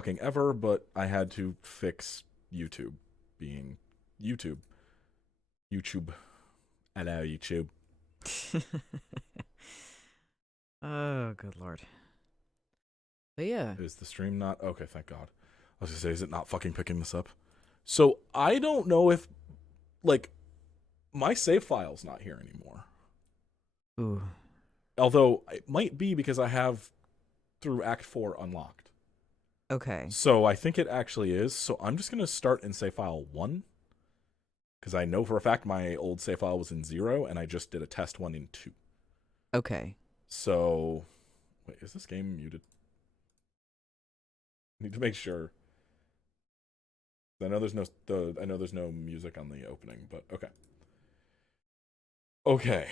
fucking ever, but I had to fix YouTube being YouTube. YouTube. Hello, YouTube. Oh, good lord. But yeah. Is the stream not? Okay, thank God. I was gonna say, is it not fucking picking this up? So I don't know if, like, my save file's not here anymore. Ooh. Although it might be because I have through Act 4 unlocked. Okay. So I think it actually is. So I'm just gonna start in save file 1 because I know for a fact my old save file was in 0 and I just did a test one in 2. Okay. So wait, is this game muted? I need to make sure. I know there's no music on the opening, but okay. Okay.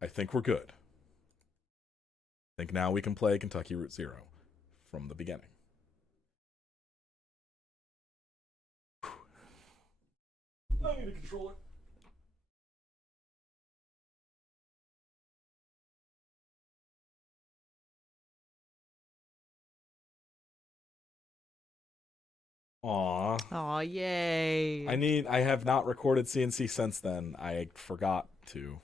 I think we're good. I think now we can play Kentucky Route Zero from the beginning. I need a controller. Aw. Aw, yay. I have not recorded CNC since then. I forgot to.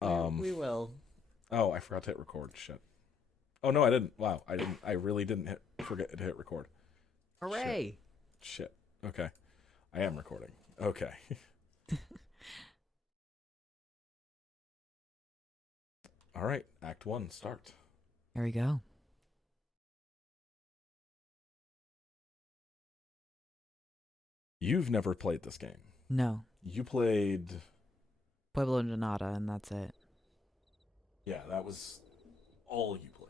We will. Oh, I forgot to hit record. Shit. Oh no, I didn't. Wow, I didn't. I really didn't forget to hit record. Shit. Hooray. Shit. Okay. I am recording. Okay. All right. Act 1, start. There we go. You've never played this game. No. You played. Pueblo Donata, and that's it. Yeah, that was all you played.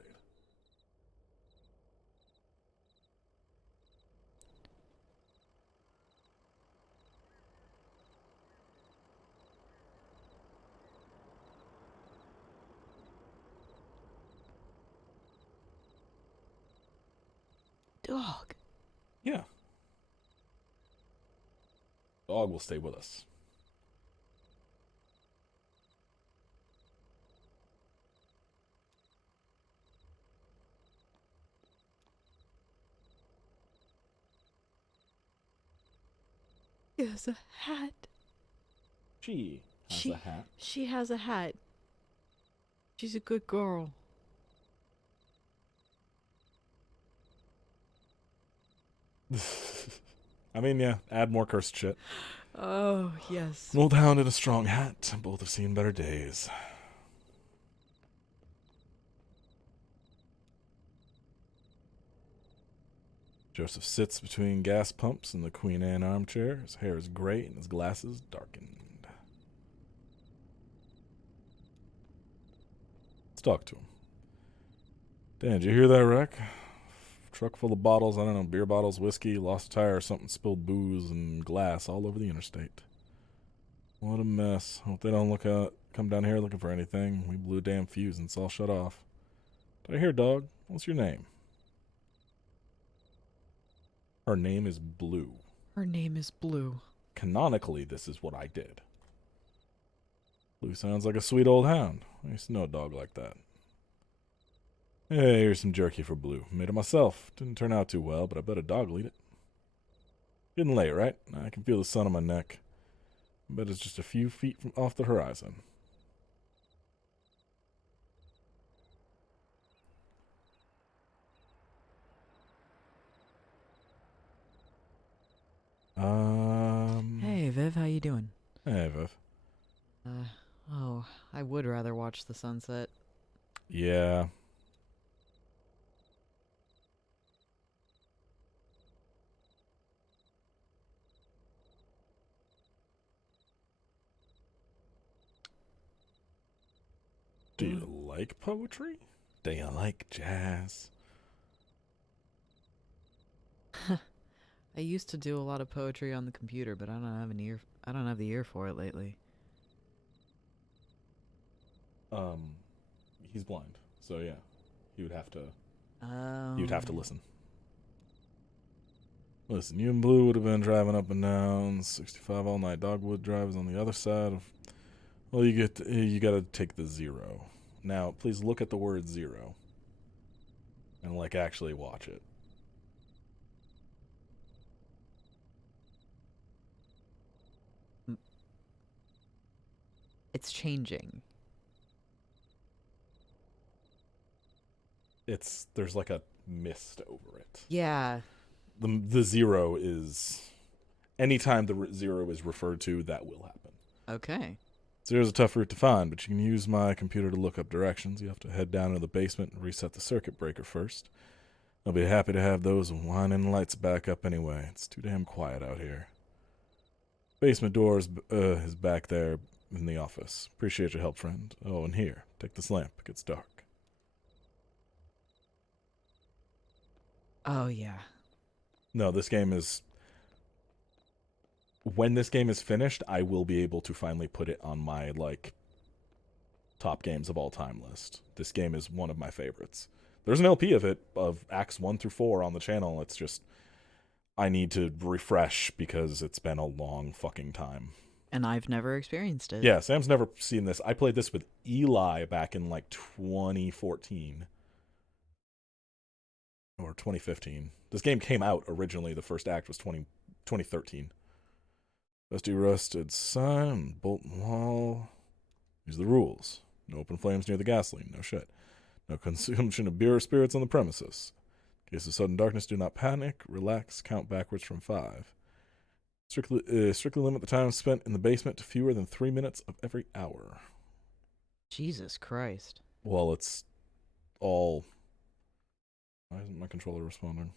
Dog. Yeah. Dog will stay with us. She has a hat. She has a hat. She has a hat. She's a good girl. I mean, yeah, add more cursed shit. Oh, yes. An old hound and a strong hat. Both have seen better days. Joseph sits between gas pumps in the Queen Anne armchair. His hair is gray and his glasses darkened. Let's talk to him. Dan, did you hear that wreck? Truck full of bottles, I don't know, beer bottles, whiskey, lost a tire or something, spilled booze and glass all over the interstate. What a mess. Hope they don't come down here looking for anything. We blew a damn fuse and it's all shut off. Did I hear, dog? What's your name? Her name is Blue. Her name is Blue. Canonically, this is what I did. Blue sounds like a sweet old hound. I used to know a dog like that. Hey, here's some jerky for Blue. Made it myself. Didn't turn out too well, but I bet a dog will eat it. Getting late, right? I can feel the sun on my neck. I bet it's just a few feet off the horizon. Hey, Viv, how you doing? Hey, Viv. Uh, oh, I would rather watch the sunset. Yeah. Do you like poetry? Do you like jazz? I used to do a lot of poetry on the computer, but I don't have an ear. I don't have the ear for it lately. Um, he's blind, so yeah, he would have to. You'd have to Um. listen. Listen, you and Blue would have been driving up and down 65 all night. Dogwood Drive is on the other side of. Well, you got to take the 0. Now, please look at the word 0 and like actually watch it. It's changing. There's like a mist over it. Yeah. The zero is anytime the zero is referred to, that will happen. Okay. Zero's a tough route to find, but you can use my computer to look up directions. You have to head down to the basement and reset the circuit breaker first. I'll be happy to have those whining lights back up anyway. It's too damn quiet out here. Basement door is back there in the office. Appreciate your help, friend. Oh, and here, take this lamp. It gets dark. Oh, yeah. No, this game is... When this game is finished, I will be able to finally put it on my, like, top games of all time list. This game is one of my favorites. There's an LP of it, of acts 1 through 4 on the channel. It's just... I need to refresh because it's been a long fucking time. And I've never experienced it. Yeah, Sam's never seen this. I played this with Eli back in, like, 2014. Or 2015. This game came out originally. The first act was 2013. Rusty rusted sign, bolt and wall. These are the rules. No open flames near the gasoline. No shit. No consumption of beer or spirits on the premises. In case of sudden darkness, do not panic. Relax. Count backwards from 5. Strictly limit the time spent in the basement to fewer than 3 minutes of every hour. Jesus Christ. Well, it's all... Why isn't my controller responding?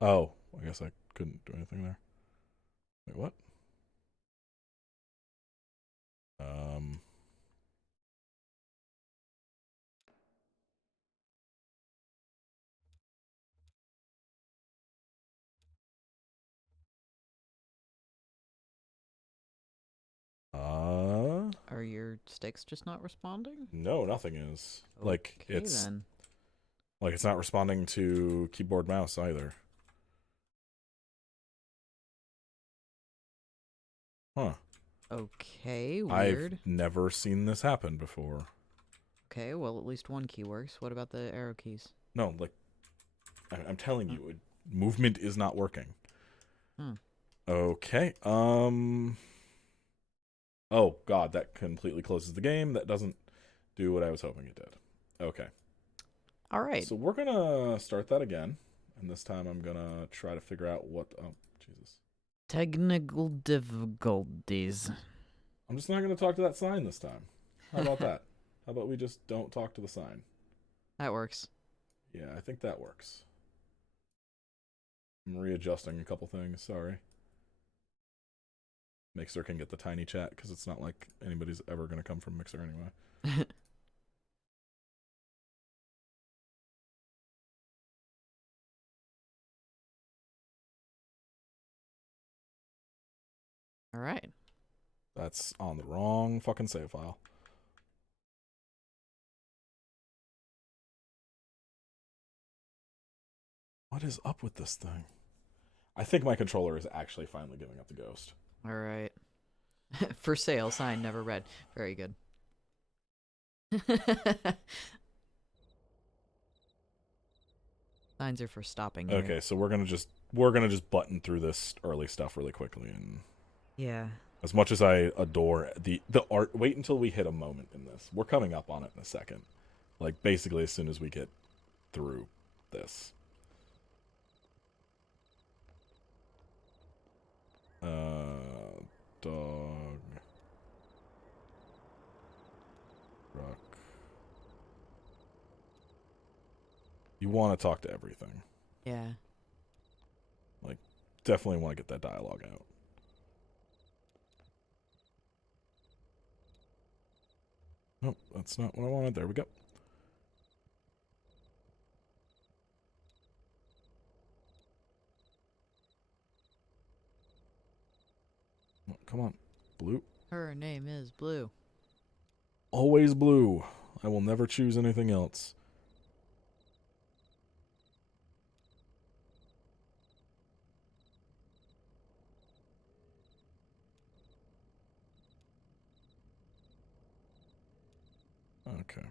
Oh, I guess I couldn't do anything there. Wait, what? Are your sticks just not responding? No, nothing is. Like, Okay, it's... then. Like, it's not responding to keyboard mouse either. Huh. Okay, weird. I've never seen this happen before. Okay, well, at least one key works. What about the arrow keys? No, like, I'm telling you, movement is not working. Okay, Oh, God, that completely closes the game. That doesn't do what I was hoping it did. Okay. All right. So we're gonna start that again. And this time I'm gonna try to figure out what... Oh, Jesus. Technical difficulties. I'm just not gonna talk to that sign this time. How about that? How about we just don't talk to the sign? That works. Yeah, I think that works. I'm readjusting a couple things, sorry. Mixer can get the tiny chat, because it's not like anybody's ever going to come from Mixer anyway. All right. That's on the wrong fucking save file. What is up with this thing? I think my controller is actually finally giving up the ghost. All right. For sale, sign never read. Very good. Signs are for stopping here. Okay, so we're gonna just button through this early stuff really quickly, and Yeah. as much as I adore the art, wait until we hit a moment in this. We're coming up on it in a second. Like, basically as soon as we get through this. Dog. Rock. You want to talk to everything. Yeah. Like, definitely want to get that dialogue out. Nope, that's not what I wanted. There we go. Oh, come on. Blue. Her name is Blue. Always blue. I will never choose anything else. Okay.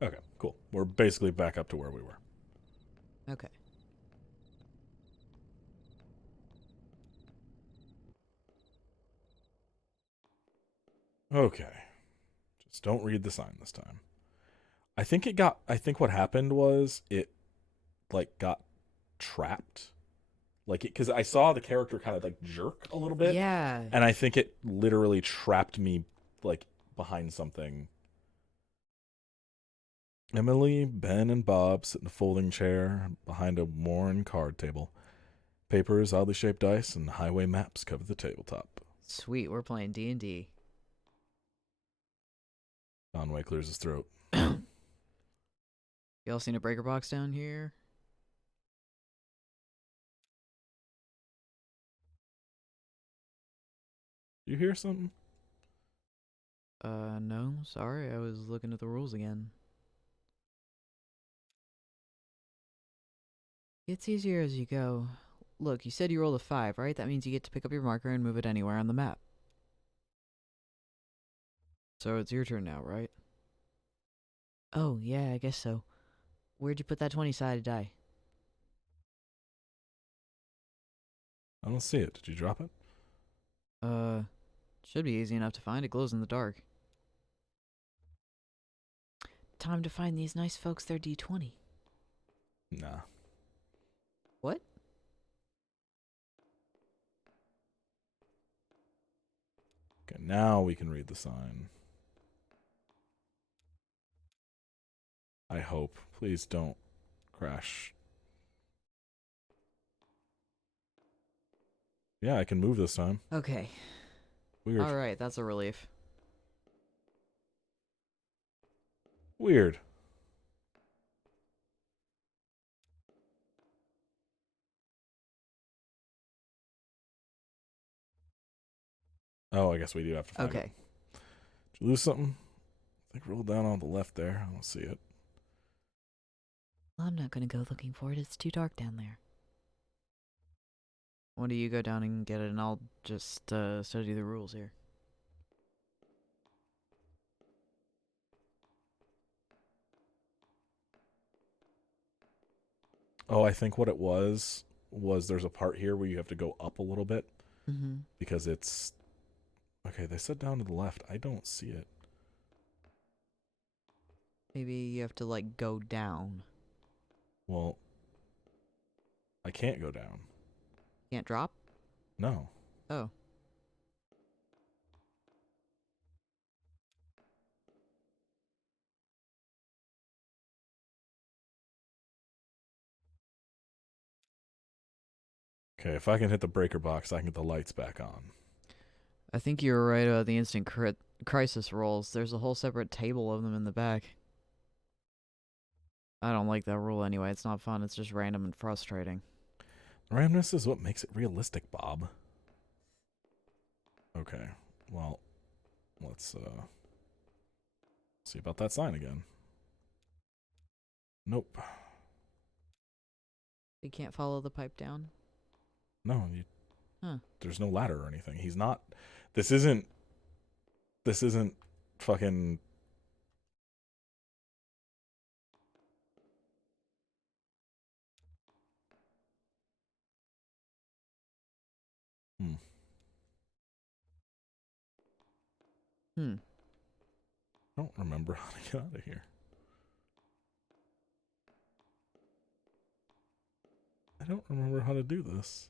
Okay, cool. We're basically back up to where we were. Okay. Okay. Just don't read the sign this time. I think what happened was it like got trapped. Like it cuz I saw the character kind of like jerk a little bit Yeah. and I think it literally trapped me like behind something. Emily, Ben, and Bob sit in a folding chair behind a worn card table. Papers, oddly shaped dice, and highway maps cover the tabletop. Sweet, we're playing D&D. Conway clears his throat. Y'all seen a breaker box down here? You hear something? No, sorry, I was looking at the rules again. It's easier as you go. Look, you said you rolled a 5, right? That means you get to pick up your marker and move it anywhere on the map. So it's your turn now, right? Oh, yeah, I guess so. Where'd you put that 20-sided die? I don't see it. Did you drop it? Uh, should be easy enough to find. It glows in the dark. Time to find these nice folks their D20. Nah. What? Okay, now we can read the sign. I hope. Please don't crash. Yeah, I can move this time. Okay. Weird. Alright, that's a relief. Weird. Oh, I guess we do have to find it. Okay. Did you lose something? I think roll down on the left there. I don't see it. Well, I'm not gonna go looking for it. It's too dark down there. Why don't you go down and get it, and I'll just study the rules here. Oh, I think what it was there's a part here where you have to go up a little bit Mm-hmm. because it's okay. They said down to the left. I don't see it. Maybe you have to, like, go down. Well, I can't go down. Can't drop? No. Oh. Okay, if I can hit the breaker box, I can get the lights back on. I think you were right about the instant crisis rolls. There's a whole separate table of them in the back. I don't like that rule anyway. It's not fun. It's just random and frustrating. Randomness is what makes it realistic, Bob. Okay. Well, let's see about that sign again. Nope. You can't follow the pipe down? No, Huh. there's no ladder or anything. He's not. This isn't. This isn't fucking. Hmm. Hmm. I don't remember how to get out of here. I don't remember how to do this.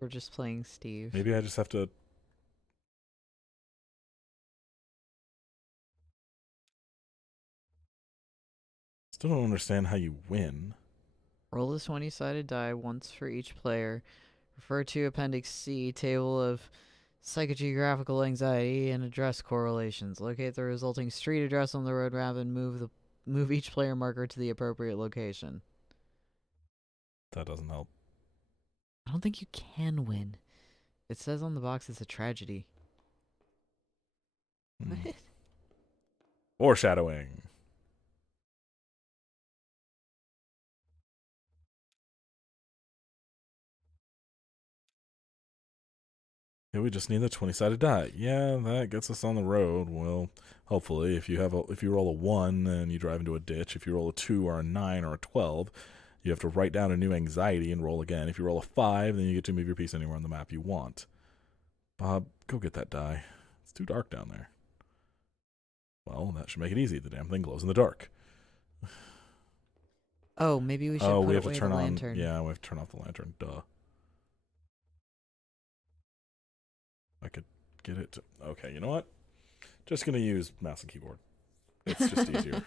We're just playing Steve. Maybe I just have to. Still don't understand how you win. Roll a 20-sided die once for each player. Refer to Appendix C, table of psychogeographical anxiety and address correlations. Locate the resulting street address on the road map and move each player marker to the appropriate location. That doesn't help. I don't think you can win. It says on the box it's a tragedy. Hmm. What? Foreshadowing. Yeah, we just need the 20-sided die. Yeah, that gets us on the road. Well, hopefully, if you roll a 1 and you drive into a ditch, if you roll a 2 or a 9 or a 12, you have to write down a new anxiety and roll again. If you roll a 5, then you get to move your piece anywhere on the map you want. Bob, go get that die. It's too dark down there. Well, that should make it easy. The damn thing glows in the dark. Oh, maybe we should Oh, put we have to away turn the on. lantern. Yeah, we have to turn off the lantern. Duh. I could get it to. Okay, you know what? Just gonna use mouse and keyboard. It's just easier.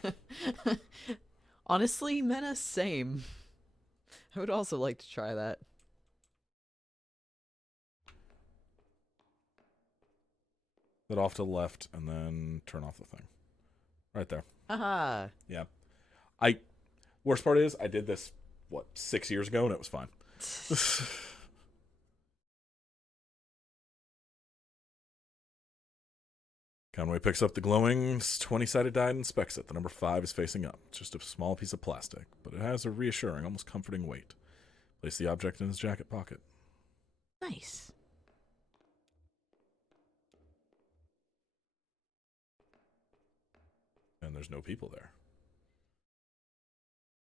Honestly, Mena, same. I would also like to try that. Set off to the left and then turn off the thing. Right there. Haha. Yeah. Worst part is I did this 6 years ago and it was fine. Conway picks up the glowing 20-sided die and inspects it. The number 5 is facing up. It's just a small piece of plastic, but it has a reassuring, almost comforting weight. Place the object in his jacket pocket. Nice. And there's no people there.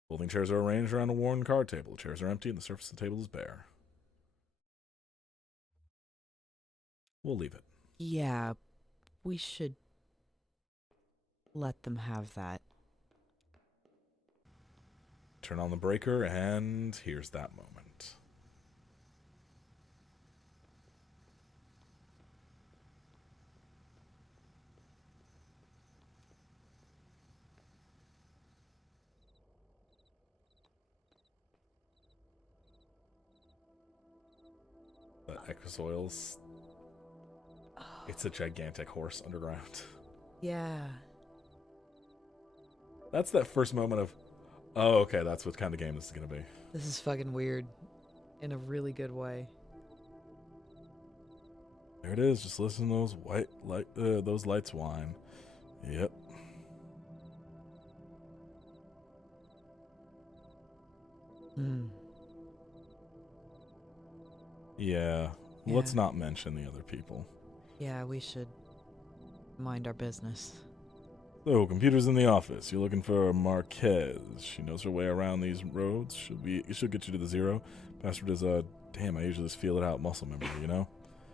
Folding chairs are arranged around a worn card table. The chairs are empty and the surface of the table is bare. We'll leave it. Yeah, we should let them have that. Turn on the breaker, and here's that moment. The Exoils. It's a gigantic horse underground. Yeah. That's that first moment of, oh, okay, that's what kind of game this is going to be. This is fucking weird. In a really good way. There it is. Just listen to those lights whine. Yep. Hmm. Yeah. Yeah. Let's not mention the other people. Yeah, we should mind our business. So, computers in the office. You're looking for Marquez. She knows her way around these roads. She'll get you to the 0. Password is damn, I usually just feel it out muscle memory, you know?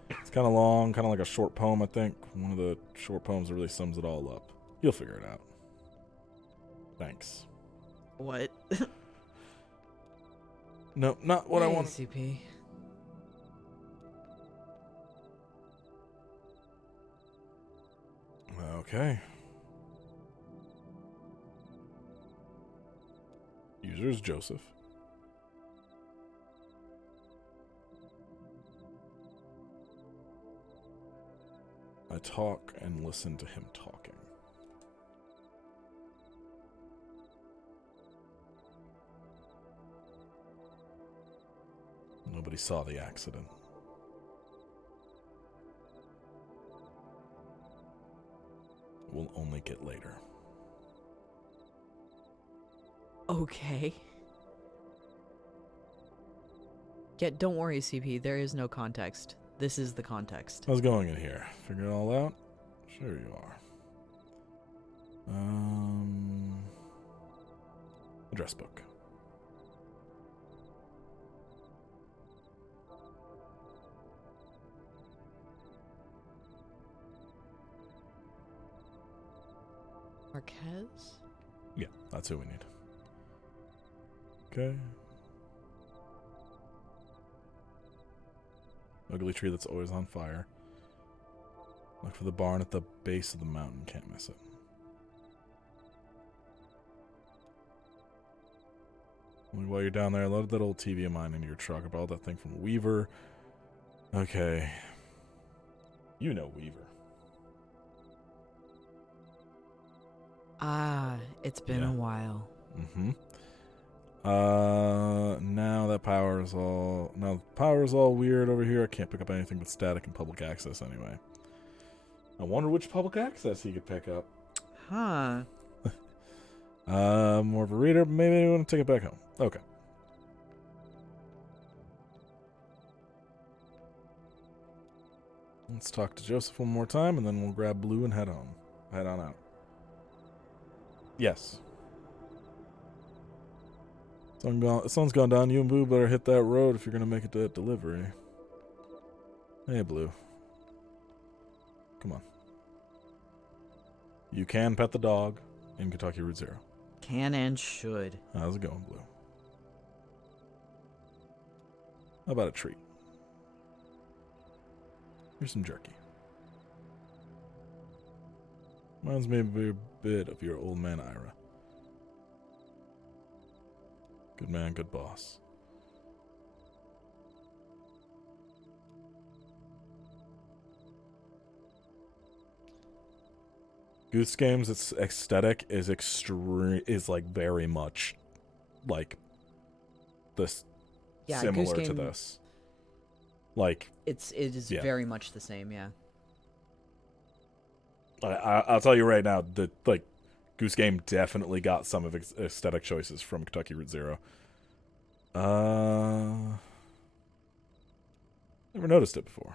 It's kind of long, kind of like a short poem, I think. One of the short poems that really sums it all up. You'll figure it out. Thanks. What? No, not what I want. CP. Okay. User is Joseph. I talk and listen to him talking. Nobody saw the accident. We'll only get later. Okay. Yeah, don't worry, CP. There is no context. This is the context. How's it going in here? Figure it all out? Sure you are. Address book. Marquez? Yeah, that's who we need. Okay. Ugly tree that's always on fire. Look for the barn at the base of the mountain. Can't miss it. While you're down there, load that old TV of mine into your truck. I borrowed that thing from Weaver. Okay. You know Weaver. Ah, it's been Yeah. a while. Mm-hmm. Now the power is all weird over here. I can't pick up anything but static and public access anyway. I wonder which public access he could pick up. Huh. More of a reader. Maybe I want to take it back home. Okay. Let's talk to Joseph one more time, and then we'll grab Blue and head on out. Yes. Sun's gone down. You and Blue better hit that road if you're gonna make it to that delivery. Hey, Blue. Come on. You can pet the dog in Kentucky Route Zero. Can and should. How's it going, Blue? How about a treat? Here's some jerky. Reminds me a bit of your old man, Ira. Good man, good boss. Goose Game's its aesthetic is like very much like this, Yeah, similar Goose to Game, this. Like it is yeah. very much the same, yeah. I'll tell you right now, Goose Game definitely got some of its aesthetic choices from Kentucky Route Zero. Never noticed it before.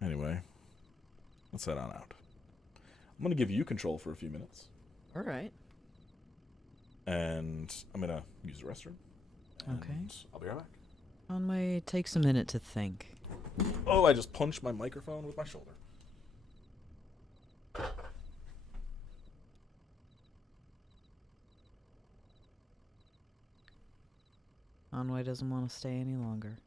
Anyway, let's head on out. I'm gonna give you control for a few minutes. All right. And I'm gonna use the restroom. Okay. I'll be right back. Takes a minute to think. Oh, I just punched my microphone with my shoulder. Conway doesn't want to stay any longer.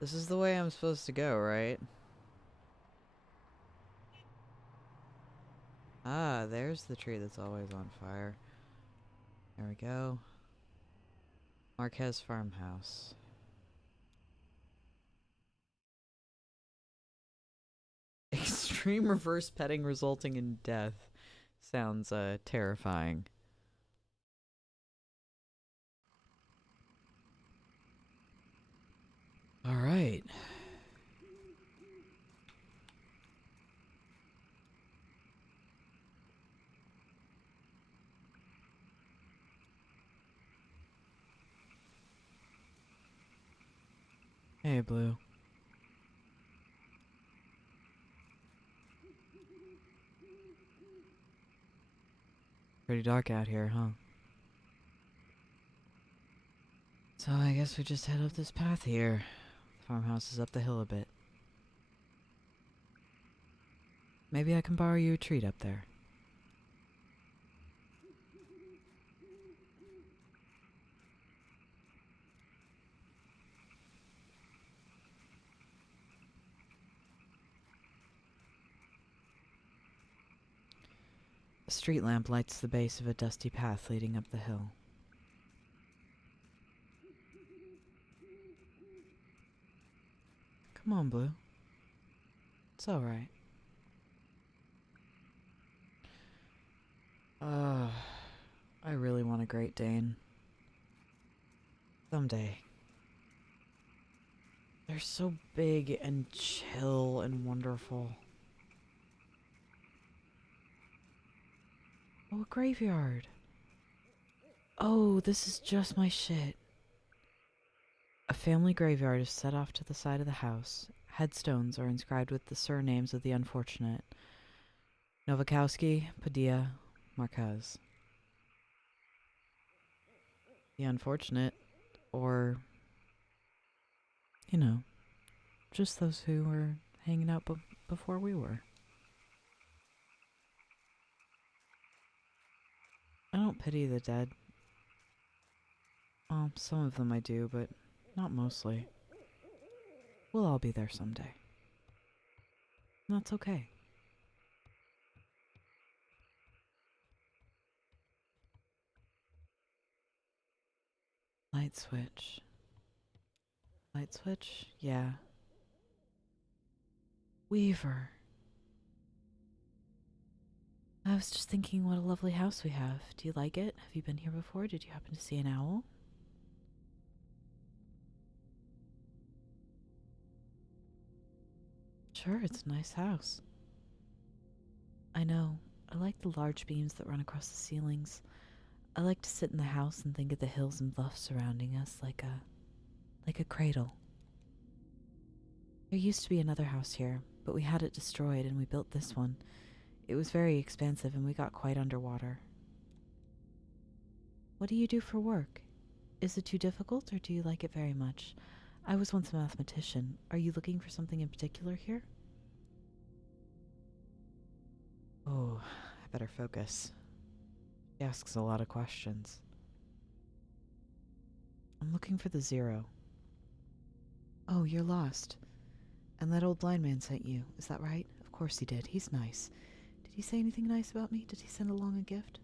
This is the way I'm supposed to go, right? Ah, there's the tree that's always on fire. There we go. Marquez Farmhouse. Extreme reverse petting resulting in death. Sounds, terrifying. Alright. Hey, Blue. Pretty dark out here, huh? So I guess we just head up this path here. The farmhouse is up the hill a bit. Maybe I can borrow you a treat up there. A street lamp lights the base of a dusty path leading up the hill. Come on, Blue. It's alright. I really want a Great Dane. Someday. They're so big and chill and wonderful. Oh, a graveyard. Oh, this is just my shit. A family graveyard is set off to the side of the house. Headstones are inscribed with the surnames of the unfortunate. Novakowski, Padilla, Marquez. The unfortunate, or, you know, just those who were hanging out before we were. I don't pity the dead. Well, some of them I do, but not mostly. We'll all be there someday. And that's okay. Light switch. Light switch? Yeah. Weaver. I was just thinking what a lovely house we have. Do you like it? Have you been here before? Did you happen to see an owl? Sure, it's a nice house. I know. I like the large beams that run across the ceilings. I like to sit in the house and think of the hills and bluffs surrounding us like a cradle. There used to be another house here, but we had it destroyed and we built this one. It was very expansive and we got quite underwater. What do you do for work? Is it too difficult or do you like it very much? I was once a mathematician. Are you looking for something in particular here? Oh, I better focus. She asks a lot of questions. I'm looking for the zero. Oh, you're lost. And that old blind man sent you, is that right? Of course he did. He's nice. Did he say anything nice about me? Did he send along a gift?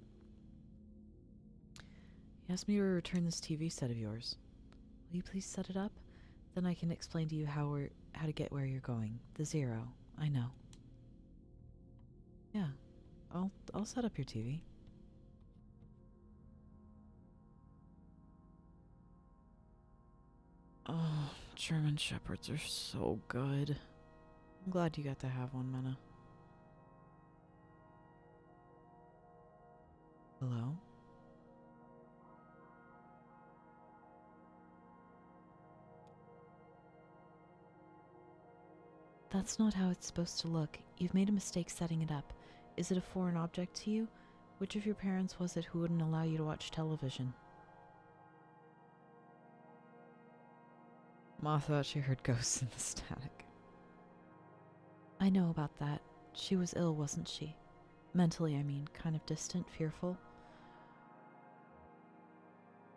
He asked me to return this TV set of yours. Will you please set it up? Then I can explain to you how to get where you're going. The zero. I know. Yeah. I'll set up your TV. Oh, German Shepherds are so good. I'm glad you got to have one, Mena. Hello? That's not how it's supposed to look. You've made a mistake setting it up. Is it a foreign object to you? Which of your parents was it who wouldn't allow you to watch television? Ma thought she heard ghosts in the static. I know about that. She was ill, wasn't she? Mentally, I mean, kind of distant, fearful.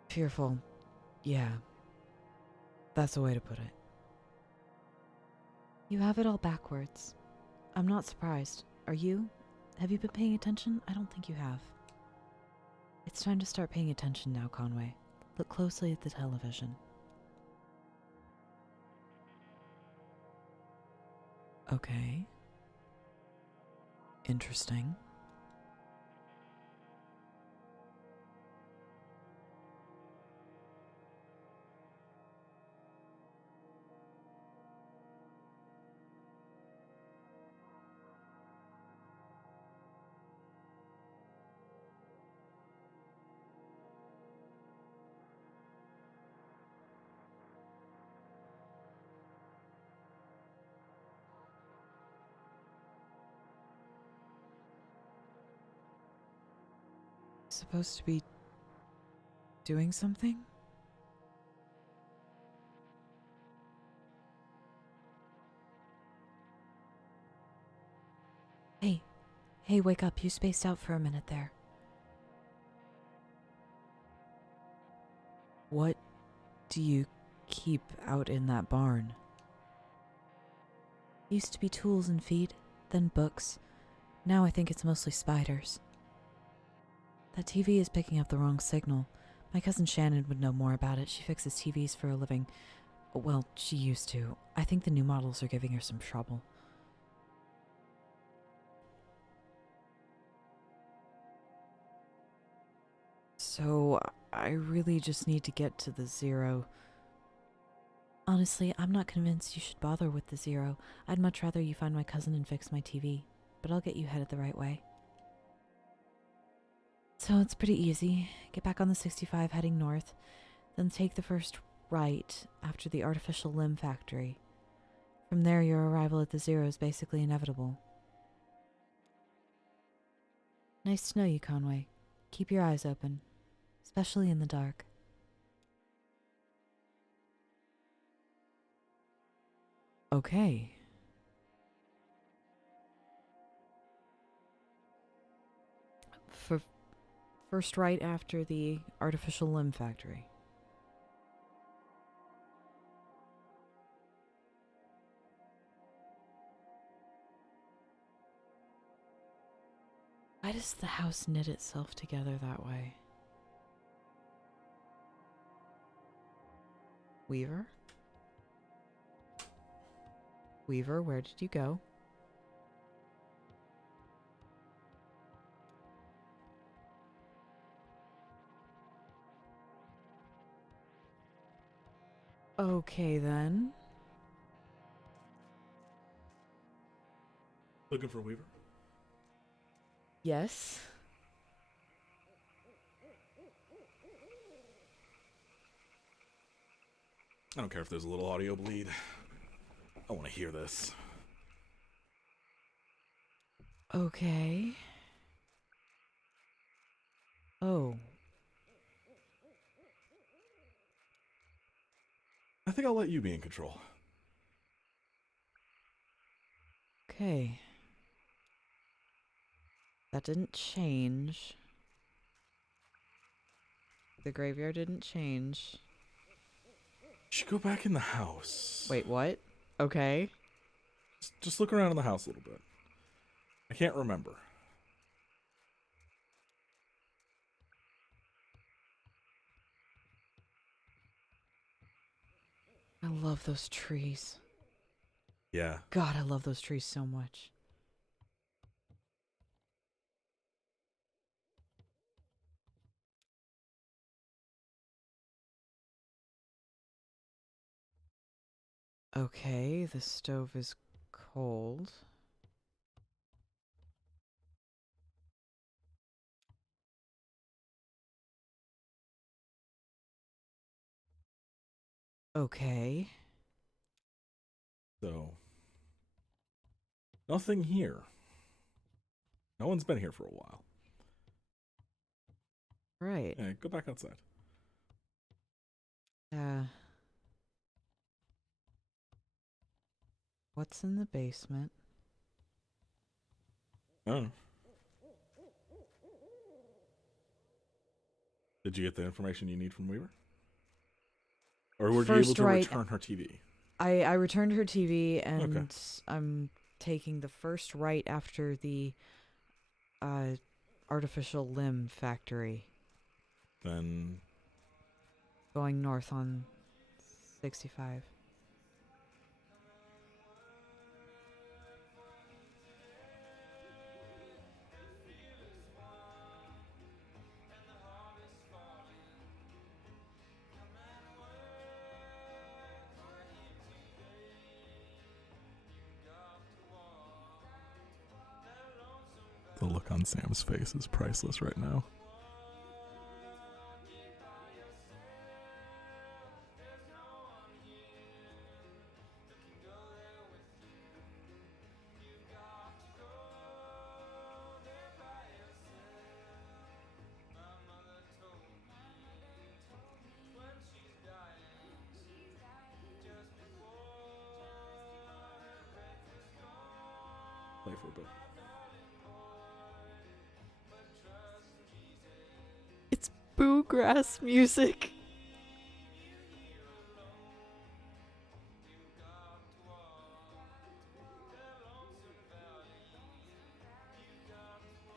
Fearful. Yeah. That's a way to put it. You have it all backwards. I'm not surprised. Are you? Have you been paying attention? I don't think you have. It's time to start paying attention now, Conway. Look closely at the television. Okay. Interesting. Supposed to be doing something? Hey, wake up. You spaced out for a minute there. What do you keep out in that barn? Used to be tools and feed, then books. Now I think it's mostly spiders. That TV is picking up the wrong signal. My cousin Shannon would know more about it. She fixes TVs for a living. Well, she used to. I think the new models are giving her some trouble. So, I really just need to get to the zero. Honestly, I'm not convinced you should bother with the zero. I'd much rather you find my cousin and fix my TV. But I'll get you headed the right way. So it's pretty easy. Get back on the 65 heading north, then take the first right after the artificial limb factory. From there, your arrival at the zero is basically inevitable. Nice to know you, Conway. Keep your eyes open, especially in the dark. Okay. First right after the artificial limb factory. Why does the house knit itself together that way? Weaver? Weaver, where did you go? Okay then. Looking for Weaver? Yes. I don't care if there's a little audio bleed. I want to hear this. Okay. Oh. I think I'll let you be in control. Okay. That didn't change. The graveyard didn't change. You should go back in the house. Wait, what? Okay. Just look around in the house a little bit. I can't remember. I love those trees. Yeah. God, I love those trees so much. Okay, the stove is cold. Okay. So, nothing here. No one's been here for a while. Right. Yeah, go back outside. What's in the basement? Oh. Did you get the information you need from Weaver? Or were you able First to right. return her TV? I returned her TV and Okay. I'm taking the first right after the artificial limb factory. Then Going north on 65. the look on Sam's face is priceless right now. Play for a bit. It's bluegrass music.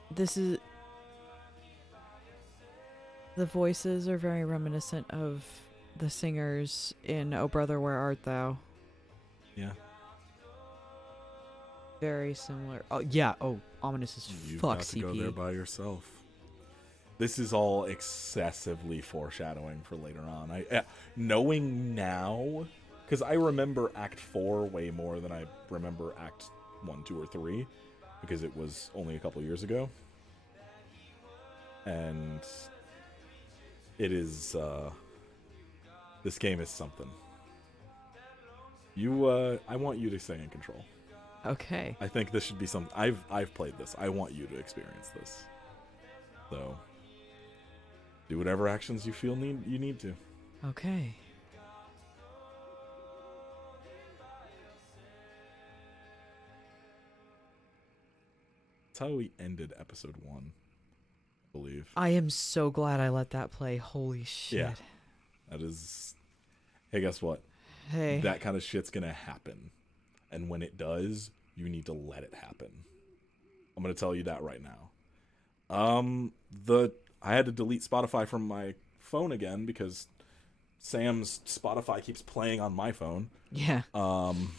This is... The voices are very reminiscent of the singers in Oh Brother, Where Art Thou? Yeah. Very similar. Oh, yeah. Oh, ominous as You've fuck, got to CP. go there by yourself. This is all excessively foreshadowing for later on. Knowing now, because I remember Act 4 way more than I remember Act 1, 2, or 3, because it was only a couple years ago. And it is, this game is something. I want you to stay in control. Okay. I think this should be something. I've played this. I want you to experience this. So, do whatever actions you feel you need to. Okay. That's how we ended episode 1, I believe. I am so glad I let that play. Holy shit. Yeah. That is. Hey, guess what? Hey. That kind of shit's gonna happen. And when it does, you need to let it happen. I'm gonna tell you that right now. I had to delete Spotify from my phone again because Sam's Spotify keeps playing on my phone. Yeah. I'm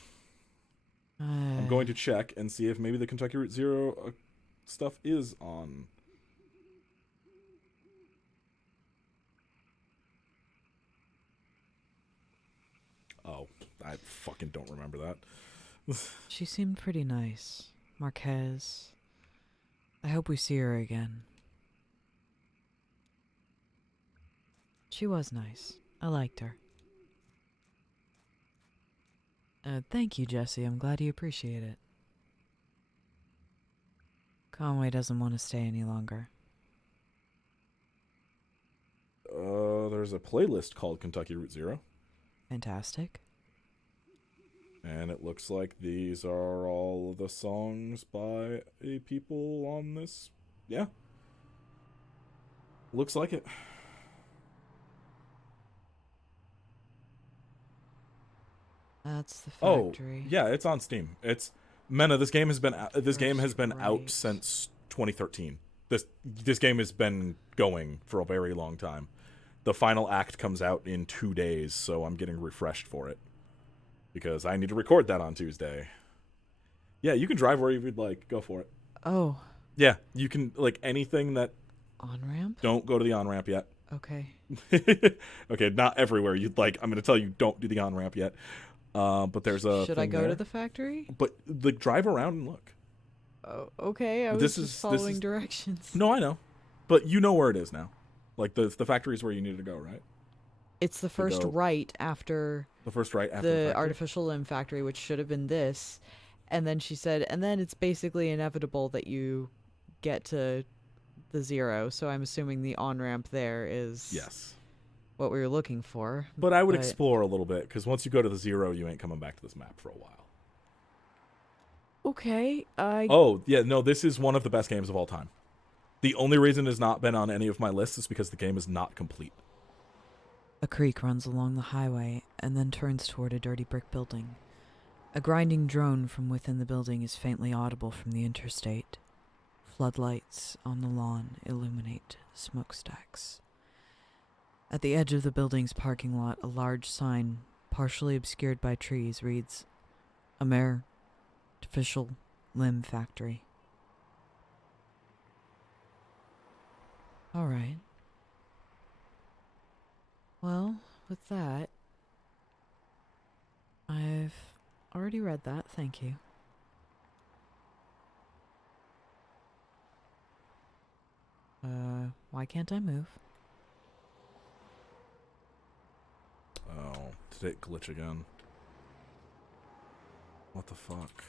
going to check and see if maybe the Kentucky Route Zero stuff is on. Oh, I fucking don't remember that. She seemed pretty nice. Marquez. I hope we see her again. She was nice. I liked her. Thank you, Jesse. I'm glad you appreciate it. Conway doesn't want to stay any longer. There's a playlist called Kentucky Route Zero. Fantastic. And it looks like these are all of the songs by people on this. Yeah. Looks like it. That's the Oh, factory. yeah, it's on Steam. It's Mena. This game has been out Right. since 2013. This game has been going for a very long time. The final act comes out in 2 days, so I'm getting refreshed for it because I need to record that on Tuesday. Yeah, you can drive where you'd like. Go for it. Oh, Yeah, you can like anything that on-ramp? don't go to the on ramp yet. Okay. Okay, not everywhere you'd like. I'm going to tell you don't do the on ramp yet. But there's a Should I thing go there. to the factory? But like drive around and look. Oh, okay. I was This just is- following directions. No, I know, but you know where it is now. Like the factory is where you need to go, right? It's the first go- right after The first right after the factory? artificial limb factory, which should have been this. And then she said, and then it's basically inevitable that you get to the zero. So I'm assuming the on-ramp there is Yes, what we were looking for. but I would But- explore a little bit because once you go to the zero, you ain't coming back to this map for a while. Okay. Oh yeah, no, this is one of the best games of all time. The only reason it's not been on any of my lists is because the game is not complete. A creek runs along the highway and then turns toward a dirty brick building. A grinding drone from within the building is faintly audible from the interstate. Floodlights on the lawn illuminate smokestacks. At the edge of the building's parking lot, a large sign, partially obscured by trees, reads, Artificial Limb Factory. All right. Well, with that, I've already read that, thank you. Why can't I move? Oh, did it glitch again? What the fuck?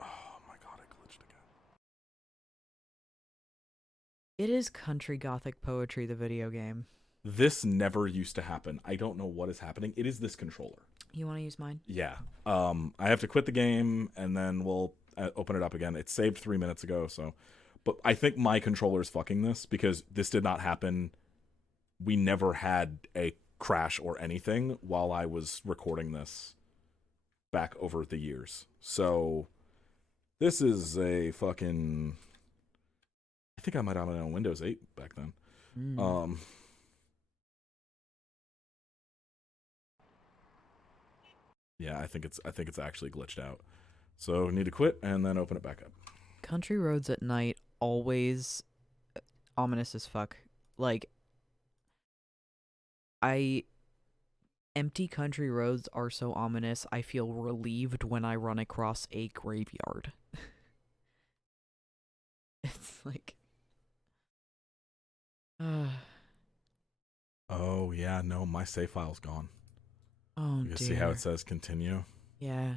Oh my god, it glitched again. It is country gothic poetry, the video game. This never used to happen. I don't know what is happening. It is this controller. You want to use mine? Yeah. I have to quit the game and then we'll open it up again. It saved 3 minutes ago, so. But I think my controller's fucking this because this did not happen. We never had a crash or anything while I was recording this back over the years. So this is a fucking. I think I might have it on Windows 8 back then. Yeah, I think it's actually glitched out. So need to quit and then open it back up. Country roads at night always ominous as fuck. Like, empty country roads are so ominous, I feel relieved when I run across a graveyard. It's like... Oh yeah, no, my save file's gone. oh You dear. can see how it says continue. Yeah.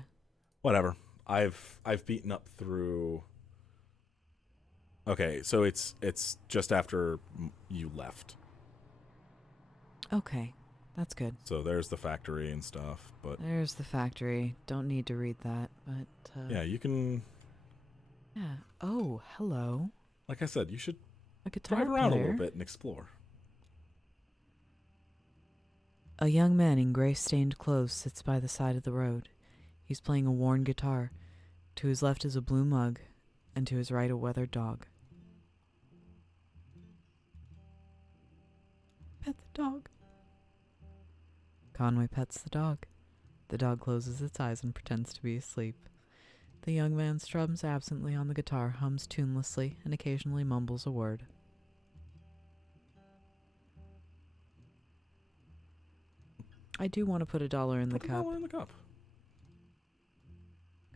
Whatever. I've beaten up through. Okay, so it's just after you left. Okay. That's good. So there's the factory and stuff, but There's the factory. Don't need to read that, but... yeah, you can. Yeah. Oh, hello. Like I said, you should A guitar drive around a player. little bit and explore. A young man in gray-stained clothes sits by the side of the road. He's playing a worn guitar. To his left is a blue mug, and to his right a weathered dog. Pet the dog. Conway pets the dog. The dog closes its eyes and pretends to be asleep. The young man strums absently on the guitar, hums tunelessly, and occasionally mumbles a word. I do want to put $1 in the Put a cup. dollar in the cup.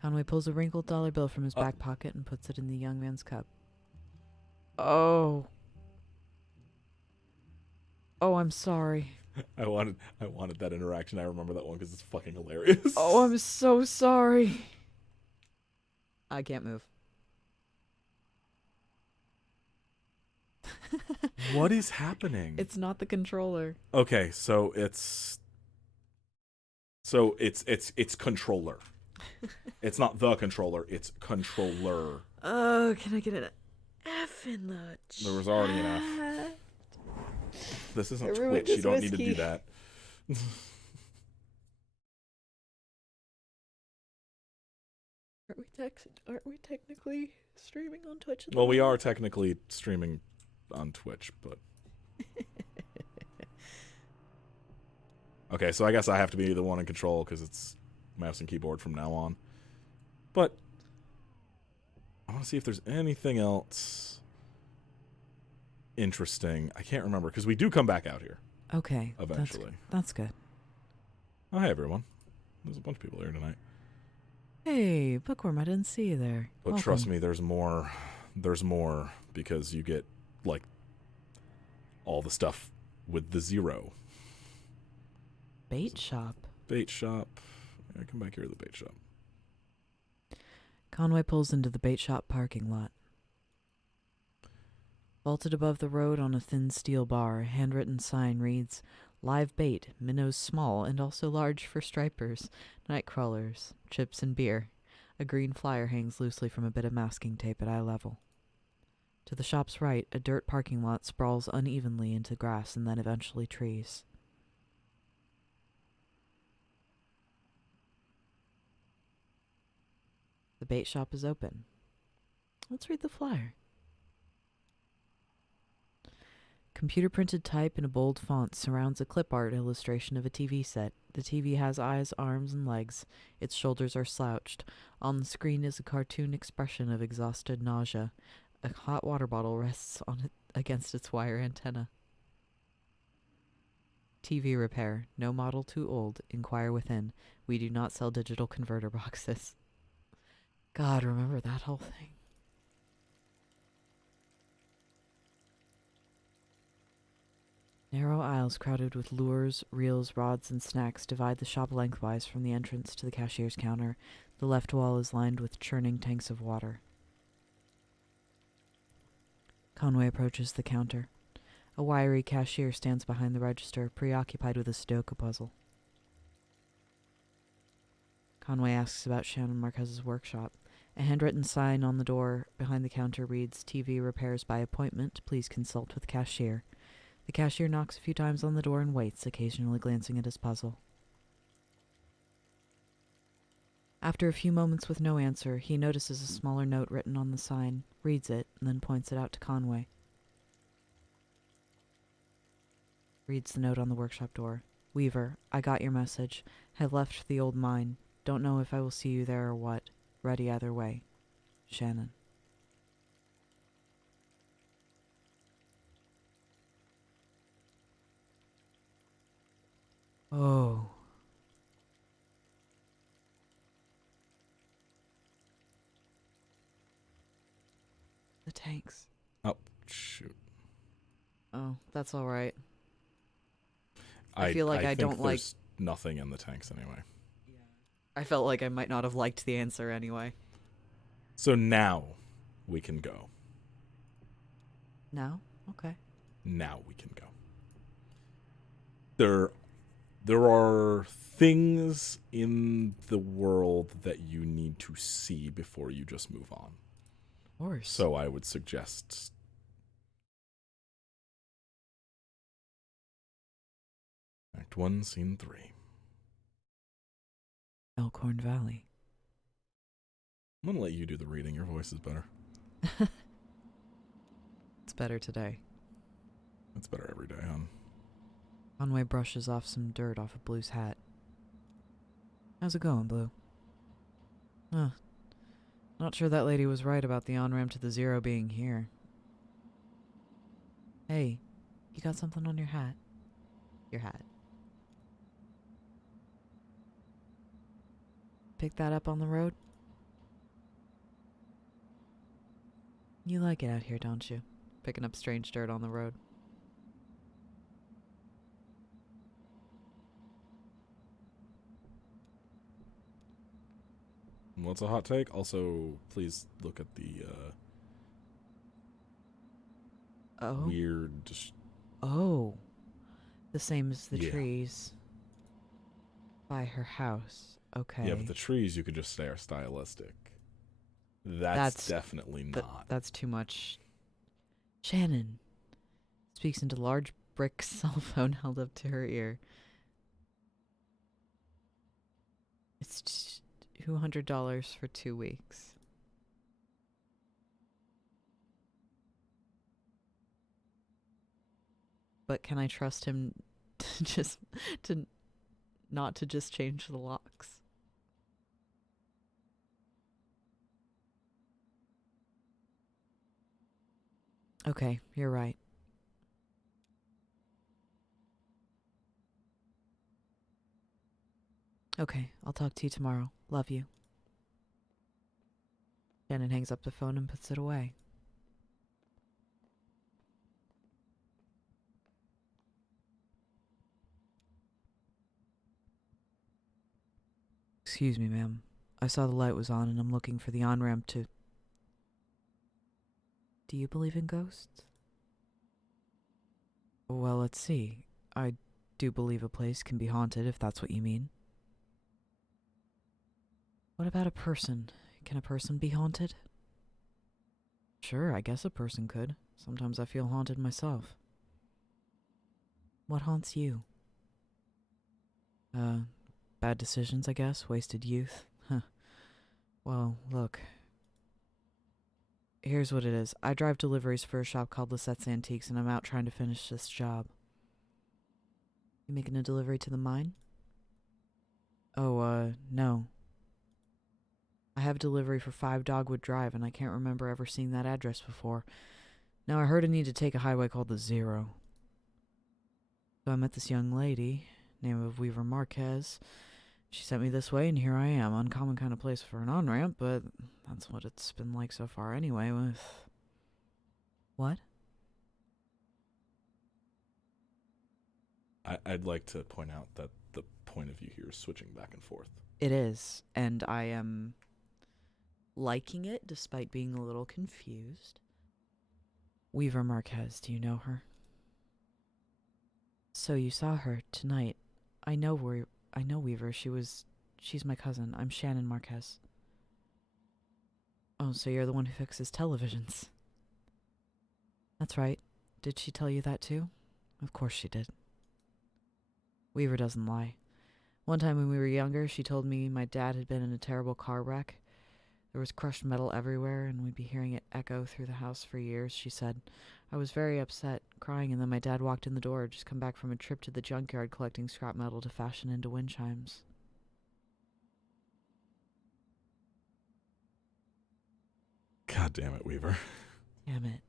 Conway pulls a wrinkled dollar bill from his back pocket and puts it in the young man's cup. Oh. Oh, I'm sorry. I wanted that interaction. I remember that one because it's fucking hilarious. Oh, I'm so sorry. I can't move. What is happening? It's not the controller. Okay, so it's controller. It's not the controller, it's controller. Oh, can I get an F in the chat? There was already an F. This isn't Twitch, you don't need to do that. Aren't we technically streaming on Twitch? Well, we are technically streaming on Twitch, but okay, so I guess I have to be the one in control because it's mouse and keyboard from now on. But I want to see if there's anything else interesting. I can't remember because we do come back out here. Okay. Eventually. That's good. Oh, hey, everyone. There's a bunch of people here tonight. Hey, Bookworm, I didn't see you there. But Welcome. trust me, there's more. There's more because you get, like, all the stuff with the 0. Bait shop. Bait shop. Yeah, come back here to the bait shop. Conway pulls into the bait shop parking lot. Vaulted above the road on a thin steel bar, a handwritten sign reads, "Live bait, minnows small and also large for stripers, night crawlers, chips and beer." A green flyer hangs loosely from a bit of masking tape at eye level. To the shop's right, a dirt parking lot sprawls unevenly into grass and then eventually trees. The bait shop is open. Let's read the flyer. Computer-printed type in a bold font surrounds a clip art illustration of a TV set. The TV has eyes, arms, and legs. Its shoulders are slouched. On the screen is a cartoon expression of exhausted nausea. A hot water bottle rests on it against its wire antenna. TV repair. No model too old. Inquire within. We do not sell digital converter boxes. God, remember that whole thing? Narrow aisles crowded with lures, reels, rods, and snacks divide the shop lengthwise from the entrance to the cashier's counter. The left wall is lined with churning tanks of water. Conway approaches the counter. A wiry cashier stands behind the register, preoccupied with a Sudoku puzzle. Conway asks about Shannon Marquez's workshop. A handwritten sign on the door behind the counter reads, "TV repairs by appointment. Please consult with cashier." The cashier knocks a few times on the door and waits, occasionally glancing at his puzzle. After a few moments with no answer, he notices a smaller note written on the sign, reads it, and then points it out to Conway. Reads the note on the workshop door. "Weaver, I got your message. Have left the old mine. Don't know if I will see you there or what. Ready either way. Shannon." Oh. The tanks. Oh, shoot. Oh, that's all right. I feel like I think don't like- there's nothing in the tanks anyway. I felt like I might not have liked the answer anyway. So now we can go. No? Okay. Now we can go. There are things in the world that you need to see before you just move on. Of course. So I would suggest Act 1, Scene 3. Elkhorn Valley. I'm going to let you do the reading. Your voice is better. It's better today. It's better every day, hon. Conway brushes off some dirt off of Blue's hat. "How's it going, Blue?" Not sure that lady was right about the on-ramp to the Zero being here. Hey, you got something on your hat? Your hat. Pick that up on the road? You like it out here, don't you? Picking up strange dirt on the road. What's a hot take? Also, please look at the Oh? weird. Oh. The same as the Yeah. trees. By her house. Okay. Yeah, but the trees you could just say are stylistic. That's definitely not. That's too much. Shannon speaks into large brick cell phone held up to her ear. It's $200 for 2 weeks. But can I trust him to to not to just change the locks? Okay, you're right. Okay, I'll talk to you tomorrow. Love you. Shannon hangs up the phone and puts it away. Excuse me, ma'am. I saw the light was on and I'm looking for the on-ramp to... Do you believe in ghosts? Well, let's see. I do believe a place can be haunted, if that's what you mean. What about a person? Can a person be haunted? Sure, I guess a person could. Sometimes I feel haunted myself. What haunts you? Bad decisions, I guess. Wasted youth. Huh. Well, look. Here's what it is. I drive deliveries for a shop called Lisette's Antiques, and I'm out trying to finish this job. You making a delivery to the mine? Oh, no. I have delivery for 5 Dogwood Drive, and I can't remember ever seeing that address before. Now, I heard I need to take a highway called the Zero. So I met this young lady, name of Weaver Marquez. She sent me this way, and here I am. Uncommon kind of place for an on-ramp, but that's what it's been like so far anyway with... What? I'd like to point out that the point of view here is switching back and forth. It is, and I am liking it despite being a little confused. Weaver Marquez, do you know her? So you saw her tonight. I know Weaver. She's my cousin. I'm Shannon Marquez. Oh, so you're the one who fixes televisions. That's right. Did she tell you that too? Of course she did. Weaver doesn't lie. One time when we were younger, she told me my dad had been in a terrible car wreck. There was crushed metal everywhere, and we'd be hearing it echo through the house for years, she said. I was very upset, crying, and then my dad walked in the door, just come back from a trip to the junkyard collecting scrap metal to fashion into wind chimes. God damn it, Weaver. Damn it.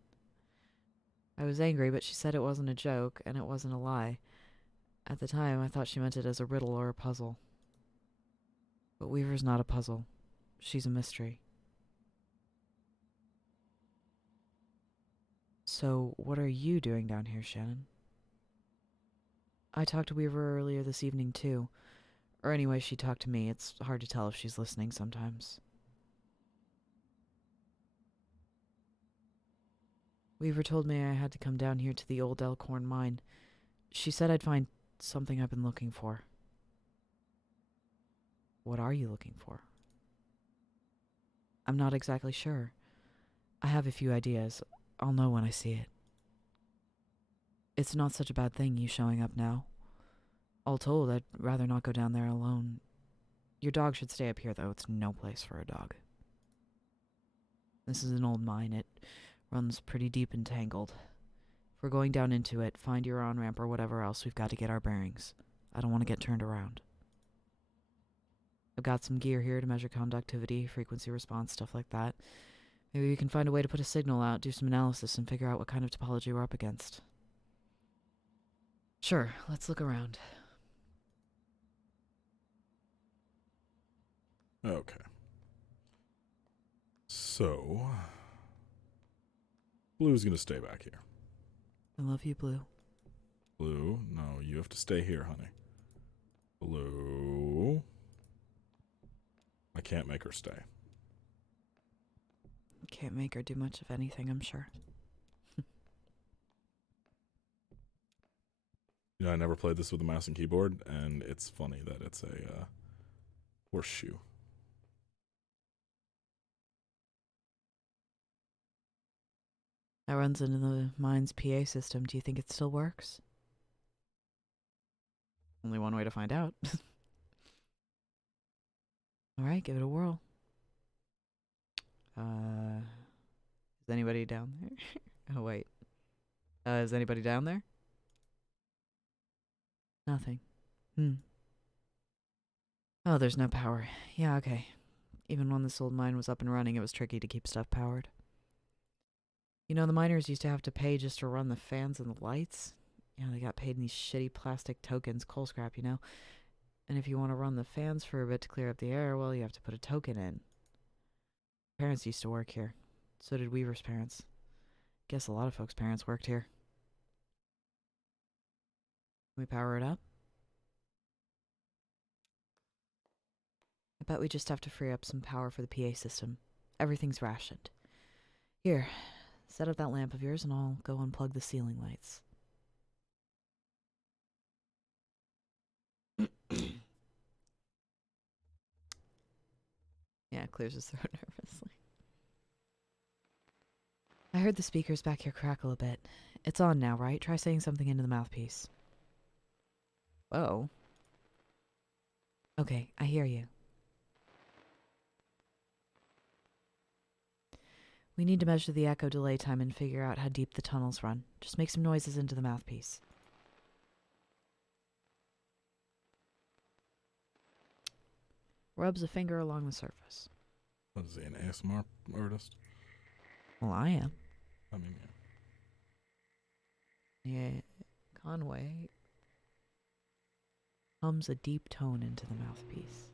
I was angry, but she said it wasn't a joke, and it wasn't a lie. At the time, I thought she meant it as a riddle or a puzzle. But Weaver's not a puzzle. She's a mystery. So, what are you doing down here, Shannon? I talked to Weaver earlier this evening, too. Or anyway, she talked to me. It's hard to tell if she's listening sometimes. Weaver told me I had to come down here to the old Elkhorn mine. She said I'd find something I've been looking for. What are you looking for? I'm not exactly sure. I have a few ideas. I'll know when I see it. It's not such a bad thing, you showing up now. All told, I'd rather not go down there alone. Your dog should stay up here, though. It's no place for a dog. This is an old mine. It runs pretty deep and tangled. If we're going down into it, find your on-ramp or whatever else, we've got to get our bearings. I don't want to get turned around. I've got some gear here to measure conductivity, frequency response, stuff like that. Maybe we can find a way to put a signal out, do some analysis, and figure out what kind of topology we're up against. Sure, let's look around. Okay. So, Blue's gonna stay back here. I love you, Blue. Blue, no, you have to stay here, honey. Blue. I can't make her stay. Can't make her do much of anything, I'm sure. You know, I never played this with a mouse and keyboard, and it's funny that it's a horseshoe. That runs into the mine's PA system. Do you think it still works? Only one way to find out. Alright, give it a whirl. Is anybody down there? Oh, wait. Is anybody down there? Nothing. Oh, there's no power. Yeah, okay. Even when this old mine was up and running, it was tricky to keep stuff powered. You know, the miners used to have to pay just to run the fans and the lights. You know, they got paid in these shitty plastic tokens, coal scrap, you know? And if you want to run the fans for a bit to clear up the air, well, you have to put a token in. Parents used to work here. So did Weaver's parents. Guess a lot of folks' parents worked here. Can we power it up? I bet we just have to free up some power for the PA system. Everything's rationed. Here, set up that lamp of yours and I'll go unplug the ceiling lights. Yeah, clears his throat nervously. I heard the speakers back here crackle a bit. It's on now, right? Try saying something into the mouthpiece. Whoa. Okay, I hear you. We need to measure the echo delay time and figure out how deep the tunnels run. Just make some noises into the mouthpiece. Rubs a finger along the surface. What is he, an ASMR artist? Well, I am. I mean, Yeah. Conway hums a deep tone into the mouthpiece.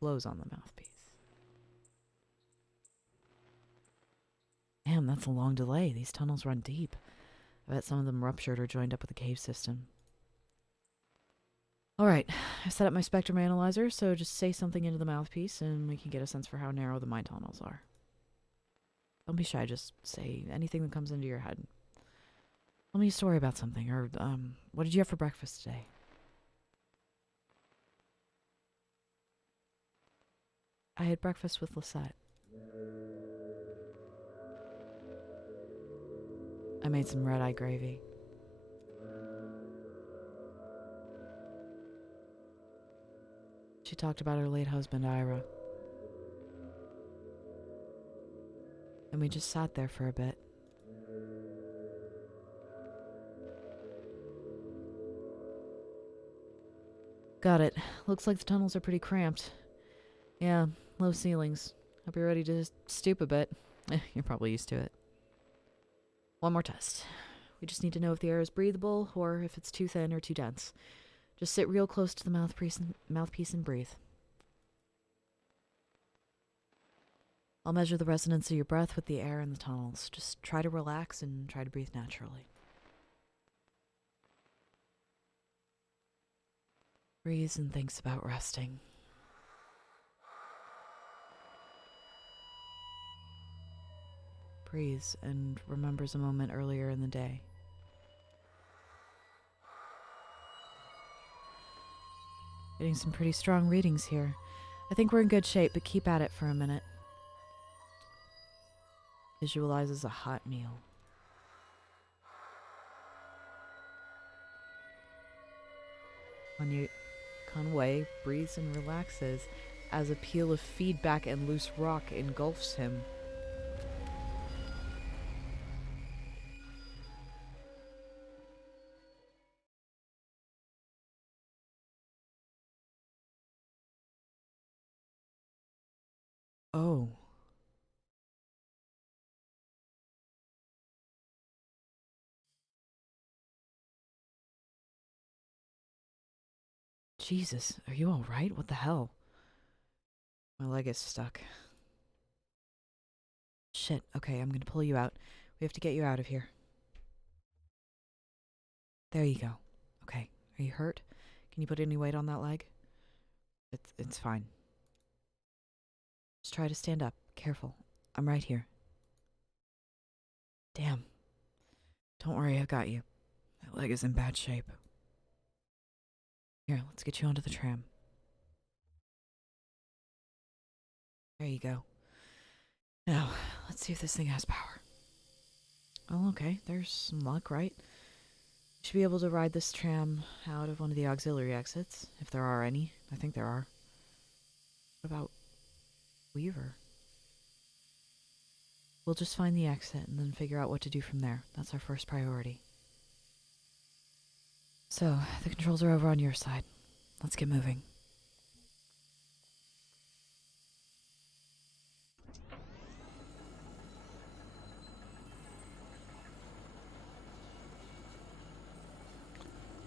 Blows on the mouthpiece. Damn, that's a long delay. These tunnels run deep. I bet some of them ruptured or joined up with the cave system. Alright, I've set up my spectrum analyzer, so just say something into the mouthpiece and we can get a sense for how narrow the mine tunnels are. Don't be shy, just say anything that comes into your head. Tell me a story about something, or, what did you have for breakfast today? I had breakfast with Lisette. I made some red-eye gravy. She talked about her late husband, Ira. And we just sat there for a bit. Got it. Looks like the tunnels are pretty cramped. Yeah, low ceilings. Hope you're ready to stoop a bit. You're probably used to it. One more test. We just need to know if the air is breathable or if it's too thin or too dense. Just sit real close to the mouthpiece and breathe. I'll measure the resonance of your breath with the air in the tunnels. Just try to relax and try to breathe naturally. Breathes and thinks about resting. Breathes and remembers a moment earlier in the day. Getting some pretty strong readings here. I think we're in good shape, but keep at it for a minute. Visualizes a hot meal. Conway breathes and relaxes as a peal of feedback and loose rock engulfs him. Oh. Jesus, are you alright? What the hell? My leg is stuck. Shit, okay, I'm gonna pull you out. We have to get you out of here. There you go. Okay, are you hurt? Can you put any weight on that leg? It's fine. Just try to stand up. Careful. I'm right here. Damn. Don't worry, I've got you. That leg is in bad shape. Here, let's get you onto the tram. There you go. Now, let's see if this thing has power. Oh, okay. There's some luck, right? You should be able to ride this tram out of one of the auxiliary exits, if there are any. I think there are. What about Weaver? We'll just find the exit and then figure out what to do from there. That's our first priority. So, the controls are over on your side. Let's get moving.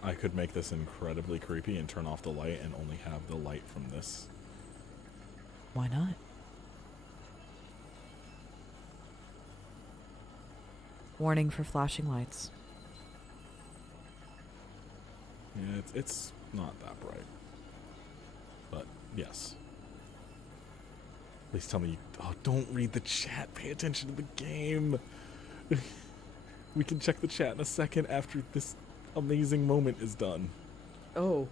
I could make this incredibly creepy and turn off the light and only have the light from this. Why not? Warning for flashing lights. Yeah, it's not that bright. But, yes. Please tell me... Oh, don't read the chat. Pay attention to the game. We can check the chat in a second after this amazing moment is done. Oh.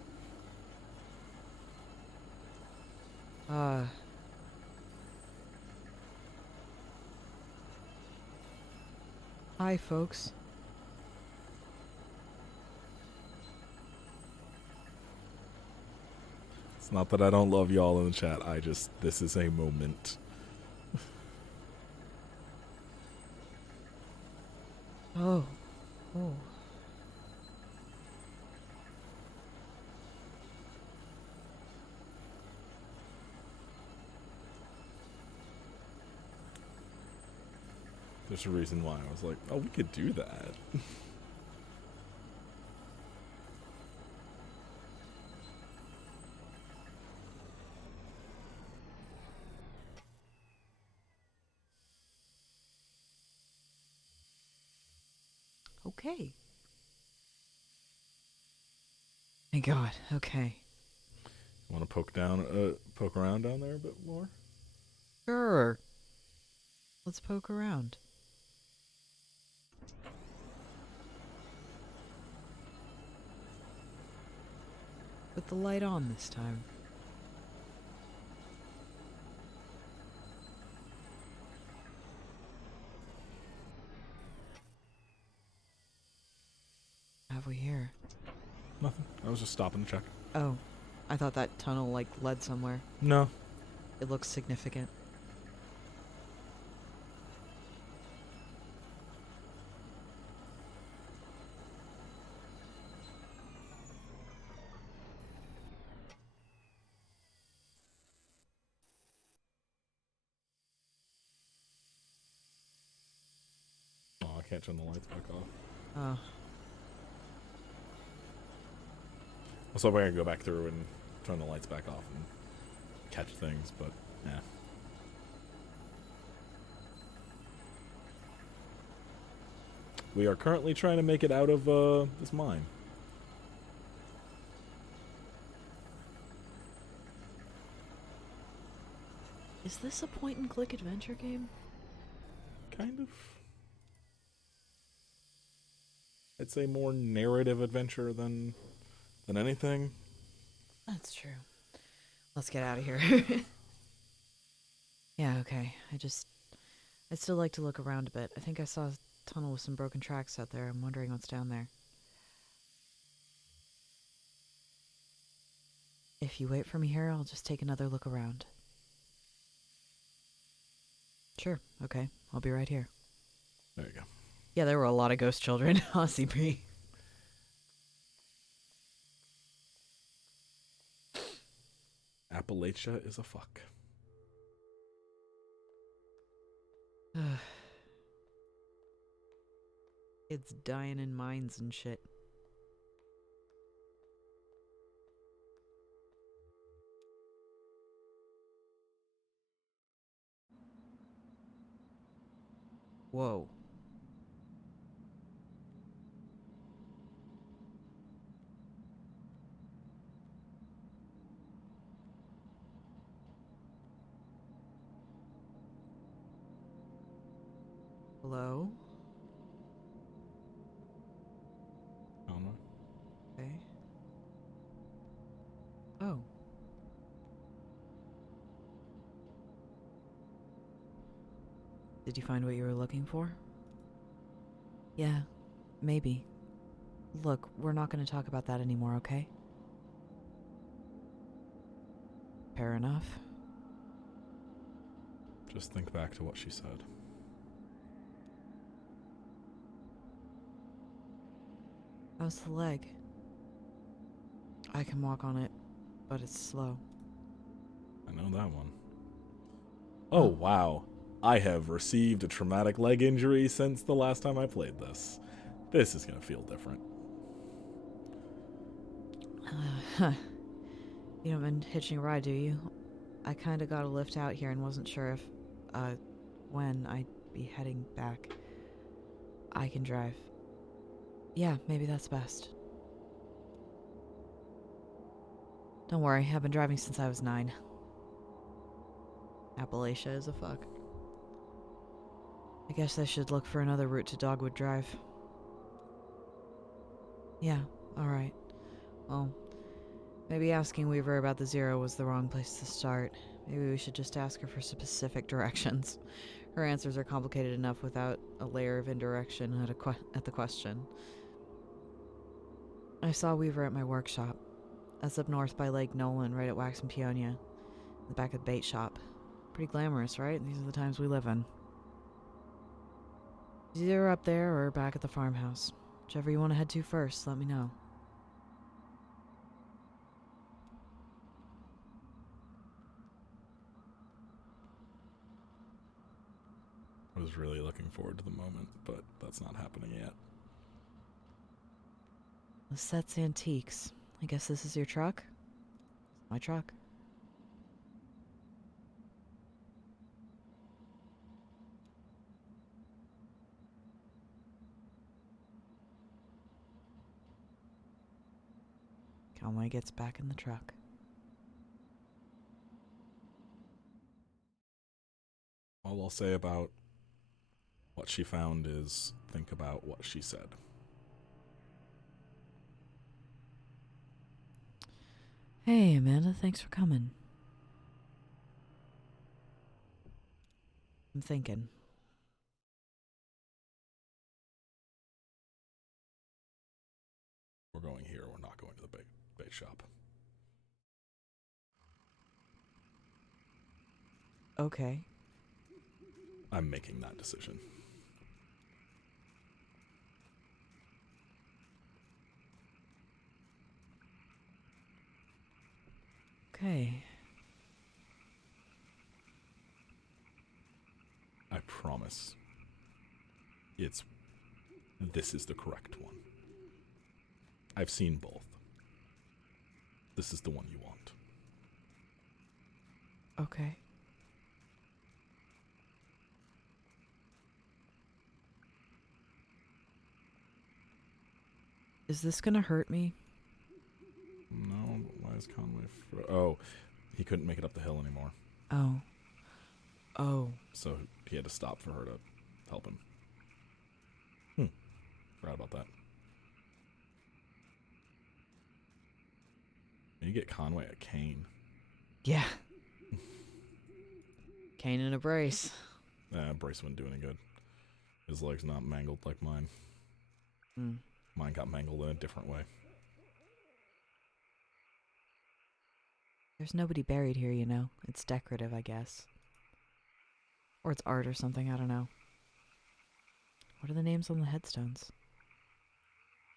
Hi, folks. It's not that I don't love y'all in the chat. This is a moment. Oh. Oh. There's a reason why I was like, oh, we could do that. Okay. Thank God. Okay. Want to poke around down there a bit more? Sure. Let's poke around. With the light on this time. Have we here? Nothing. I was just stopping to check. Oh. I thought that tunnel, like, led somewhere. No. It looks significant. Oh, I can't turn the lights back off. Oh. I was hoping I could go back through and turn the lights back off and catch things, but yeah. We are currently trying to make it out of this mine. Is this a point-and-click adventure game? Kind of. I'd say more narrative adventure than anything. That's true. Let's get out of here. Yeah, okay. I'd still like to look around a bit. I think I saw a tunnel with some broken tracks out there. I'm wondering what's down there. If you wait for me here, I'll just take another look around. Sure, okay. I'll be right here. There you go. Yeah, there were a lot of ghost children. CP. Appalachia is a fuck. Kids dying in mines and shit. Whoa. Hello? I don't know. Okay. Oh. Did you find what you were looking for? Yeah, maybe. Look, we're not going to talk about that anymore, okay? Fair enough. Just think back to what she said. How's the leg? I can walk on it, but it's slow. I know that one. Oh, wow. I have received a traumatic leg injury since the last time I played this. This is going to feel different. You haven't been hitching a ride, do you? I kinda got a lift out here and wasn't sure if, when I'd be heading back. I can drive. Yeah, maybe that's best. Don't worry, I've been driving since I was 9. Appalachia is a fuck. I guess I should look for another route to Dogwood Drive. Yeah, alright. Well, maybe asking Weaver about the Zero was the wrong place to start. Maybe we should just ask her for specific directions. Her answers are complicated enough without a layer of indirection at the question. I saw Weaver at my workshop. That's up north by Lake Nolan, right at Wax and Peonia. In the back of the bait shop. Pretty glamorous, right? These are the times we live in. It's either up there or back at the farmhouse. Whichever you want to head to first, let me know. I was really looking forward to the moment, but that's not happening yet. Lisette's Antiques. I guess this is your truck? My truck. Conway gets back in the truck. All I'll say about what she found is think about what she said. Hey, Amanda, thanks for coming. I'm thinking. We're going here, we're not going to the bait shop. Okay. I'm making that decision. Okay. I promise. This is the correct one. I've seen both. This is the one you want. Okay. Is this gonna hurt me? No, why is Conway... Oh, he couldn't make it up the hill anymore. Oh. Oh. So he had to stop for her to help him. Forgot about that. You get Conway a cane. Yeah. Cane in a brace. Brace wouldn't do any good. His leg's not mangled like mine. Hmm. Mine got mangled in a different way. There's nobody buried here, you know. It's decorative, I guess. Or it's art or something, I don't know. What are the names on the headstones?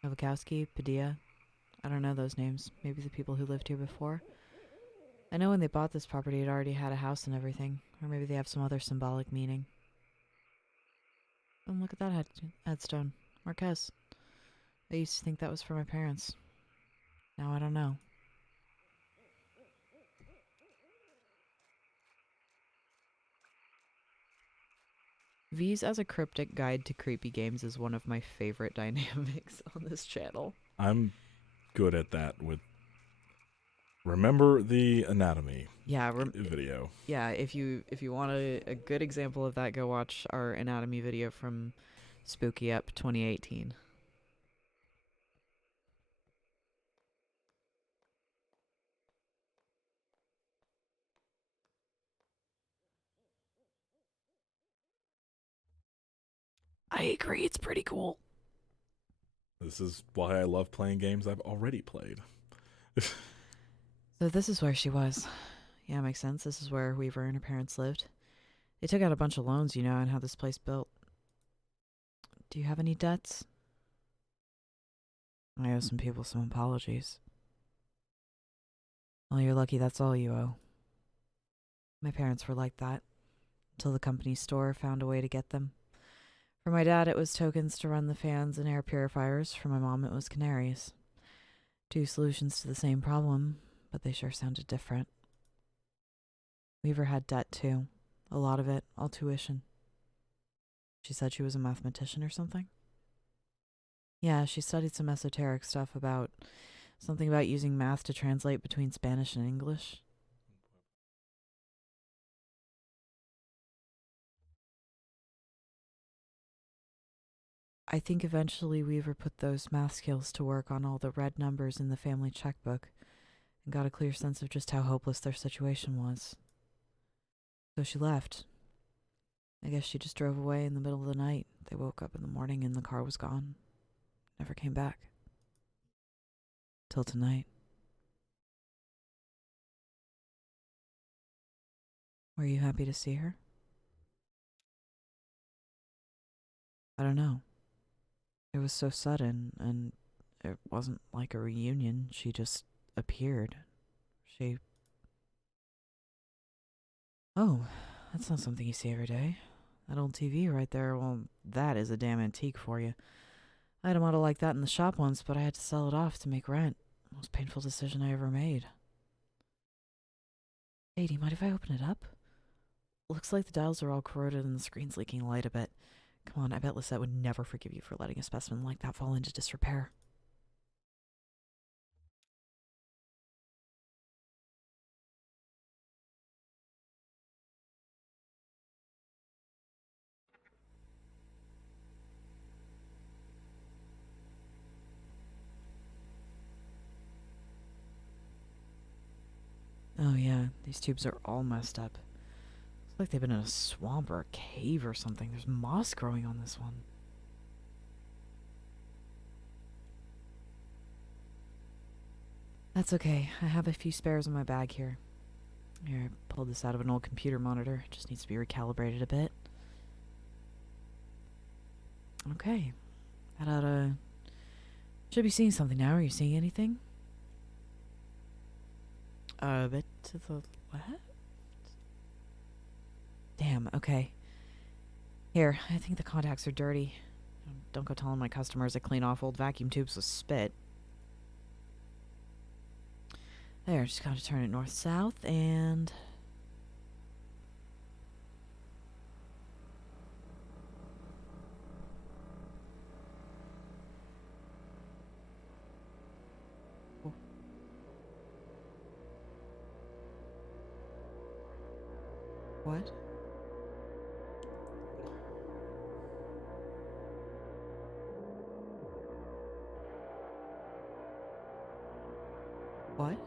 Novikowski, Padilla. I don't know those names. Maybe the people who lived here before. I know when they bought this property it already had a house and everything. Or maybe they have some other symbolic meaning. And look at that headstone. Marquez. I used to think that was for my parents. Now I don't know. V's as a cryptic guide to creepy games is one of my favorite dynamics on this channel. I'm good at that with. Remember the anatomy Yeah, video. yeah. If you want a good example of that, go watch our anatomy video from Spooky Up 2018. I agree, it's pretty cool. This is why I love playing games I've already played. So this is where she was. Yeah, makes sense. This is where Weaver and her parents lived. They took out a bunch of loans, and had this place built. Do you have any debts? I owe some people some apologies. Well, you're lucky that's all you owe. My parents were like that, until the company store found a way to get them. For my dad, it was tokens to run the fans and air purifiers. For my mom, it was canaries. Two solutions to the same problem, but they sure sounded different. Weaver had debt, too. A lot of it, all tuition. She said she was a mathematician or something? Yeah, she studied some esoteric stuff about something about using math to translate between Spanish and English. I think eventually Weaver put those math skills to work on all the red numbers in the family checkbook and got a clear sense of just how hopeless their situation was. So she left. I guess she just drove away in the middle of the night. They woke up in the morning and the car was gone. Never came back. Till tonight. Were you happy to see her? I don't know. It was so sudden, and it wasn't like a reunion. She just appeared. She... Oh, that's not something you see every day. That old TV right there, well, that is a damn antique for you. I had a model like that in the shop once, but I had to sell it off to make rent. Most painful decision I ever made. Hey, do you mind if I open it up? Looks like the dials are all corroded and the screen's leaking light a bit. Come on, I bet Lisette would never forgive you for letting a specimen like that fall into disrepair. Oh yeah, these tubes are all messed up. Looks like they've been in a swamp or a cave or something. There's moss growing on this one. That's okay. I have a few spares in my bag here. Here, I pulled this out of an old computer monitor. It just needs to be recalibrated a bit. Okay. That oughta... Should be seeing something now. Are you seeing anything? A bit to the left? Damn, okay. Here, I think the contacts are dirty. Don't go telling my customers I clean off old vacuum tubes with spit. There, just gotta turn it north-south and... What? What?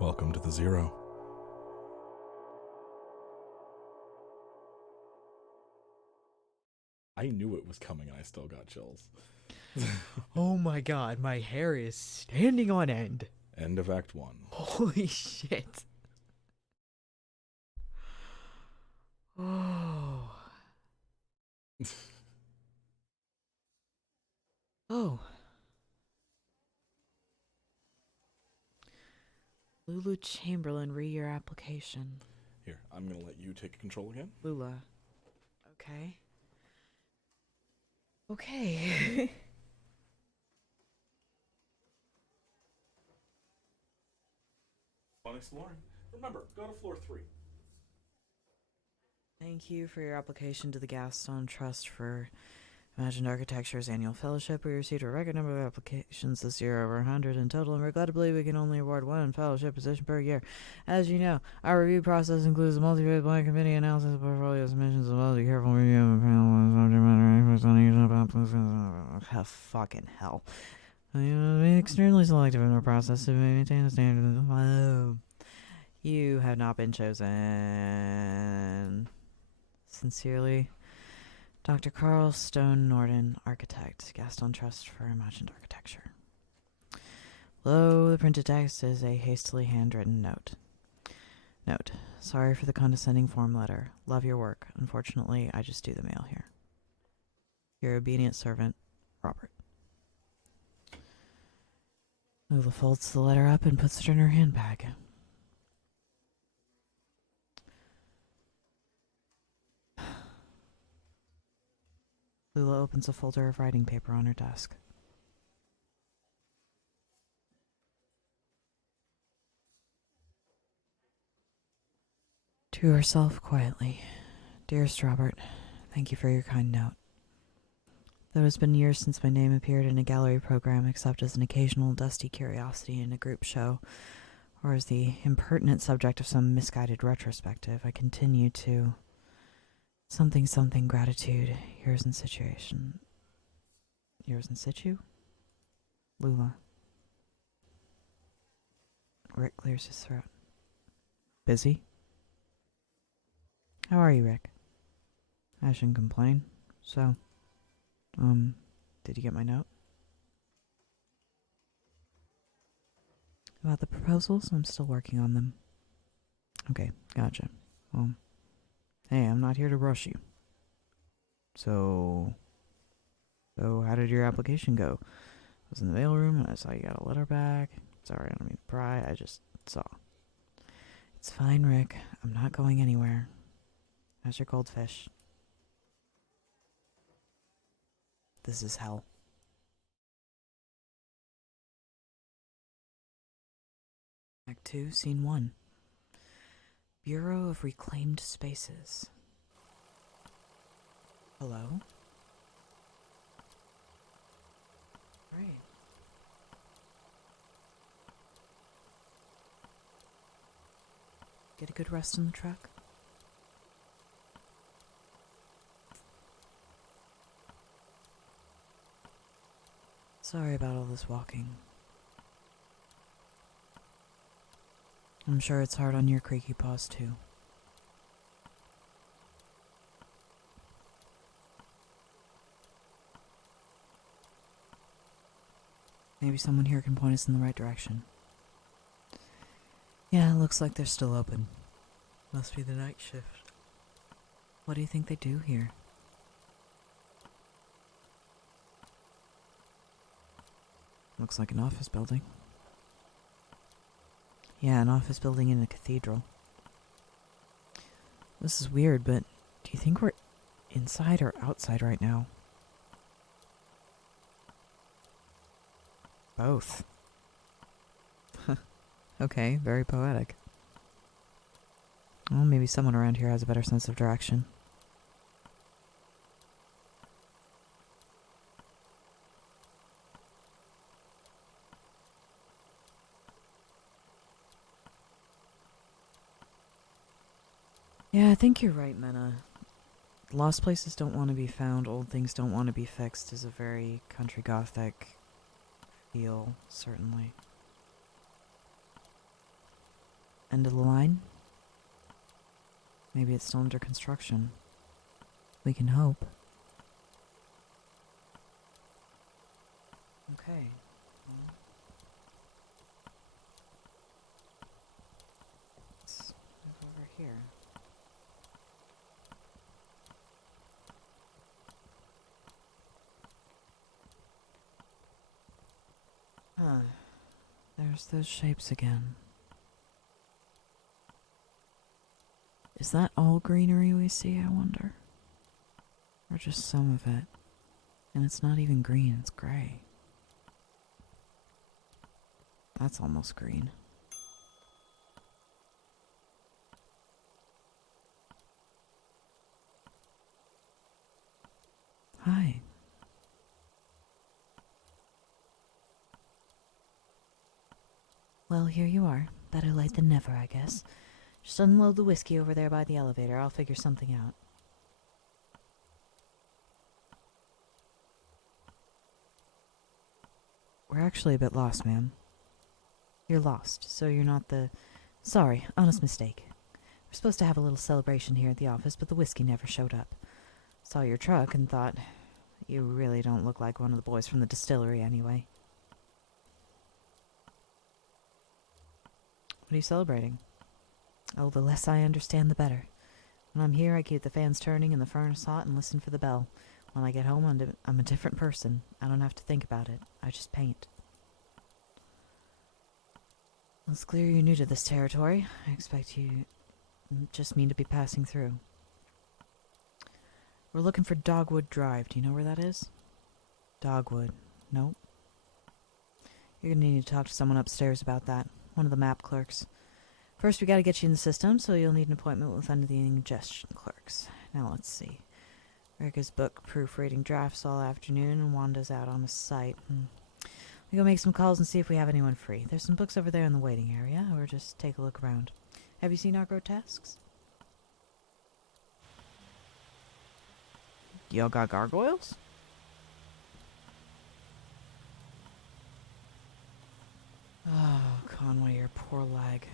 Welcome to the Zero. I knew it was coming and I still got chills. Oh my god, my hair is standing on end. End of Act 1. Holy shit. Oh. Oh. Lulu Chamberlain, read your application. Here, I'm gonna let you take control again. Lula. Okay. Okay. Fun exploring. Remember, go to floor 3. Thank you for your application to the Gaston Trust for Imagined Architecture's annual fellowship. We received a record number of applications this year, over 100 in total, and we're glad to believe we can only award one fellowship position per year. As you know, our review process includes a multi-phase blind committee analysis of portfolio submissions, as well as a careful review of the panel subject matter experts on each of fucking hell. We must be extremely selective in our process to maintain a standard. You have not been chosen. Sincerely, Dr. Carl Stone Norden, architect, Gaston Trust for Imagined Architecture. Below the printed text is a hastily handwritten note. Note, sorry for the condescending form letter. Love your work. Unfortunately, I just do the mail here. Your obedient servant, Robert. Lula folds the letter up and puts it in her handbag. Lula opens a folder of writing paper on her desk. To herself quietly, Dearest Robert, thank you for your kind note. Though it has been years since my name appeared in a gallery program except as an occasional dusty curiosity in a group show, or as the impertinent subject of some misguided retrospective, I continue to... something gratitude, yours in situation. Yours in situ? Lula. Rick clears his throat. Busy? How are you, Rick? I shouldn't complain. So, did you get my note? About the proposals? I'm still working on them. Okay, gotcha. Well, hey, I'm not here to rush you. So how did your application go? I was in the mailroom and I saw you got a letter back. Sorry, I don't mean to pry. I just saw. It's fine, Rick. I'm not going anywhere. How's your goldfish? This is hell. Act 2, Scene 1. Bureau of Reclaimed Spaces. Hello? Right. Get a good rest in the truck? Sorry about all this walking. I'm sure it's hard on your creaky paws, too. Maybe someone here can point us in the right direction. Yeah, it looks like they're still open. Must be the night shift. What do you think they do here? Looks like an office building. Yeah, an office building in a cathedral. This is weird, but do you think we're inside or outside right now? Both. Okay, very poetic. Well, maybe someone around here has a better sense of direction. Yeah, I think you're right, Mena. Lost places don't want to be found, old things don't want to be fixed is a very country gothic feel, certainly. End of the line? Maybe it's still under construction. We can hope. Okay. Well, let's move over here. There's those shapes again. Is that all greenery we see, I wonder? Or just some of it? And it's not even green, it's gray. That's almost green. Hi. Well, here you are. Better late than never, I guess. Just unload the whiskey over there by the elevator. I'll figure something out. We're actually a bit lost, ma'am. You're lost, so you're not the... Sorry, honest mistake. We're supposed to have a little celebration here at the office, but the whiskey never showed up. Saw your truck and thought, you really don't look like one of the boys from the distillery anyway. What are you celebrating? Oh, the less I understand, the better. When I'm here, I keep the fans turning and the furnace hot and listen for the bell. When I get home, I'm a different person. I don't have to think about it. I just paint. Well, it's clear you're new to this territory. I expect you just mean to be passing through. We're looking for Dogwood Drive. Do you know where that is? Dogwood. Nope. You're gonna need to talk to someone upstairs about that. One of the map clerks. First, we gotta get you in the system, so you'll need an appointment with one of the ingestion clerks. Now, let's see. Rick is book proofreading drafts all afternoon, and Wanda's out on a site. We go make some calls and see if we have anyone free. There's some books over there in the waiting area, or just take a look around. Have you seen our grotesques? Y'all got gargoyles? Oh, Conway, your poor leg.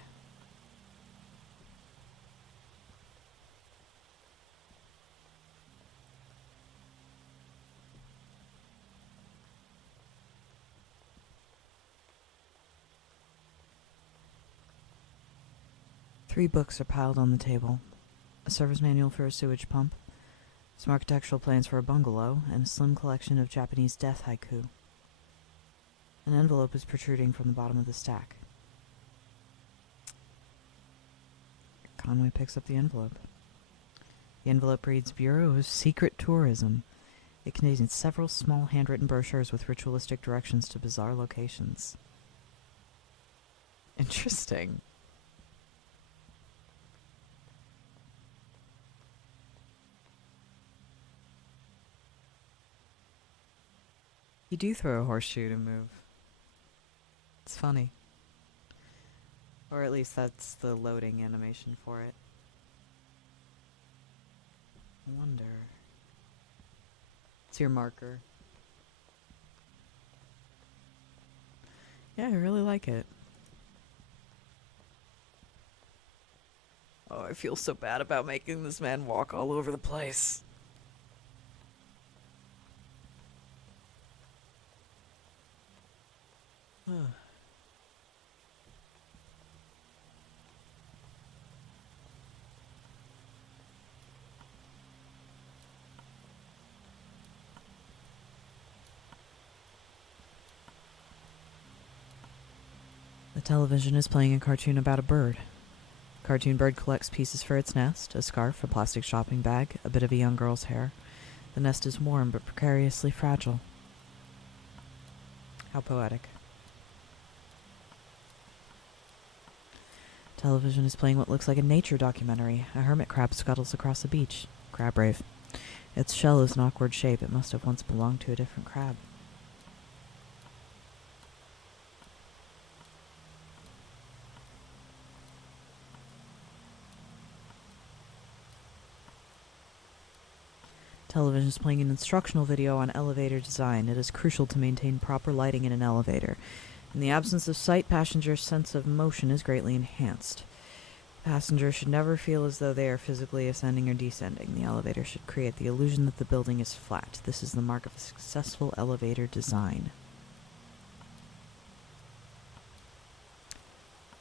Three books are piled on the table. A service manual for a sewage pump, some architectural plans for a bungalow, and a slim collection of Japanese death haiku. An envelope is protruding from the bottom of the stack. Conway picks up the envelope. The envelope reads, Bureau of Secret Tourism. It contains several small handwritten brochures with ritualistic directions to bizarre locations. Interesting. You do throw a horseshoe to move. It's funny. Or at least that's the loading animation for it. I wonder. It's your marker. Yeah, I really like it. Oh, I feel so bad about making this man walk all over the place. The television is playing a cartoon about a bird. The cartoon bird collects pieces for its nest, a scarf, a plastic shopping bag, a bit of a young girl's hair. The nest is warm but precariously fragile. How poetic. Television is playing what looks like a nature documentary. A hermit crab scuttles across the beach. Crab rave. Its shell is an awkward shape. It must have once belonged to a different crab. Television is playing an instructional video on elevator design. It is crucial to maintain proper lighting in an elevator. In the absence of sight, passengers' sense of motion is greatly enhanced. Passengers should never feel as though they are physically ascending or descending. The elevator should create the illusion that the building is flat. This is the mark of a successful elevator design.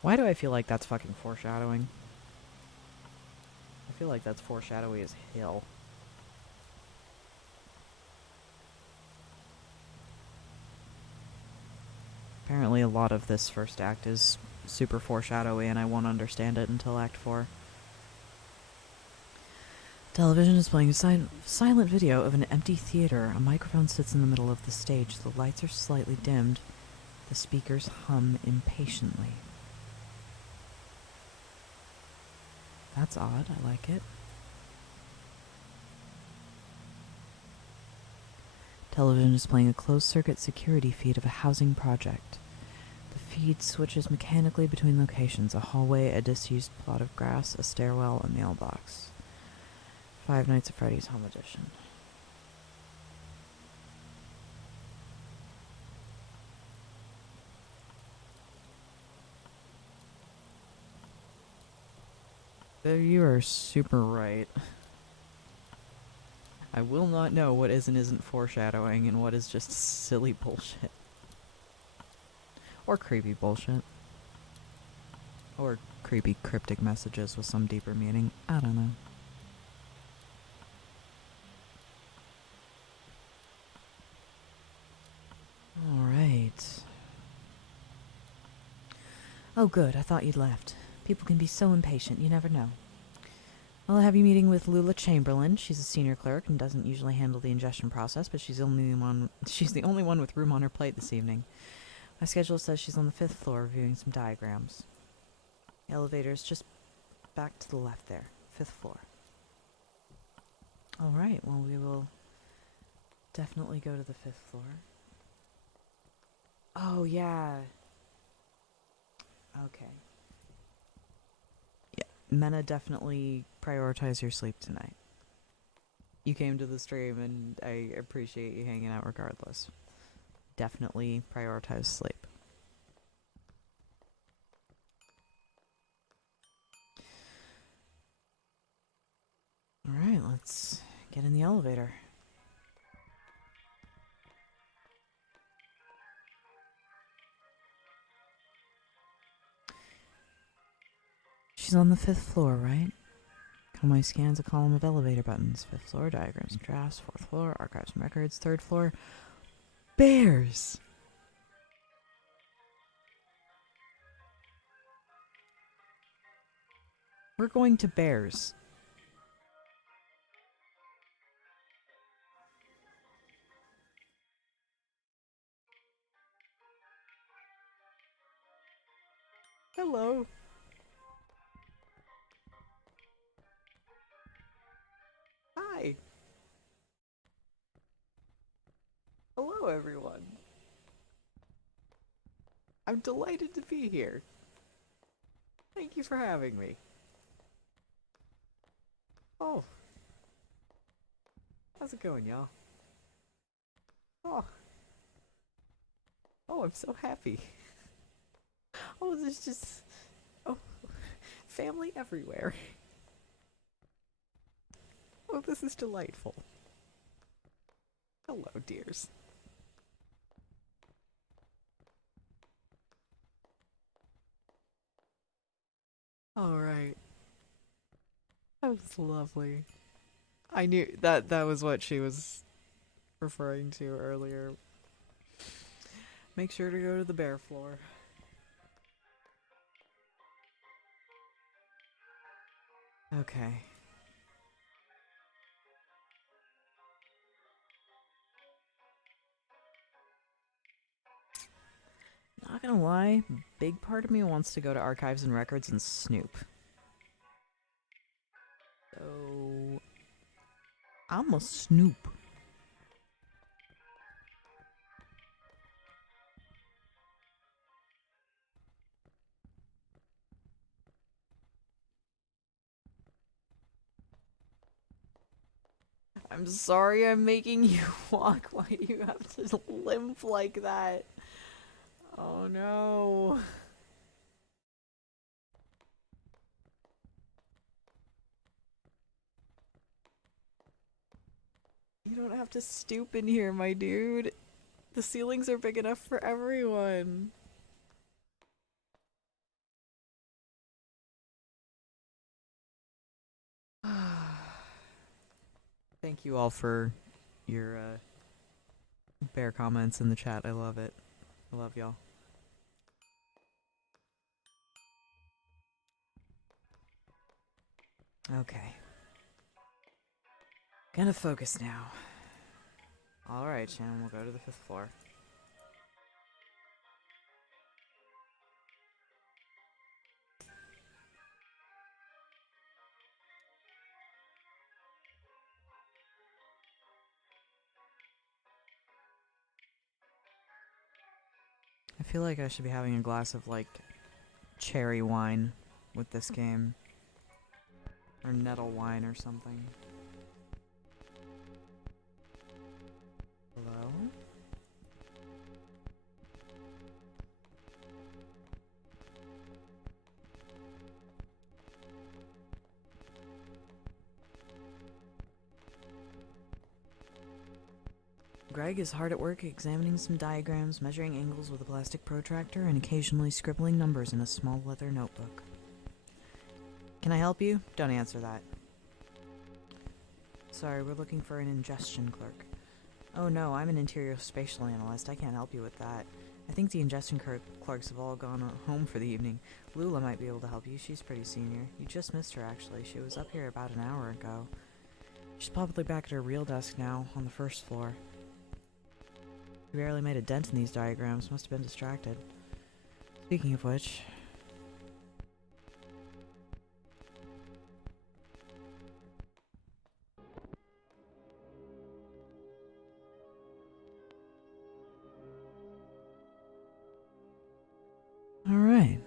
Why do I feel like that's fucking foreshadowing? I feel like that's foreshadowy as hell. Apparently a lot of this first act is super foreshadowy and I won't understand it until Act 4. Television is playing a silent video of an empty theater. A microphone sits in the middle of the stage. The lights are slightly dimmed. The speakers hum impatiently. That's odd. I like it. Television is playing a closed-circuit security feed of a housing project. The feed switches mechanically between locations: a hallway, a disused plot of grass, a stairwell, a mailbox. Five Nights at Freddy's Home Edition. You are super right. I will not know what is and isn't foreshadowing and what is just silly bullshit. Or creepy bullshit. Or creepy cryptic messages with some deeper meaning. I don't know. Alright. Oh good, I thought you'd left. People can be so impatient, you never know. Well, I have you meeting with Lula Chamberlain. She's a senior clerk and doesn't usually handle the ingestion process, but she's the only one with room on her plate this evening. My schedule says she's on the 5th floor reviewing some diagrams. The elevator's just back to the left there. 5th floor. Alright, well we will definitely go to the 5th floor. Oh yeah. Okay. Yeah, Mena, definitely prioritize your sleep tonight. You came to the stream and I appreciate you hanging out regardless. Definitely prioritize sleep. Alright, let's get in the elevator. She's on the 5th floor, right? Conway scans a column of elevator buttons. 5th floor, diagrams and drafts. 4th floor, archives and records. 3rd floor, bears! We're going to bears. Hello. Hi. Hello, everyone. I'm delighted to be here. Thank you for having me. Oh. How's it going, y'all? Oh. Oh, I'm so happy. Oh, there's just... Oh. Family everywhere. Oh, this is delightful. Hello, dears. Alright. That was lovely. I knew that was what she was referring to earlier. Make sure to go to the bear floor. Okay. Not gonna lie, big part of me wants to go to archives and records and snoop. So I'm a snoop. I'm sorry I'm making you walk. Why do you have to limp like that? Oh no. You don't have to stoop in here, my dude. The ceilings are big enough for everyone. Thank you all for your bear comments in the chat. I love it. I love y'all. Okay. Gonna focus now. Alright, Shannon, we'll go to the 5th floor. I feel like I should be having a glass of, like, cherry wine with this game. Or nettle wine or something. Hello? Greg is hard at work examining some diagrams, measuring angles with a plastic protractor, and occasionally scribbling numbers in a small leather notebook. Can I help you? Don't answer that. Sorry, we're looking for an ingestion clerk. Oh no, I'm an interior spatial analyst. I can't help you with that. I think the ingestion clerks have all gone home for the evening. Lula might be able to help you. She's pretty senior. You just missed her, actually. She was up here about an hour ago. She's probably back at her real desk now, on the 1st floor. She barely made a dent in these diagrams. Must have been distracted. Speaking of which... Alright.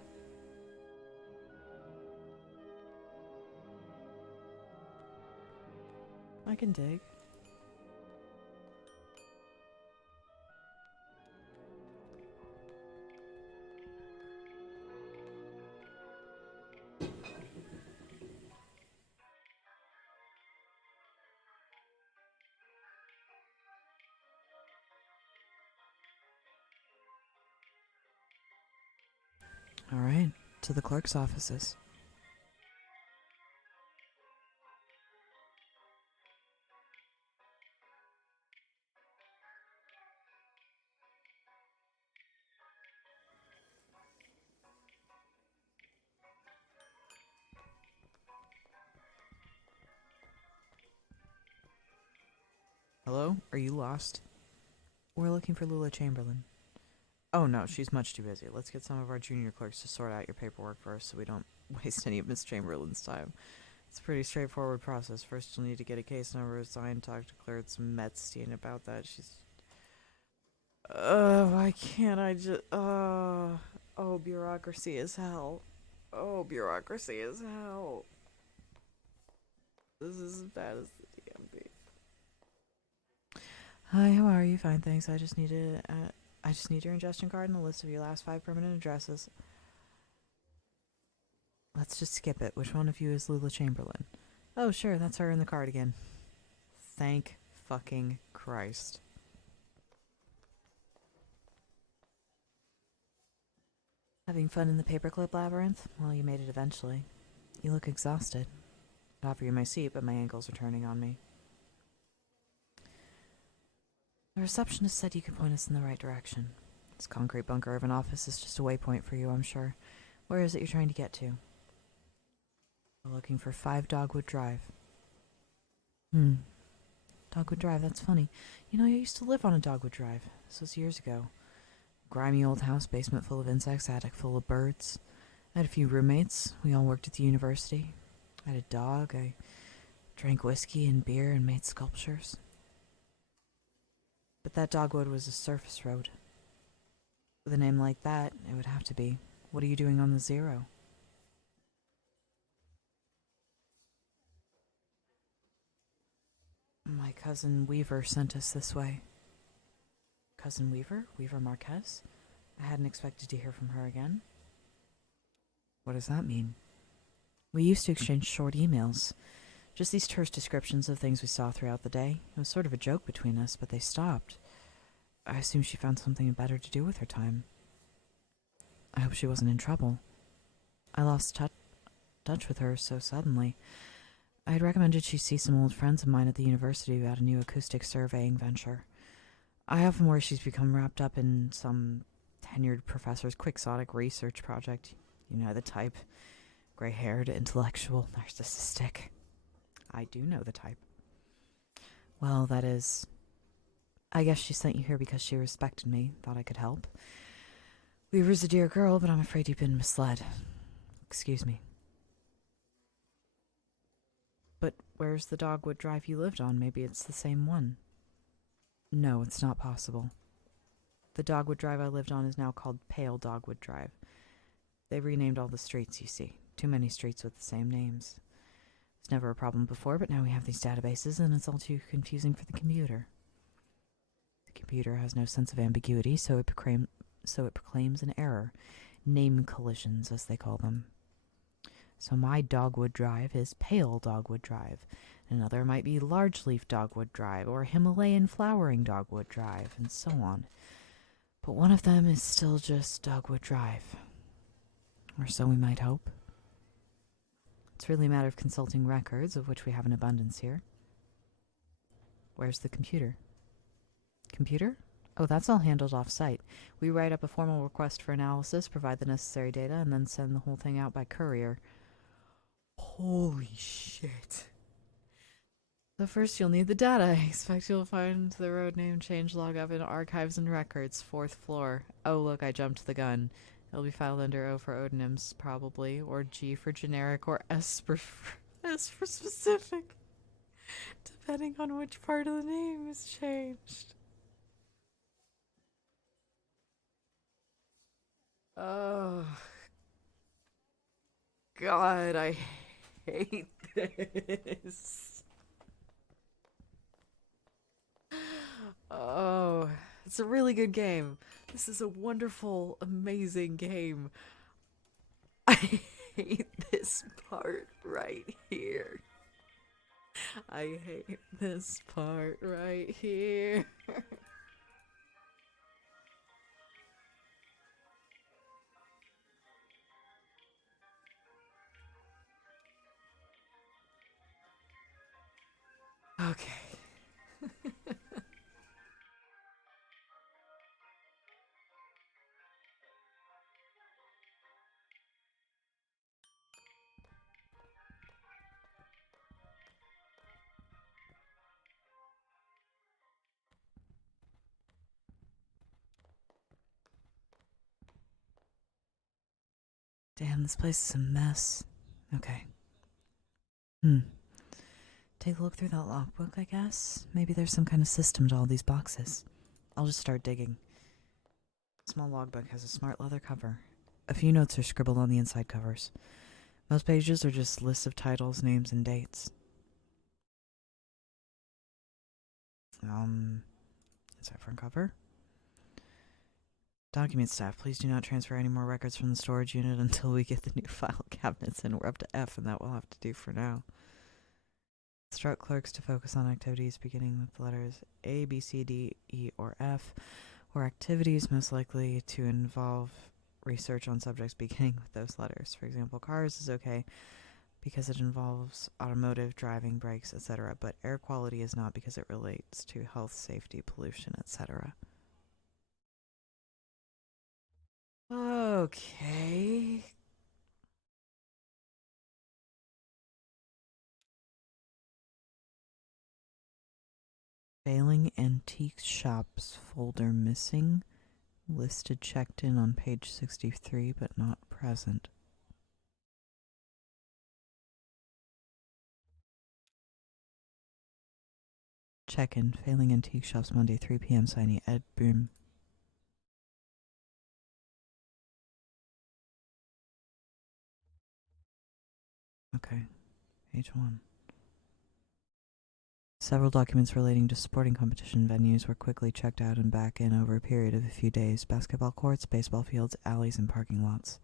I can dig. Alright, to the clerk's offices. Hello? Are you lost? We're looking for Lula Chamberlain. Oh no, she's much too busy. Let's get some of our junior clerks to sort out your paperwork first so we don't waste any of Miss Chamberlain's time. It's a pretty straightforward process. First you'll need to get a case number assigned, talk to Clarence Metzstein about that. She's... why can't I just... oh, bureaucracy is hell. Oh, bureaucracy is hell. This is as bad as the DMV. Hi, how are you? Fine, thanks. I just need your ingestion card and a list of your last 5 permanent addresses. Let's just skip it. Which one of you is Lula Chamberlain? Oh, sure, that's her in the card again. Thank fucking Christ. Having fun in the paperclip labyrinth? Well, you made it eventually. You look exhausted. I'd offer you my seat, but my ankles are turning on me. The receptionist said you could point us in the right direction. This concrete bunker of an office is just a waypoint for you, I'm sure. Where is it you're trying to get to? We're looking for 5 Dogwood Drive. Dogwood Drive, that's funny. You know, I used to live on a Dogwood Drive. This was years ago. Grimy old house, basement full of insects, attic full of birds. I had a few roommates. We all worked at the university. I had a dog. I drank whiskey and beer and made sculptures. But that Dogwood was a surface road. With a name like that, it would have to be. What are you doing on the 0? My cousin Weaver sent us this way. Cousin Weaver? Weaver Marquez? I hadn't expected to hear from her again. What does that mean? We used to exchange short emails. Just these terse descriptions of things we saw throughout the day. It was sort of a joke between us, but they stopped. I assume she found something better to do with her time. I hope she wasn't in trouble. I lost touch with her so suddenly. I had recommended she see some old friends of mine at the university about a new acoustic surveying venture. I often worry she's become wrapped up in some tenured professor's quixotic research project. You know the type. Gray-haired, intellectual, narcissistic. I do know the type. Well, that is... I guess she sent you here because she respected me, thought I could help. Weaver's a dear girl, but I'm afraid you've been misled. Excuse me. But where's the Dogwood Drive you lived on? Maybe it's the same one. No, it's not possible. The Dogwood Drive I lived on is now called Pale Dogwood Drive. They've renamed all the streets, you see. Too many streets with the same names. It's never a problem before, but now we have these databases, and it's all too confusing for the computer. The computer has no sense of ambiguity, so it proclaims an error. Name collisions, as they call them. So my Dogwood Drive is Pale Dogwood Drive. Another might be Large Leaf Dogwood Drive, or Himalayan Flowering Dogwood Drive, and so on. But one of them is still just Dogwood Drive. Or so we might hope. It's really a matter of consulting records, of which we have an abundance here. Where's the computer? Computer? Oh, that's all handled off-site. We write up a formal request for analysis, provide the necessary data, and then send the whole thing out by courier. Holy shit. So first you'll need the data. I expect you'll find the road name changelog up in archives and records, 4th floor. Oh, look, I jumped the gun. It'll be filed under O for odonyms, probably, or G for generic, or S for specific, depending on which part of the name is changed. Oh, God, I hate this. Oh, it's a really good game. This is a wonderful, amazing game. I hate this part right here. I hate this part right here. Okay. Damn, this place is a mess. Okay. Take a look through that logbook, I guess. Maybe there's some kind of system to all these boxes. I'll just start digging. Small logbook has a smart leather cover. A few notes are scribbled on the inside covers. Most pages are just lists of titles, names, and dates. Inside front cover. Document staff, please do not transfer any more records from the storage unit until we get the new file cabinets in. We're up to F, and that will have to do for now. Instruct clerks to focus on activities beginning with the letters A, B, C, D, E, or F, or activities most likely to involve research on subjects beginning with those letters. For example, cars is okay because it involves automotive, driving, brakes, etc., but air quality is not because it relates to health, safety, pollution, etc. Okay. Failing antique shops folder missing. Listed checked in on page 63, but not present. Check-in. Failing antique shops Monday, 3 p.m. Signing Ed Boom. Okay. Page 1. Several documents relating to sporting competition venues were quickly checked out and back in over a period of a few days. Basketball courts, baseball fields, alleys, and parking lots.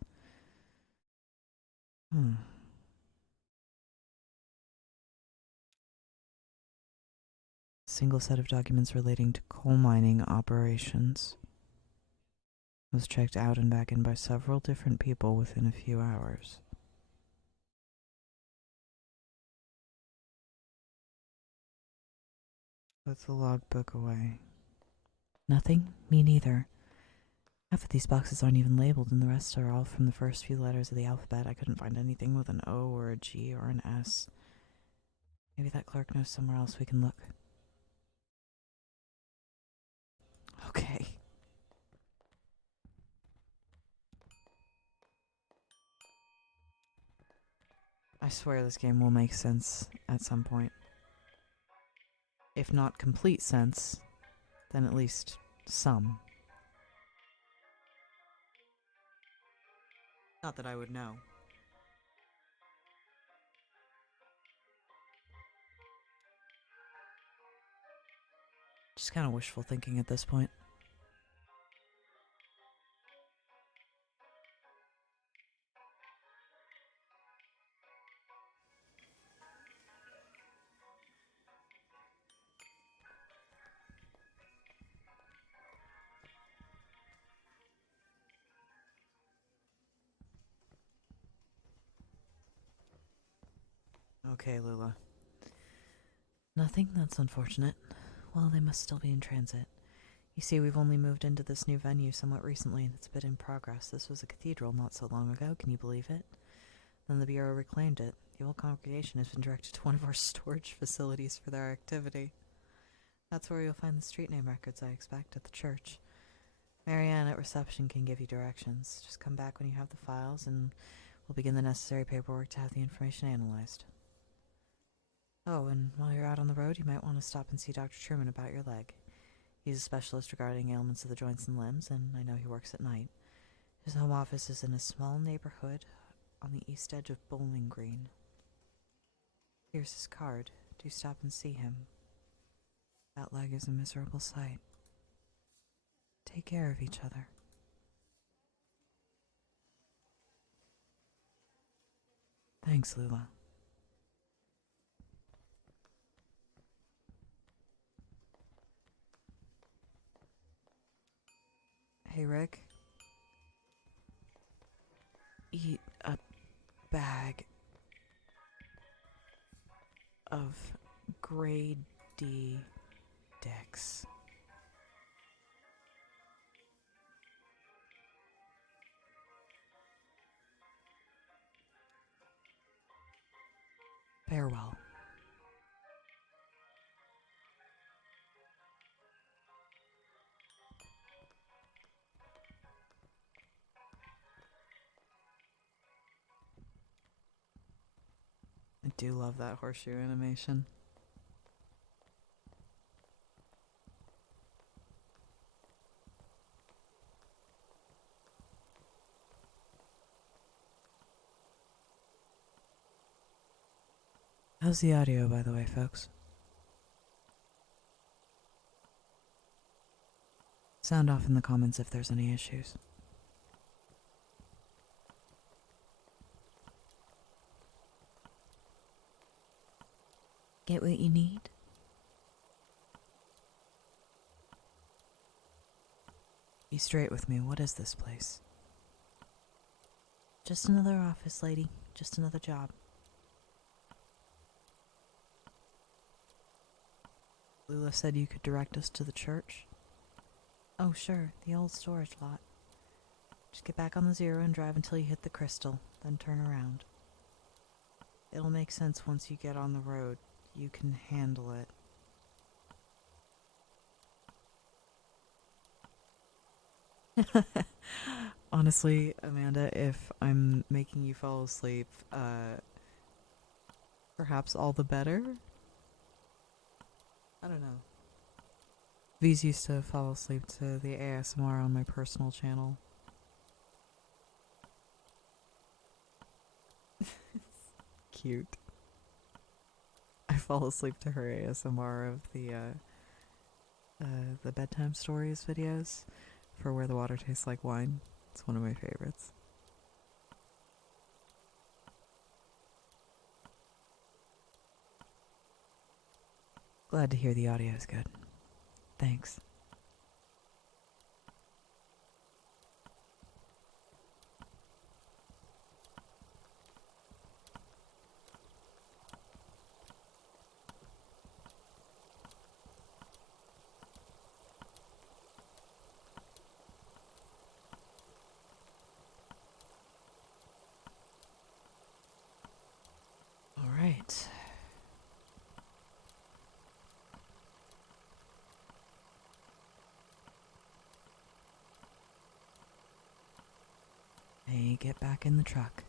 Single set of documents relating to coal mining operations was checked out and back in by several different people within a few hours. Put the logbook away. Nothing? Me neither. Half of these boxes aren't even labeled, and the rest are all from the first few letters of the alphabet. I couldn't find anything with an O or a G or an S. Maybe that clerk knows somewhere else we can look. Okay. I swear this game will make sense at some point. If not complete sense, then at least some. Not that I would know. Just kind of wishful thinking at this point. Okay, Lula. Nothing? That's unfortunate. Well, they must still be in transit. You see, we've only moved into this new venue somewhat recently, and it's a bit in progress. This was a cathedral not so long ago, can you believe it? Then the Bureau reclaimed it. The old congregation has been directed to one of our storage facilities for their activity. That's where you'll find the street name records, I expect, at the church. Marianne at reception can give you directions. Just come back when you have the files, and we'll begin the necessary paperwork to have the information analyzed. Oh, and while you're out on the road, you might want to stop and see Dr. Truman about your leg. He's a specialist regarding ailments of the joints and limbs, and I know he works at night. His home office is in a small neighborhood on the east edge of Bowling Green. Here's his card. Do stop and see him. That leg is a miserable sight. Take care of each other. Thanks, Lula. Hey, Rick. Eat a bag of grade D dicks. Farewell. I do love that horseshoe animation. How's the audio, by the way, folks? Sound off in the comments if there's any issues. Get what you need? Be straight with me. What is this place? Just another office, lady. Just another job. Lula said you could direct us to the church. Oh, sure. The old storage lot. Just get back on the zero and drive until you hit the crystal, then turn around. It'll make sense once you get on the road. You can handle it. Honestly, Amanda, if I'm making you fall asleep, perhaps all the better? I don't know. V's used to fall asleep to the ASMR on my personal channel. Cute. I fall asleep to her ASMR of the bedtime stories videos for Where the Water Tastes Like Wine. It's one of my favorites. Glad to hear the audio is good. Thanks. All right. me get back in the truck.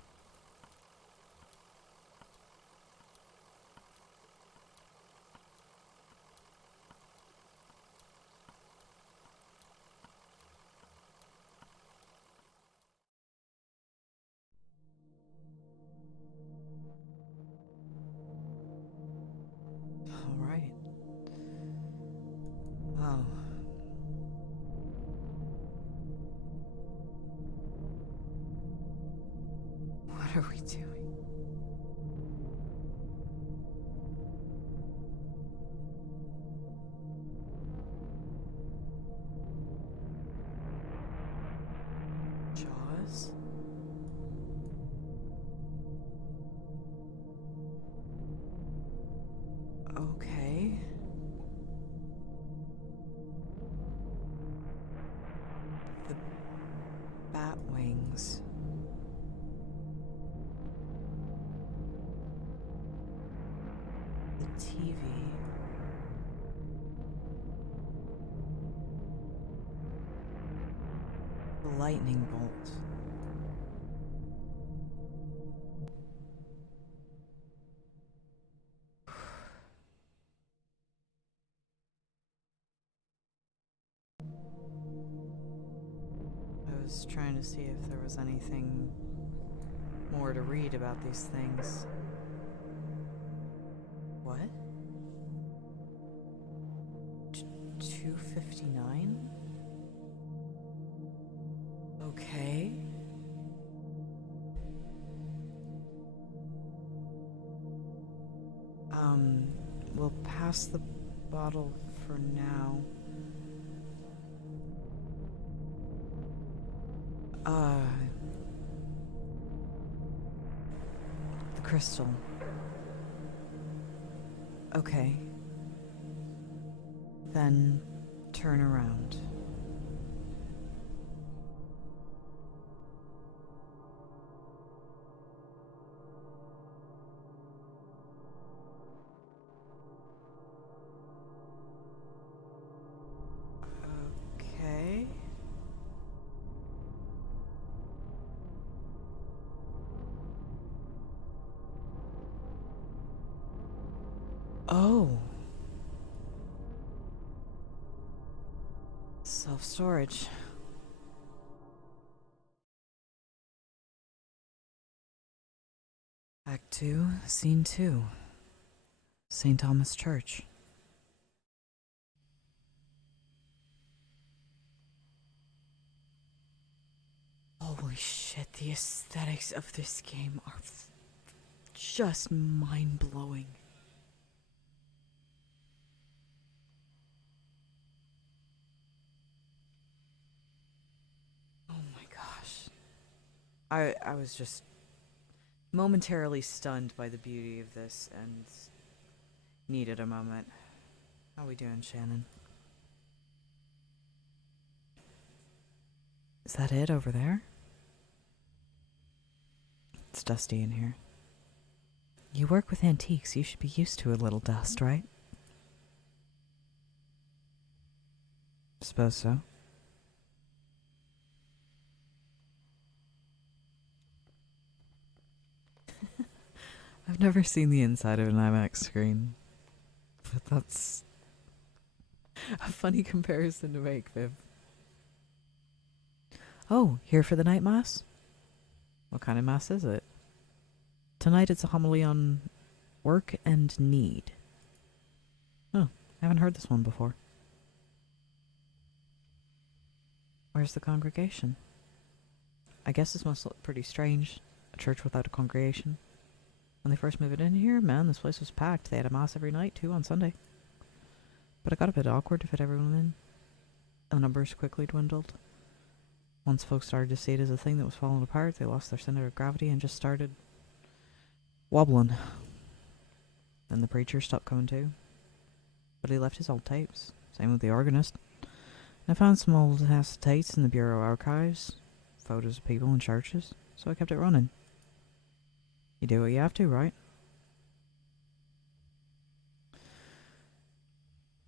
All right. Wow. What are we doing? Jaws? Okay. The bat wings. The TV. The lightning bolt. I was trying to see if there was anything more to read about these things. What? 259? Okay. We'll pass the bottle for now. The crystal. Okay. Then turn around. Okay. Oh. Self-storage. Act 2, Scene 2. St. Thomas Church. Holy shit, the aesthetics of this game are just mind-blowing. Oh my gosh. I was just momentarily stunned by the beauty of this and needed a moment. How we doing, Shannon? Is that it over there? It's dusty in here. You work with antiques, you should be used to a little dust, right? Suppose so. I've never seen the inside of an IMAX screen, but that's a funny comparison to make, Viv. Oh, here for the night mass? What kind of mass is it? Tonight it's a homily on work and need. Oh, I haven't heard this one before. Where's the congregation? I guess this must look pretty strange. A church without a congregation. When they first moved in here, man, this place was packed. They had a mass every night, too, on Sunday. But it got a bit awkward to fit everyone in. The numbers quickly dwindled. Once folks started to see it as a thing that was falling apart, they lost their center of gravity and just started wobbling. Then the preacher stopped coming too. But he left his old tapes. Same with the organist. And I found some old acetates in the Bureau archives. Photos of people in churches. So I kept it running. You do what you have to, right?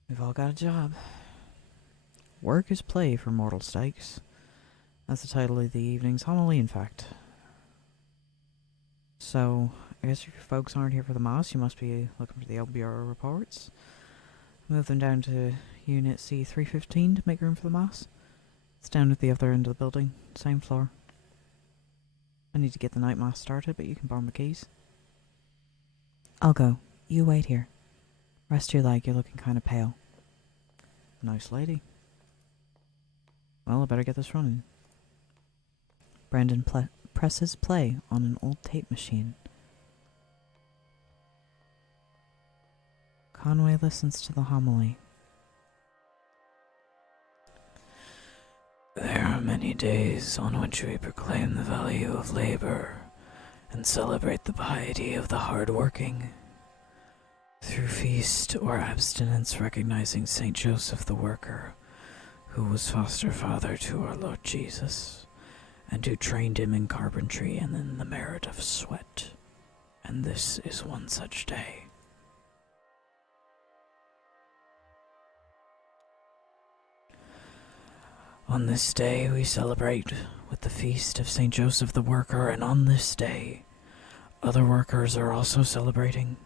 We've all got a job. Work is play for mortal stakes. That's the title of the evening's homily, in fact. So, I guess if you folks aren't here for the Moss, you must be looking for the LBR reports. Move them down to Unit C315 to make room for the Moss. It's down at the other end of the building, same floor. I need to get the night Moss started, but you can borrow my keys. I'll go. You wait here. Rest your leg, you're looking kind of pale. Nice lady. Well, I better get this running. Brandon presses play on an old tape machine. Conway listens to the homily. There are many days on which we proclaim the value of labor and celebrate the piety of the hard-working. Through feast or abstinence, recognizing Saint Joseph the Worker, who was foster father to our Lord Jesus, and who trained him in carpentry and in the merit of sweat. And this is one such day. On this day we celebrate with the feast of Saint Joseph the Worker, and on this day other workers are also celebrating.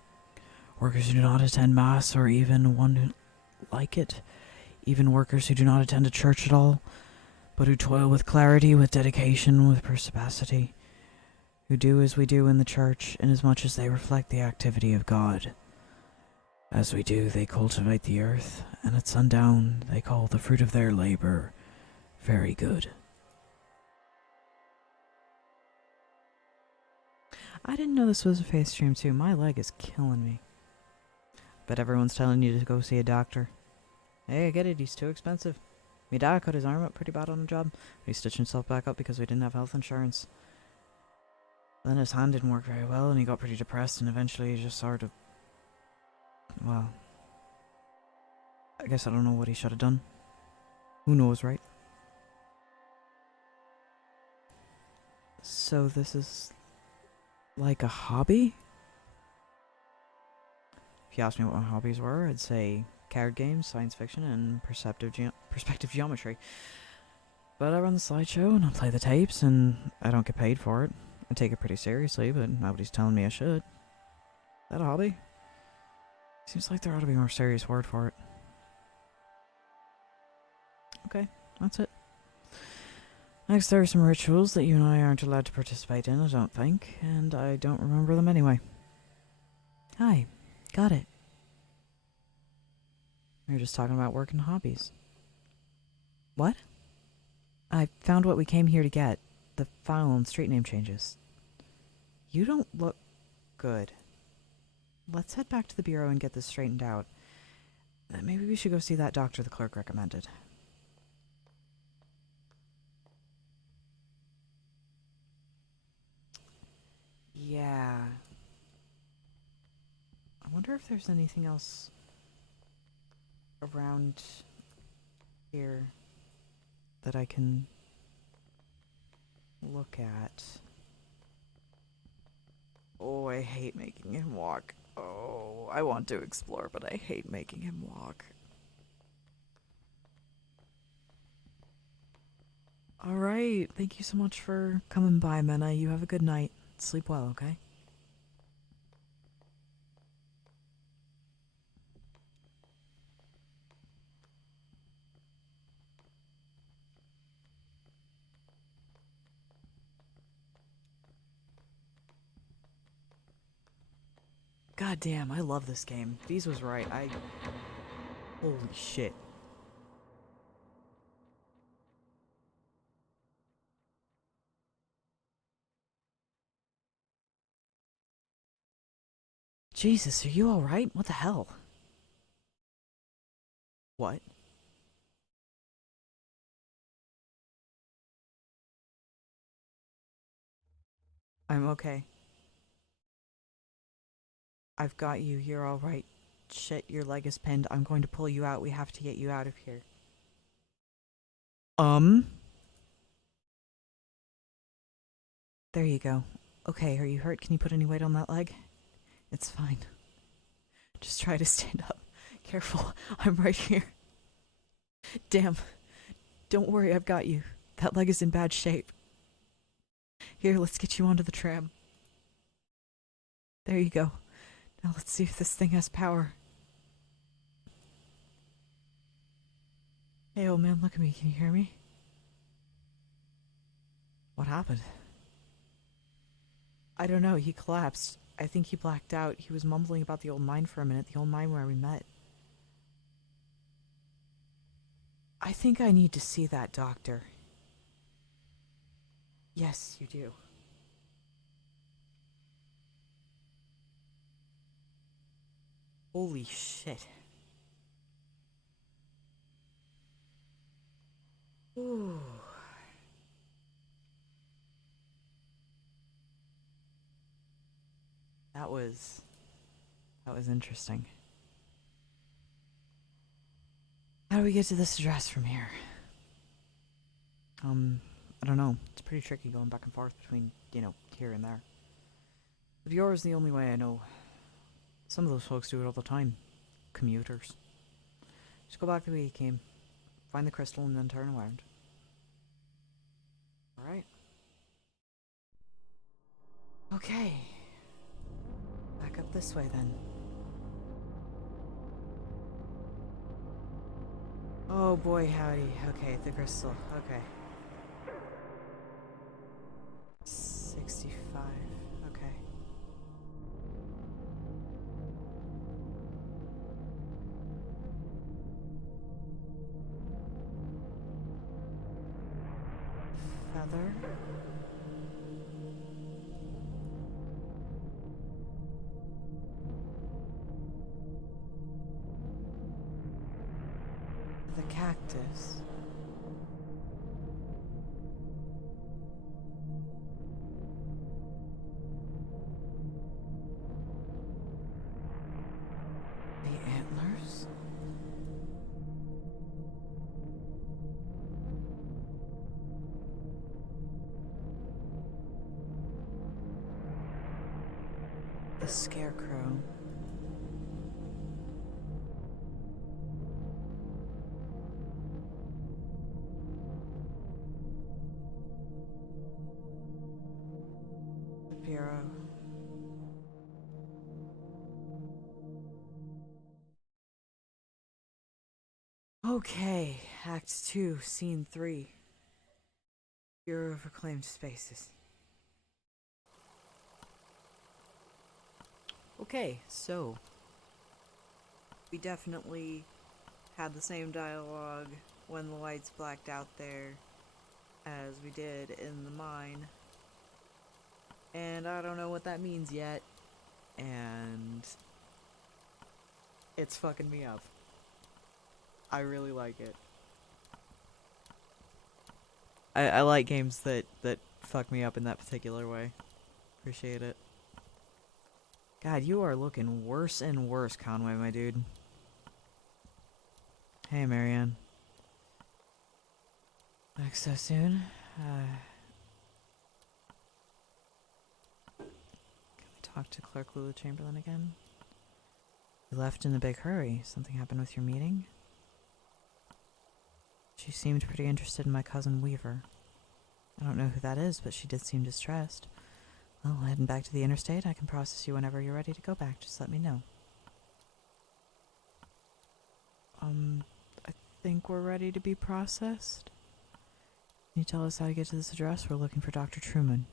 Workers who do not attend Mass or even one who like it. Even workers who do not attend a church at all, but who toil with clarity, with dedication, with perspicacity. Who do as we do in the church, inasmuch as they reflect the activity of God. As we do, they cultivate the earth, and at sundown they call the fruit of their labor very good. I didn't know this was a face stream too. My leg is killing me. Bet everyone's telling you to go see a doctor. Hey, I get it, he's too expensive. My dad cut his arm up pretty bad on the job. He stitched himself back up because we didn't have health insurance. Then his hand didn't work very well and he got pretty depressed, and eventually he just sort of... well... I guess I don't know what he should have done. Who knows, right? So this is... like a hobby? If you asked me what my hobbies were, I'd say card games, science fiction, and perspective geometry. But I run the slideshow and I play the tapes, and I don't get paid for it. I take it pretty seriously, but nobody's telling me I should. Is that a hobby? Seems like there ought to be a more serious word for it. Okay, that's it. Next, there are some rituals that you and I aren't allowed to participate in, I don't think, and I don't remember them anyway. Hi, got it. We were just talking about work and hobbies. What? I found what we came here to get. The file on street name changes. You don't look good. Let's head back to the bureau and get this straightened out. Maybe we should go see that doctor the clerk recommended. Yeah. I wonder if there's anything else around here that I can look at. Oh, I hate making him walk. Oh, I want to explore, but I hate making him walk. Alright, thank you so much for coming by, Mena. You have a good night. Sleep well, okay? God damn, I love this game. Bees was right. Holy shit. Jesus, are you alright? What the hell? What? I'm okay. I've got you. You're alright. Shit, your leg is pinned. I'm going to pull you out. We have to get you out of here. There you go. Okay, are you hurt? Can you put any weight on that leg? It's fine. Just try to stand up. Careful, I'm right here. Damn. Don't worry, I've got you. That leg is in bad shape. Here, let's get you onto the tram. There you go. Now let's see if this thing has power. Hey, old man, look at me. Can you hear me? What happened? I don't know. He collapsed. I think he blacked out. He was mumbling about the old mine for a minute, the old mine where we met. I think I need to see that doctor. Yes, you do. Holy shit. Ooh. That was interesting. How do we get to this address from here? I don't know. It's pretty tricky going back and forth between, here and there. The Bureau is the only way I know. Some of those folks do it all the time. Commuters. Just go back the way you came. Find the crystal and then turn around. Alright. Okay. Back up this way then. Oh boy, howdy. Okay, the crystal. Okay. 65. Okay. Feather. The cactus. The antlers. The scarecrow. The bureau. Okay, Act 2, Scene 3. Bureau of Reclaimed Spaces. Okay, so we definitely had the same dialogue when the lights blacked out there as we did in the mine. And I don't know what that means yet. And it's fucking me up. I really like it. I like games that fuck me up in that particular way. Appreciate it. God, you are looking worse and worse, Conway, my dude. Hey, Marianne. Back so soon? Can we talk to Clerk Lula Chamberlain again? You left in a big hurry. Something happened with your meeting? She seemed pretty interested in my cousin Weaver. I don't know who that is, but she did seem distressed. Well, heading back to the interstate, I can process you whenever you're ready to go back. Just let me know. I think we're ready to be processed. Can you tell us how to get to this address? We're looking for Dr. Truman.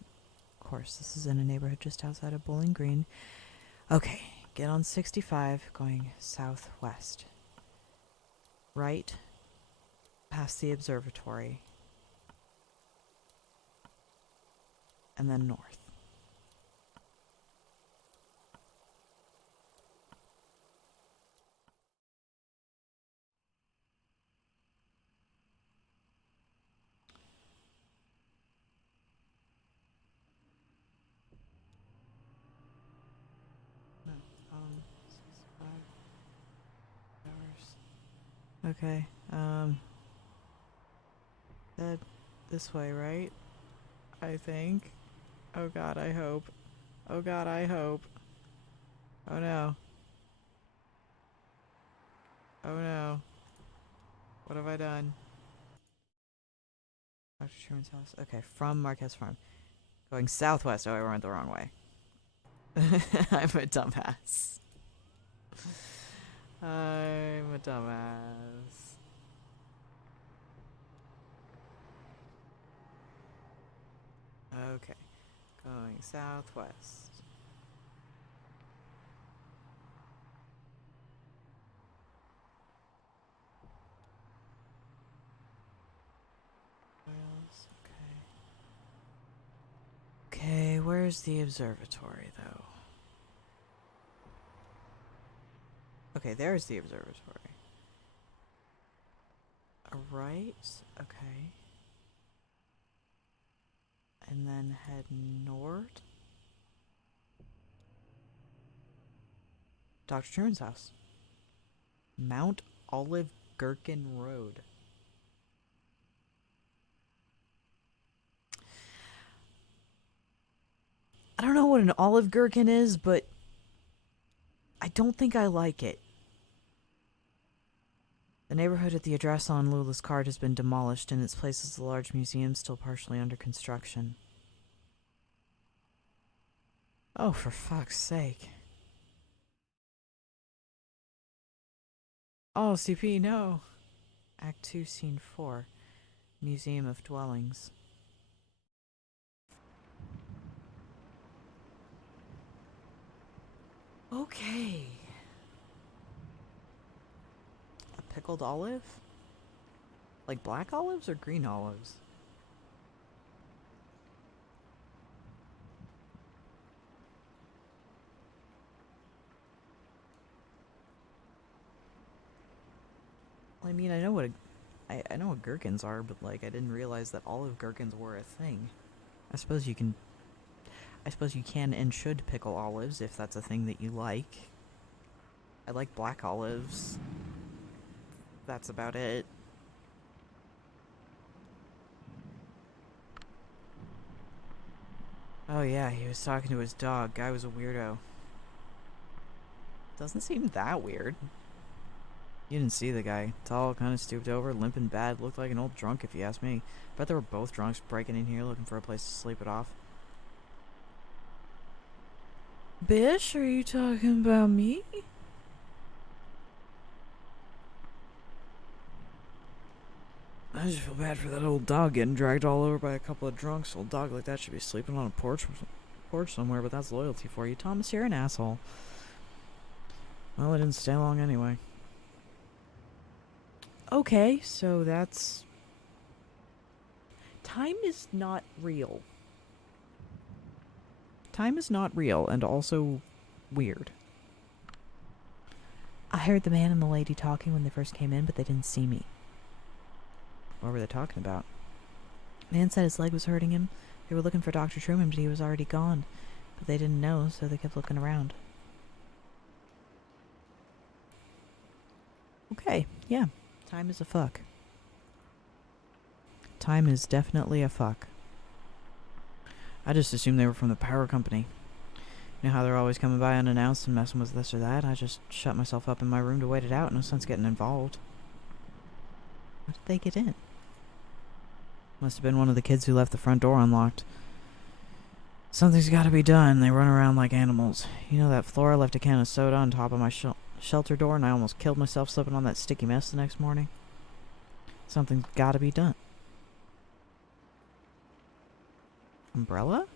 Of course, this is in a neighborhood just outside of Bowling Green. Okay, get on 65, going southwest. Right, past the observatory. And then north. No, 65 hours. Okay, that this way, right? I think. Oh god, I hope. Oh god, I hope. Oh no. Oh no. What have I done? Dr. Truman's house. Okay, from Marquez Farm. Going southwest. Oh, I went the wrong way. I'm a dumbass. I'm a dumbass. Okay. Going southwest. Okay. Okay, where's the observatory, though? Okay, there's the observatory. Right? Okay. And then head north. Dr. Truman's house. Mount Olive Gherkin Road. I don't know what an olive gherkin is, but I don't think I like it. The neighborhood at the address on Lula's card has been demolished. In its place is a large museum still partially under construction. Oh, for fuck's sake. Oh, CP, no. Act 2, Scene 4. Museum of Dwellings. Okay. A pickled olive? Like black olives or green olives? Well, I mean, I know what I know what gherkins are, but like I didn't realize that olive gherkins were a thing. I suppose you can and should pickle olives if that's a thing that you like. I like black olives. That's about it. Oh yeah, he was talking to his dog. Guy was a weirdo. Doesn't seem that weird. You didn't see the guy. Tall, kind of stooped over, limping bad. Looked like an old drunk if you ask me. Bet they were both drunks breaking in here looking for a place to sleep it off. Bish, are you talking about me? I just feel bad for that old dog getting dragged all over by a couple of drunks. Old dog like that should be sleeping on a porch somewhere, but that's loyalty for you. Thomas, you're an asshole. Well, it didn't stay long anyway. Okay, so that's... Time is not real. Time is not real, and also weird. I heard the man and the lady talking when they first came in, but they didn't see me. What were they talking about? Man said his leg was hurting him. They were looking for Dr. Truman, but he was already gone. But they didn't know, so they kept looking around. Okay, yeah. Time is a fuck. Time is definitely a fuck. I just assumed they were from the power company. You know how they're always coming by unannounced and messing with this or that? I just shut myself up in my room to wait it out. No sense getting involved. How did they get in? Must have been one of the kids who left the front door unlocked. Something's gotta be done. They run around like animals. You know that Flora left a can of soda on top of my shelter door and I almost killed myself slipping on that sticky mess the next morning? Something's gotta be done. Umbrella?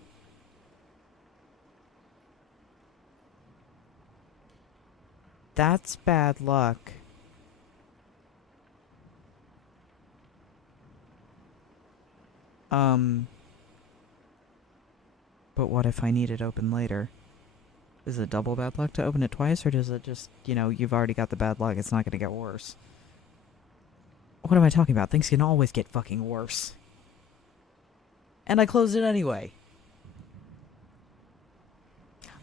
That's bad luck. But what if I need it open later? Is it double bad luck to open it twice, or does it just, you know, you've already got the bad luck, it's not gonna get worse? What am I talking about? Things can always get fucking worse. And I closed it anyway.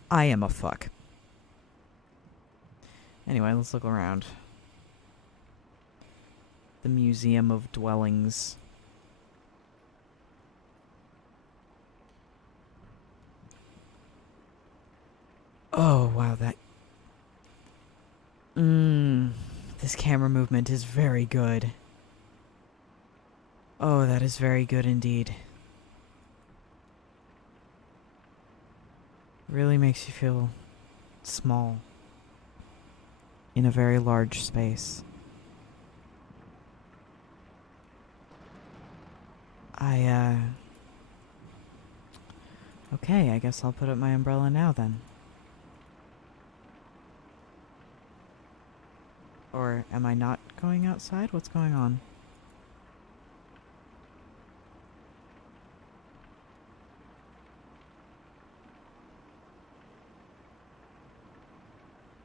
I am a fuck. Anyway, let's look around. The Museum of Dwellings. Oh, wow, that... This camera movement is very good. Oh, that is very good indeed. really makes you feel small in a very large space. Okay, I guess I'll put up my umbrella now then. Or am I not going outside? What's going on?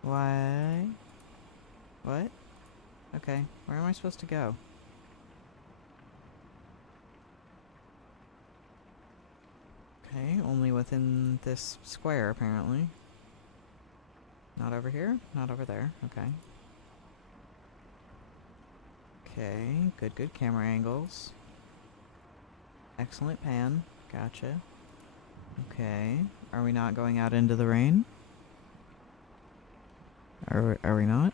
Why? What? Okay, where am I supposed to go? Okay, only within this square, apparently. Not over here, not over there. Okay. Okay, good camera angles. Excellent pan. Gotcha. Okay. Are we not going out into the rain? Are we not?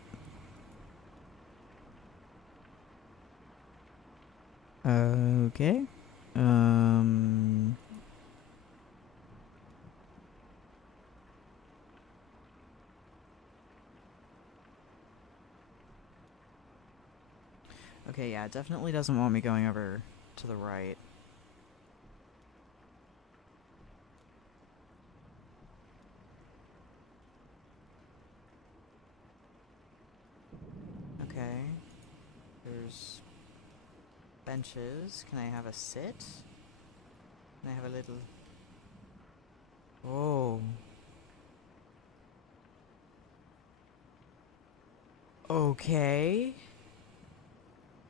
Okay. Um... Okay, yeah, it definitely doesn't want me going over to the right. Okay. There's benches. Can I have a sit? Can I have a little... Oh. Okay.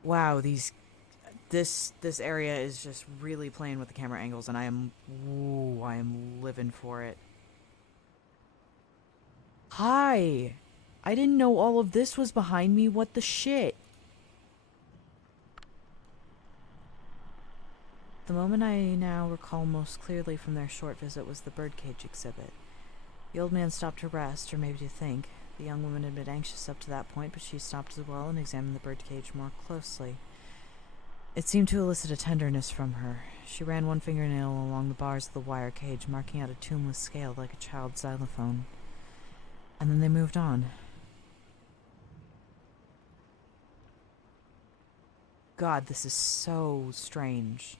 Wow, this area is just really playing with the camera angles, and I am living for it. Hi! I didn't know all of this was behind me. What the shit? The moment I now recall most clearly from their short visit was the birdcage exhibit. The old man stopped to rest, or maybe to think. The young woman had been anxious up to that point, but she stopped as well and examined the birdcage more closely. It seemed to elicit a tenderness from her. She ran one fingernail along the bars of the wire cage, marking out a tuneless scale like a child's xylophone. And then they moved on. God, this is so strange.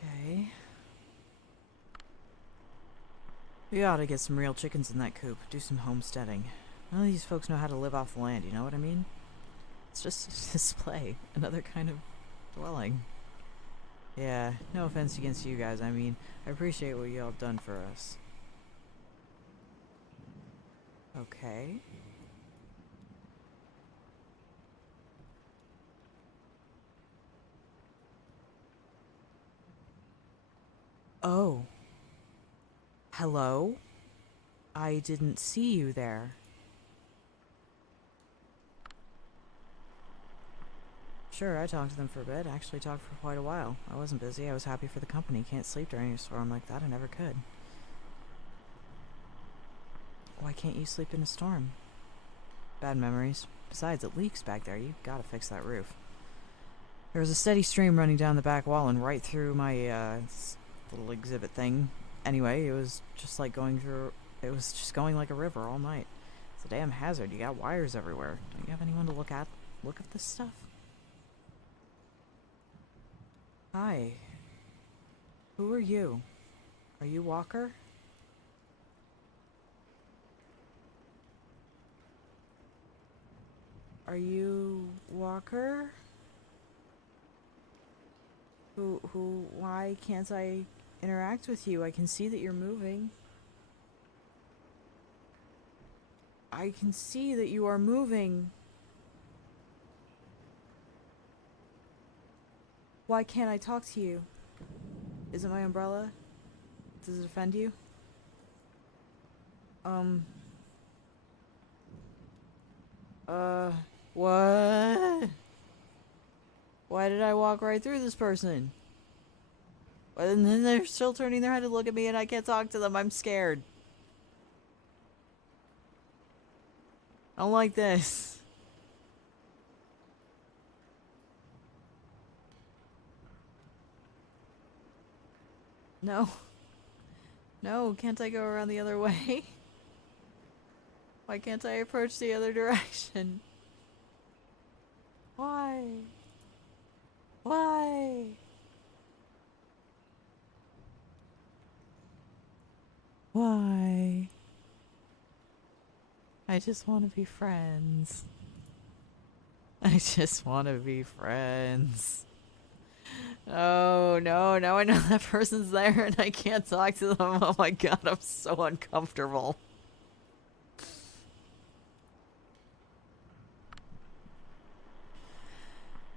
Okay. We ought to get some real chickens in that coop. Do some homesteading. None of these folks know how to live off the land, you know what I mean? It's just a display. Another kind of dwelling. Yeah, no offense against you guys. I mean, I appreciate what y'all have done for us. Okay. Oh. Hello? I didn't see you there. Sure, I talked to them for a bit. Actually talked for quite a while. I wasn't busy. I was happy for the company. Can't sleep during a storm like that. I never could. Why can't you sleep in a storm? Bad memories. Besides, it leaks back there. You gotta fix that roof. There was a steady stream running down the back wall and right through my, little exhibit thing. Anyway, it was just like going through... It was just going like a river all night. It's a damn hazard. You got wires everywhere. Don't you have anyone to look at this stuff? Hi. Who are you? Are you Walker? Are you Walker? Why can't I interact with you? I can see that you're moving. I can see that you are moving. Why can't I talk to you? Is it my umbrella? Does it offend you? What? Why did I walk right through this person? And then they're still turning their head to look at me and I can't talk to them. I'm scared. I don't like this. No. No, can't I go around the other way? Why can't I approach the other direction? Why? Why? Why? I just want to be friends. I just want to be friends. Oh, no, now I know that person's there and I can't talk to them. Oh my god, I'm so uncomfortable.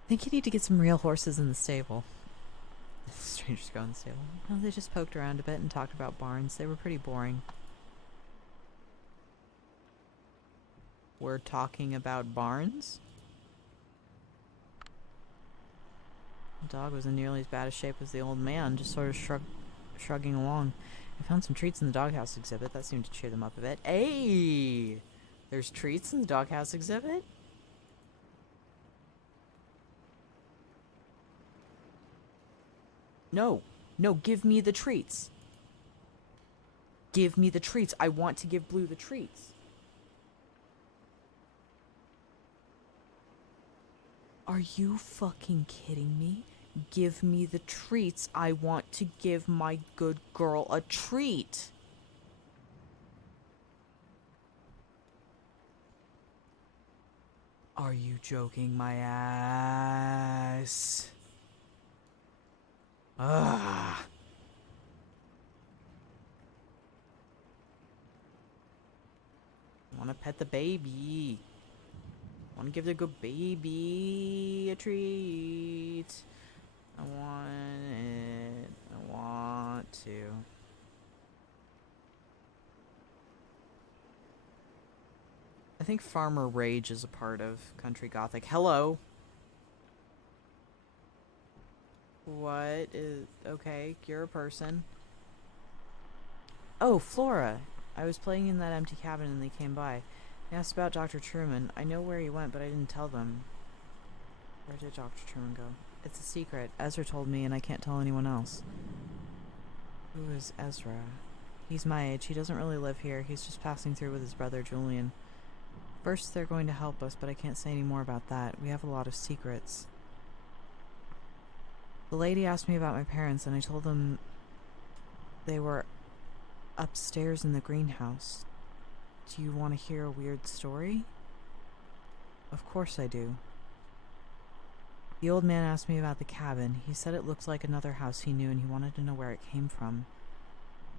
I think you need to get some real horses in the stable. Strangers go in the stable. No, they just poked around a bit and talked about barns. They were pretty boring. We're talking about barns? The dog was in nearly as bad a shape as the old man, just sort of shrugging along. I found some treats in the doghouse exhibit. That seemed to cheer them up a bit. Hey! There's treats in the doghouse exhibit? No. No, give me the treats. Give me the treats. I want to give Blue the treats. Are you fucking kidding me? Give me the treats. I want to give my good girl a treat. Are you joking my ass? Ugh. I want to pet the baby. I want to give the good baby a treat. I want it. I want to. I think Farmer Rage is a part of Country Gothic. Hello. What is... Okay, you're a person. Oh, Flora. I was playing in that empty cabin and they came by. They asked about Dr. Truman. I know where he went, but I didn't tell them. Where did Dr. Truman go? It's a secret. Ezra told me and I can't tell anyone else. Who is Ezra? He's my age. He doesn't really live here. He's just passing through with his brother, Julian. First, they're going to help us, but I can't say any more about that. We have a lot of secrets. The lady asked me about my parents, and I told them they were upstairs in the greenhouse. Do you want to hear a weird story? Of course I do. The old man asked me about the cabin. He said it looked like another house he knew, and he wanted to know where it came from.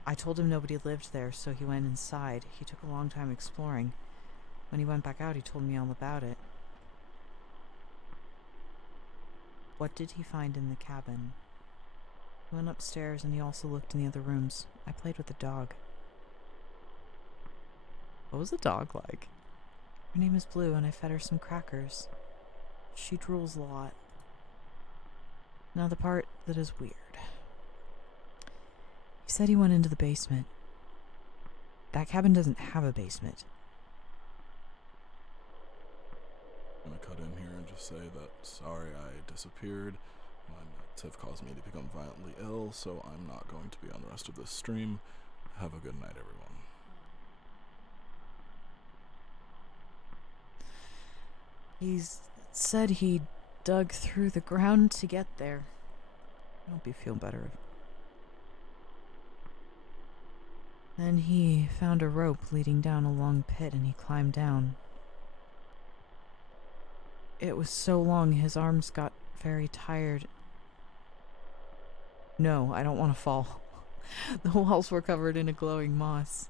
I told him nobody lived there, so he went inside. He took a long time exploring. When he went back out, he told me all about it. What did he find in the cabin? He went upstairs and he also looked in the other rooms. I played with the dog. What was the dog like? Her name is Blue and I fed her some crackers. She drools a lot. Now the part that is weird. He said he went into the basement. That cabin doesn't have a basement. I'm gonna cut in here and just say that sorry I disappeared. My meds have caused me to become violently ill, so I'm not going to be on the rest of this stream. Have a good night, everyone. He's said he dug through the ground to get there. I hope you feel better. Then he found a rope leading down a long pit and he climbed down. It was so long his arms got very tired. No, I don't want to fall. The walls were covered in a glowing moss.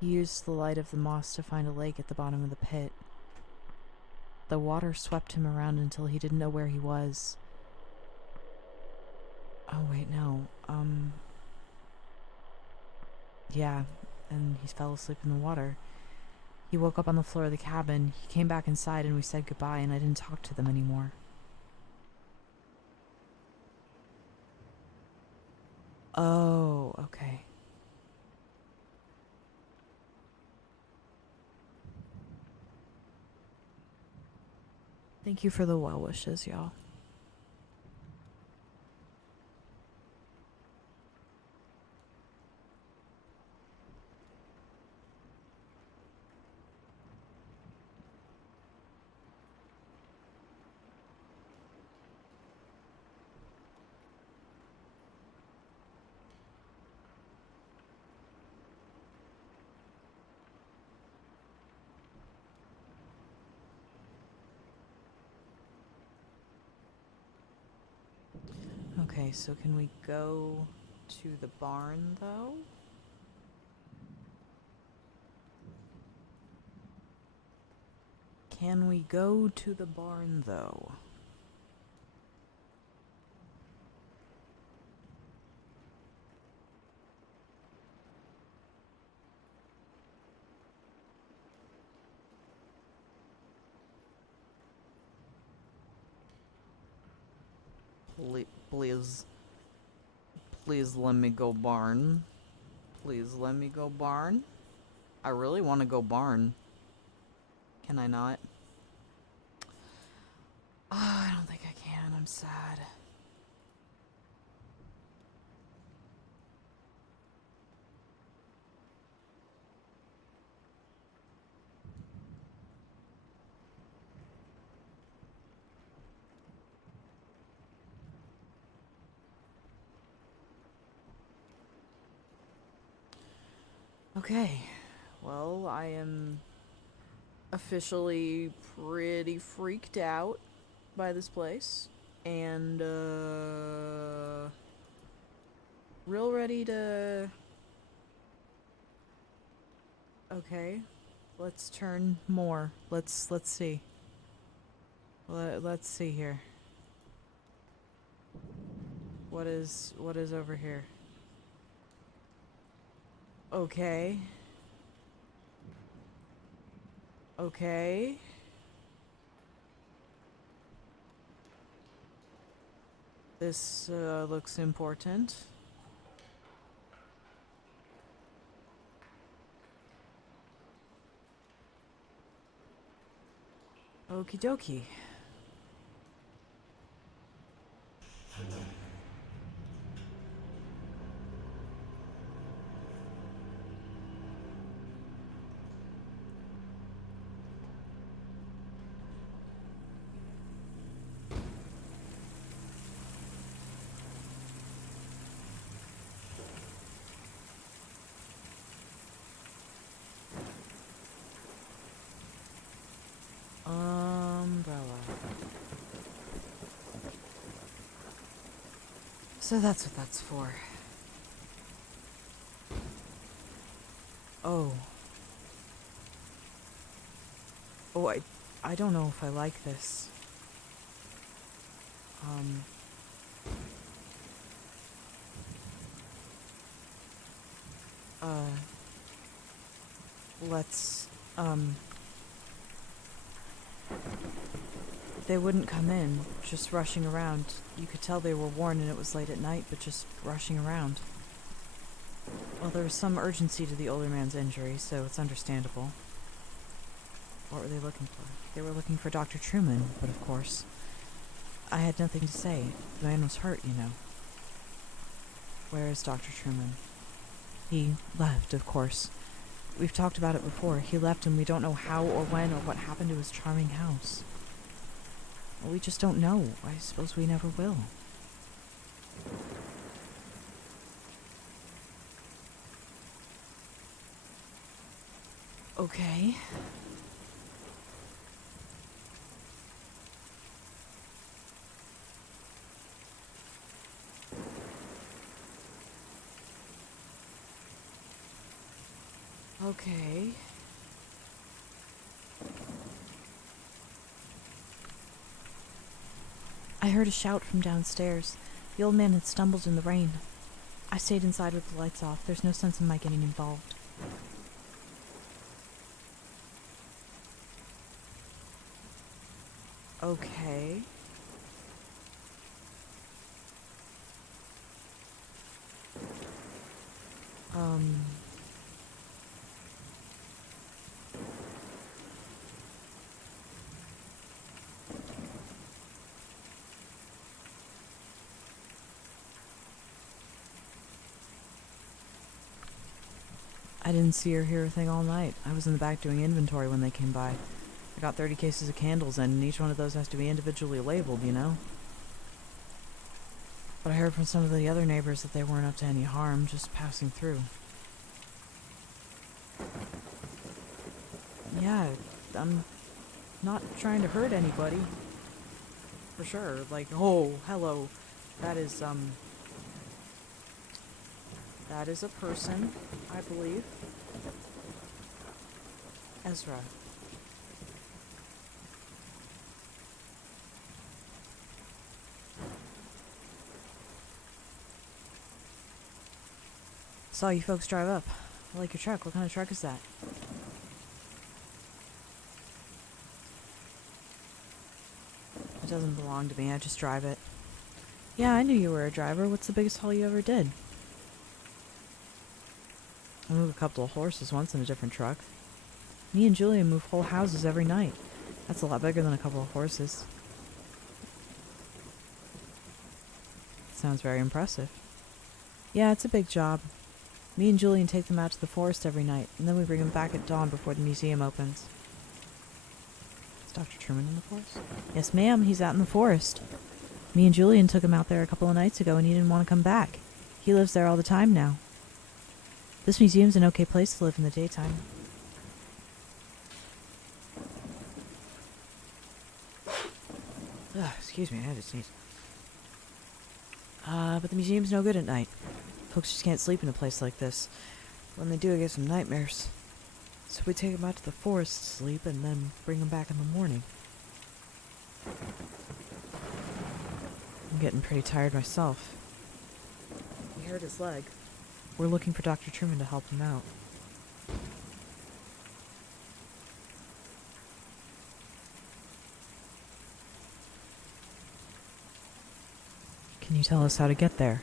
He used the light of the moss to find a lake at the bottom of the pit. The water swept him around until he didn't know where he was. Oh, wait, no. Yeah, and he fell asleep in the water. He woke up on the floor of the cabin. He came back inside and we said goodbye and I didn't talk to them anymore. Oh, okay. Thank you for the well wishes, y'all. Okay, so can we go to the barn, though? Can we go to the barn, though? Please. Please let me go barn. Please let me go barn. I really want to go barn. Can I not? Oh, I don't think I can. I'm sad. Okay. Well, I am officially pretty freaked out by this place. And, real ready to... Okay. Let's turn more. Let's see. Let's see here. What is over here? Okay. Okay. This looks important. Okie dokie. Umbrella. So that's what that's for. Oh. Oh, I don't know if I like this. Let's, they wouldn't come in, just rushing around. You could tell they were warned and it was late at night, but just rushing around. Well, there was some urgency to the older man's injury, so it's understandable. What were they looking for? They were looking for Dr. Truman, but of course, I had nothing to say. The man was hurt, you know. Where is Dr. Truman? He left, of course. We've talked about it before. He left and we don't know how or when or what happened to his charming house. We just don't know. I suppose we never will. Okay. Okay. I heard a shout from downstairs. The old man had stumbled in the rain. I stayed inside with the lights off. There's no sense in my getting involved. Okay. I didn't see or hear a thing all night. I was in the back doing inventory when they came by. I got 30 cases of candles in, and each one of those has to be individually labeled, you know? But I heard from some of the other neighbors that they weren't up to any harm, just passing through. Yeah, I'm not trying to hurt anybody. For sure. Like, oh, hello. That is a person, I believe. Ezra. Saw you folks drive up. I like your truck. What kind of truck is that? It doesn't belong to me. I just drive it. Yeah, I knew you were a driver. What's the biggest haul you ever did? I moved a couple of horses once in a different truck. Me and Julia move whole houses every night. That's a lot bigger than a couple of horses. Sounds very impressive. Yeah, it's a big job. Me and Julian take them out to the forest every night, and then we bring them back at dawn before the museum opens. Is Dr. Truman in the forest? Yes, ma'am, he's out in the forest. Me and Julian took him out there a couple of nights ago, and he didn't want to come back. He lives there all the time now. This museum's an okay place to live in the daytime. Ugh, excuse me, I had to sneeze. But the museum's no good at night. Folks just can't sleep in a place like this. When they do, I get some nightmares. So we take them out to the forest to sleep and then bring them back in the morning. I'm getting pretty tired myself. He hurt his leg. We're looking for Dr. Truman to help him out. Can you tell us how to get there?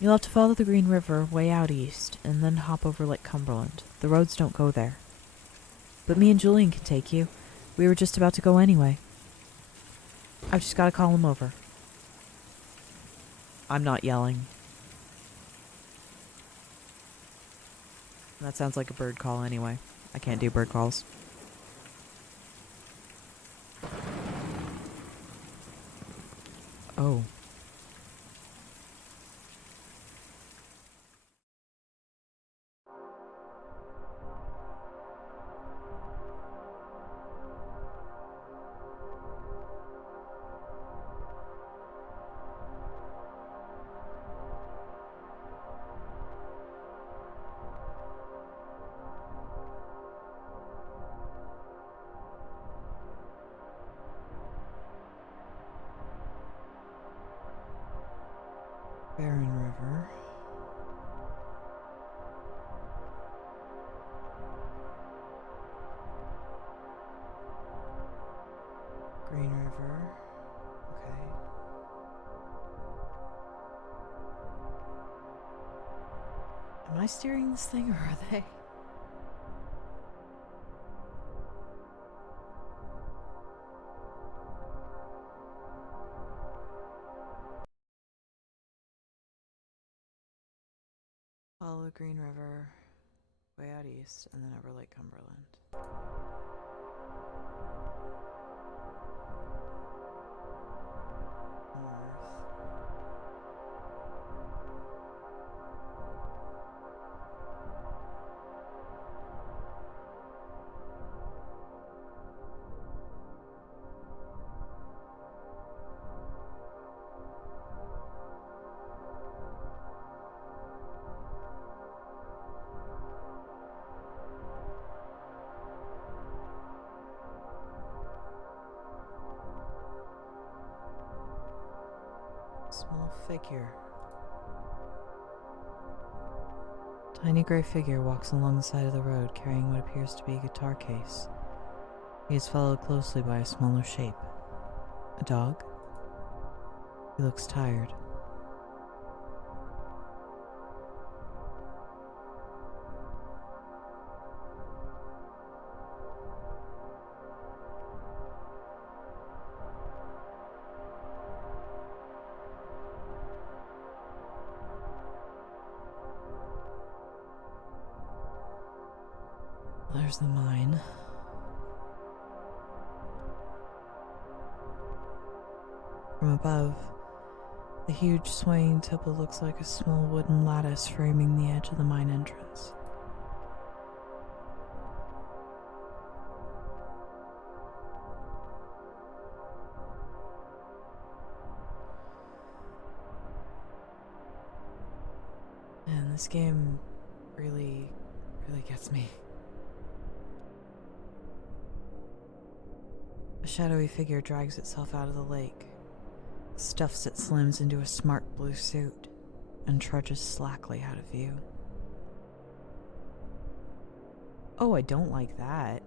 You'll have to follow the Green River way out east, and then hop over Lake Cumberland. The roads don't go there. But me and Julian can take you. We were just about to go anyway. I've just got to call him over. I'm not yelling. That sounds like a bird call anyway. I can't do bird calls. Oh. Barren River. Green River. Okay. Am I steering this thing or are they? Follow Green River way out east and then over Lake Cumberland. North. Small figure. Tiny gray figure walks along the side of the road carrying what appears to be a guitar case. He is followed closely by a smaller shape. A dog? He looks tired. There's the mine. From above, the huge swaying temple looks like a small wooden lattice framing the edge of the mine entrance. This game really gets me. A shadowy figure drags itself out of the lake, stuffs its limbs into a smart blue suit, and trudges slackly out of view. Oh, I don't like that.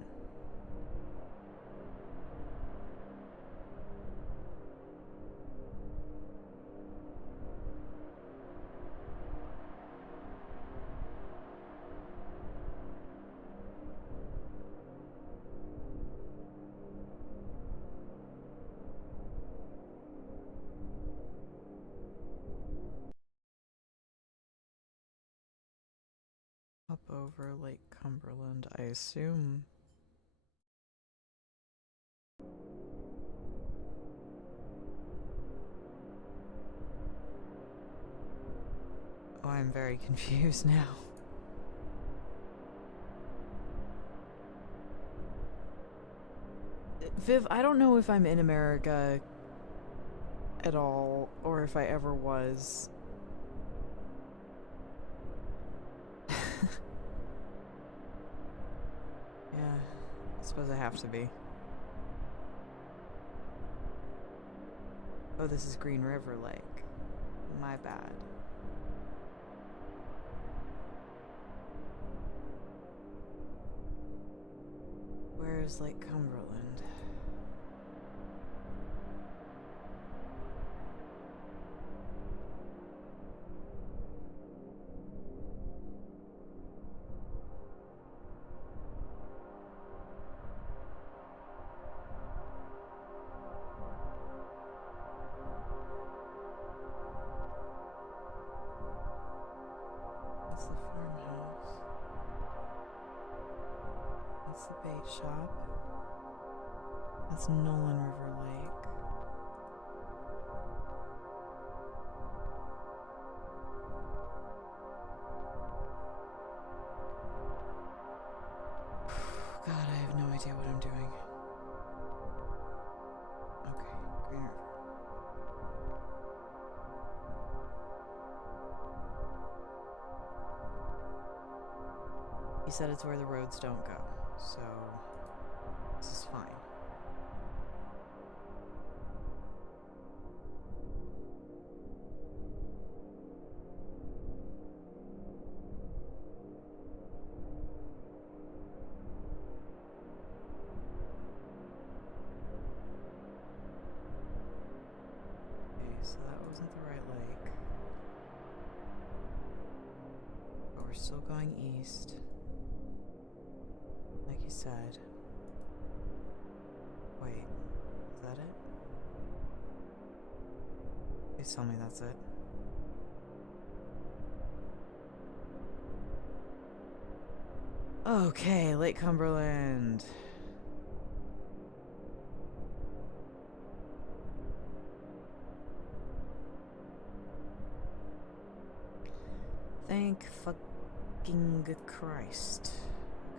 Up over Lake Cumberland, I assume. Oh, I'm very confused now. Viv, I don't know if I'm in America at all, or if I ever was. Yeah, I suppose I have to be. Oh, this is Green River Lake. My bad. Where's Lake Cumberland? That's the farmhouse. That's the bait shop. That's Nolan River Lake. God, I have no idea what I'm doing. Okay, Green River. He said it's where the roads don't go, so this is fine. Okay, so that wasn't the right lake. But we're still going east. Like you said. Wait, is that it? Please tell me that's it. Okay, Lake Cumberland. Thank fucking Christ.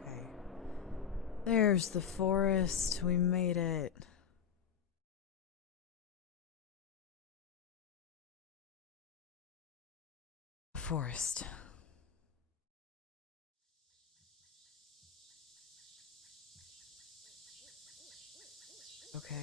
Okay. There's the forest. We made it. Forest. Okay.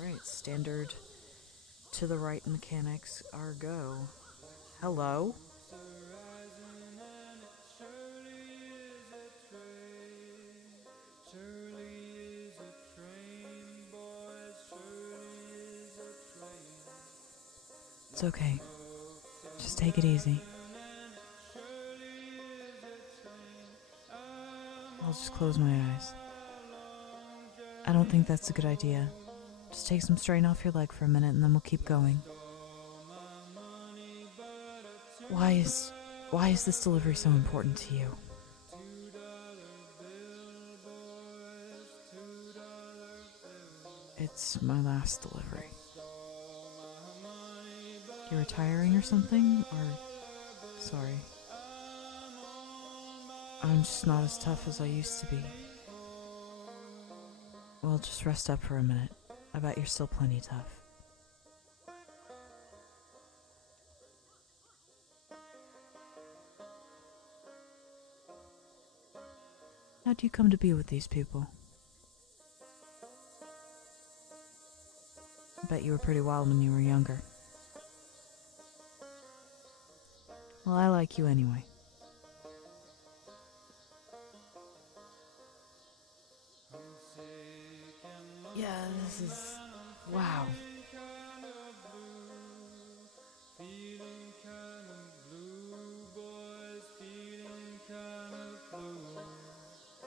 Alright, standard to the right mechanics are go. Hello? It's okay. Just take it easy. I'll just close my eyes. I don't think that's a good idea. Just take some strain off your leg for a minute and then we'll keep going. Why is this delivery so important to you? It's my last delivery. You're retiring or something? Or Sorry. I'm just not as tough as I used to be. Well, just rest up for a minute. I bet you're still plenty tough. How'd you come to be with these people? I bet you were pretty wild when you were younger. Well, I like you anyway. Yeah, this is... wow.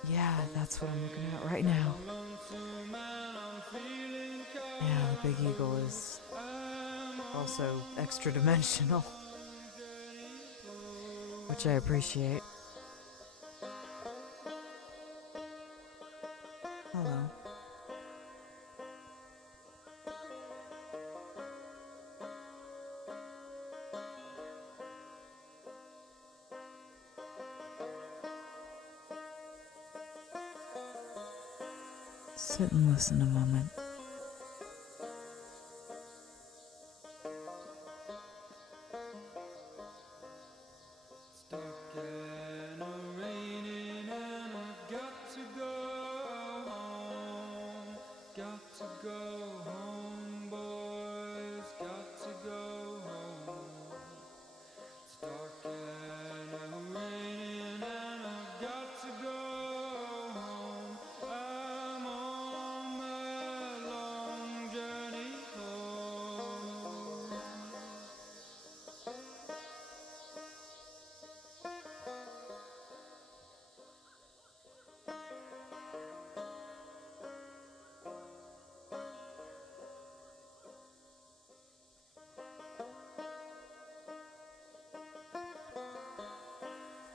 Yeah, that's what I'm looking at right now. Yeah, the big eagle is also extra dimensional, which I appreciate. Hello. Sit and listen a moment.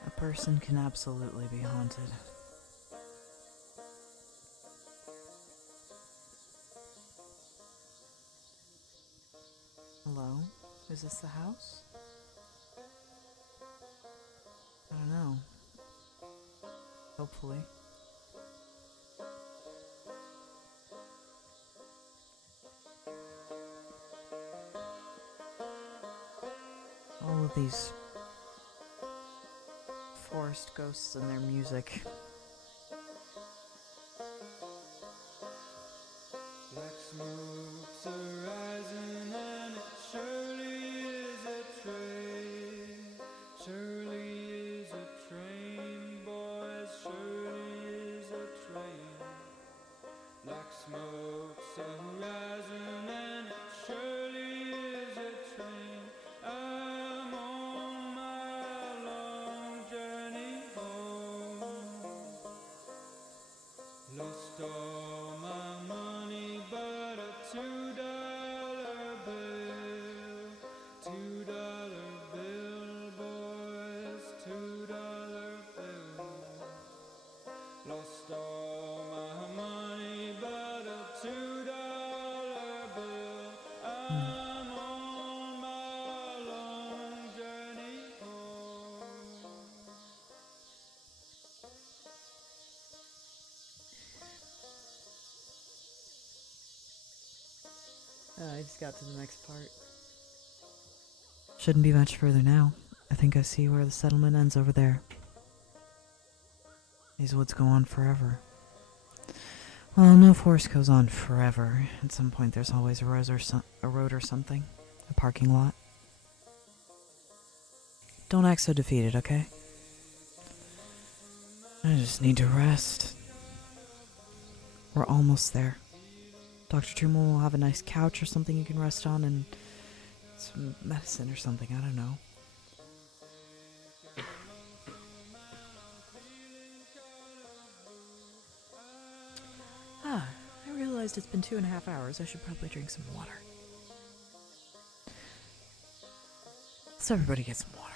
A person can absolutely be haunted. Hello? Is this the house? I don't know. Hopefully. All of these forest ghosts and their music. Black smoke's arising and it surely is a train. Surely is a train, boys, surely is a train. Black smoke's arising and it surely is a train. I'm on my long journey home. Lost all my money but a $2 bill. $2 bill, boys, $2 bill. Lost all my money but a $2 bill. I'm on my long journey home. I just got to the next part. Shouldn't be much further now. I think I see where the settlement ends over there. These woods go on forever. Well, no forest goes on forever. At some point there's always a road or something. A parking lot. Don't act so defeated, okay? I just need to rest. We're almost there. Dr. Truman will have a nice couch or something you can rest on and some medicine or something, I don't know. I realized it's been 2.5 hours. I should probably drink some water. So everybody get some water.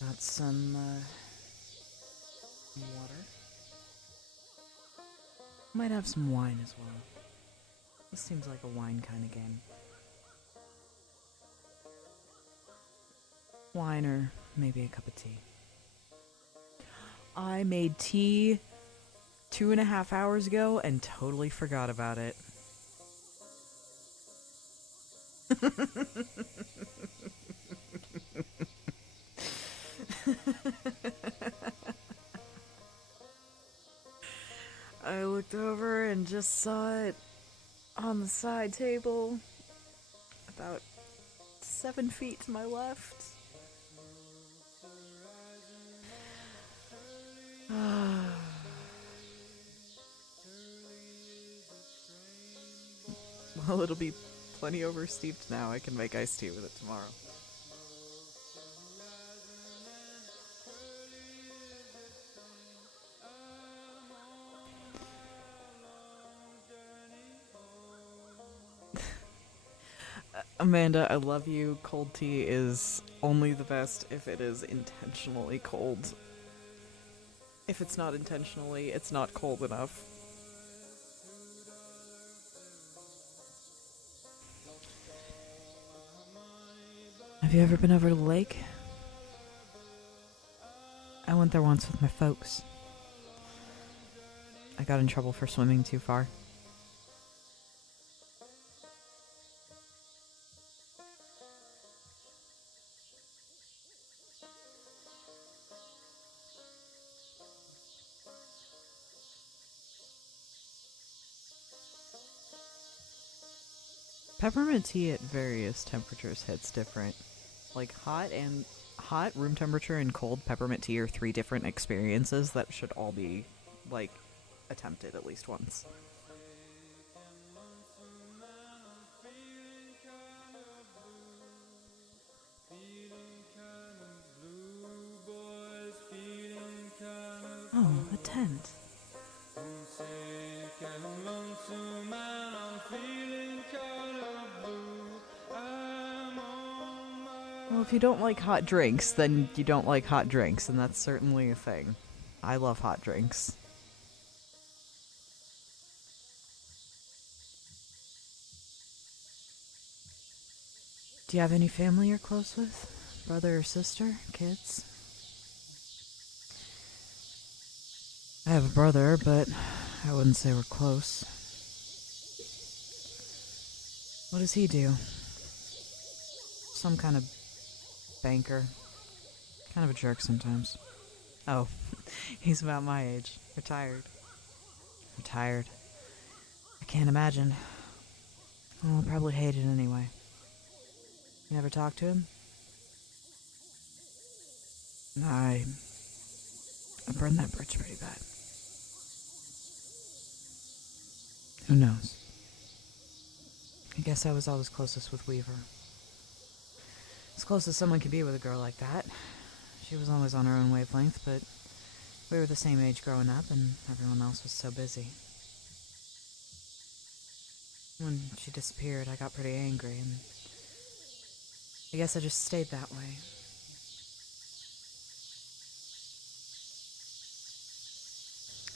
Got some water. Might have some wine as well. This seems like a wine kind of game. Wine or maybe a cup of tea. I made tea 2.5 hours ago and totally forgot about it. I looked over and just saw it on the side table, about 7 feet to my left. Well, it'll be plenty oversteeped now. I can make iced tea with it tomorrow. Amanda, I love you. Cold tea is only the best if it is intentionally cold. If it's not intentionally, it's not cold enough. Have you ever been over to the lake? I went there once with my folks. I got in trouble for swimming too far. Peppermint tea at various temperatures hits different. Like hot room temperature and cold peppermint tea are 3 different experiences that should all be like attempted at least once. Oh, a tent. Well, if you don't like hot drinks, then you don't like hot drinks, and that's certainly a thing. I love hot drinks. Do you have any family you're close with? Brother or sister? Kids? I have a brother, but I wouldn't say we're close. What does he do? Some kind of banker. Kind of a jerk sometimes. Oh, he's about my age. Retired. Retired. I can't imagine. I'll probably hate it anyway. You never talked to him? I burned that bridge pretty bad. Who knows? I guess I was always closest with Weaver. As close as someone could be with a girl like that. She was always on her own wavelength, but we were the same age growing up, and everyone else was so busy. When she disappeared, I got pretty angry, and I guess I just stayed that way.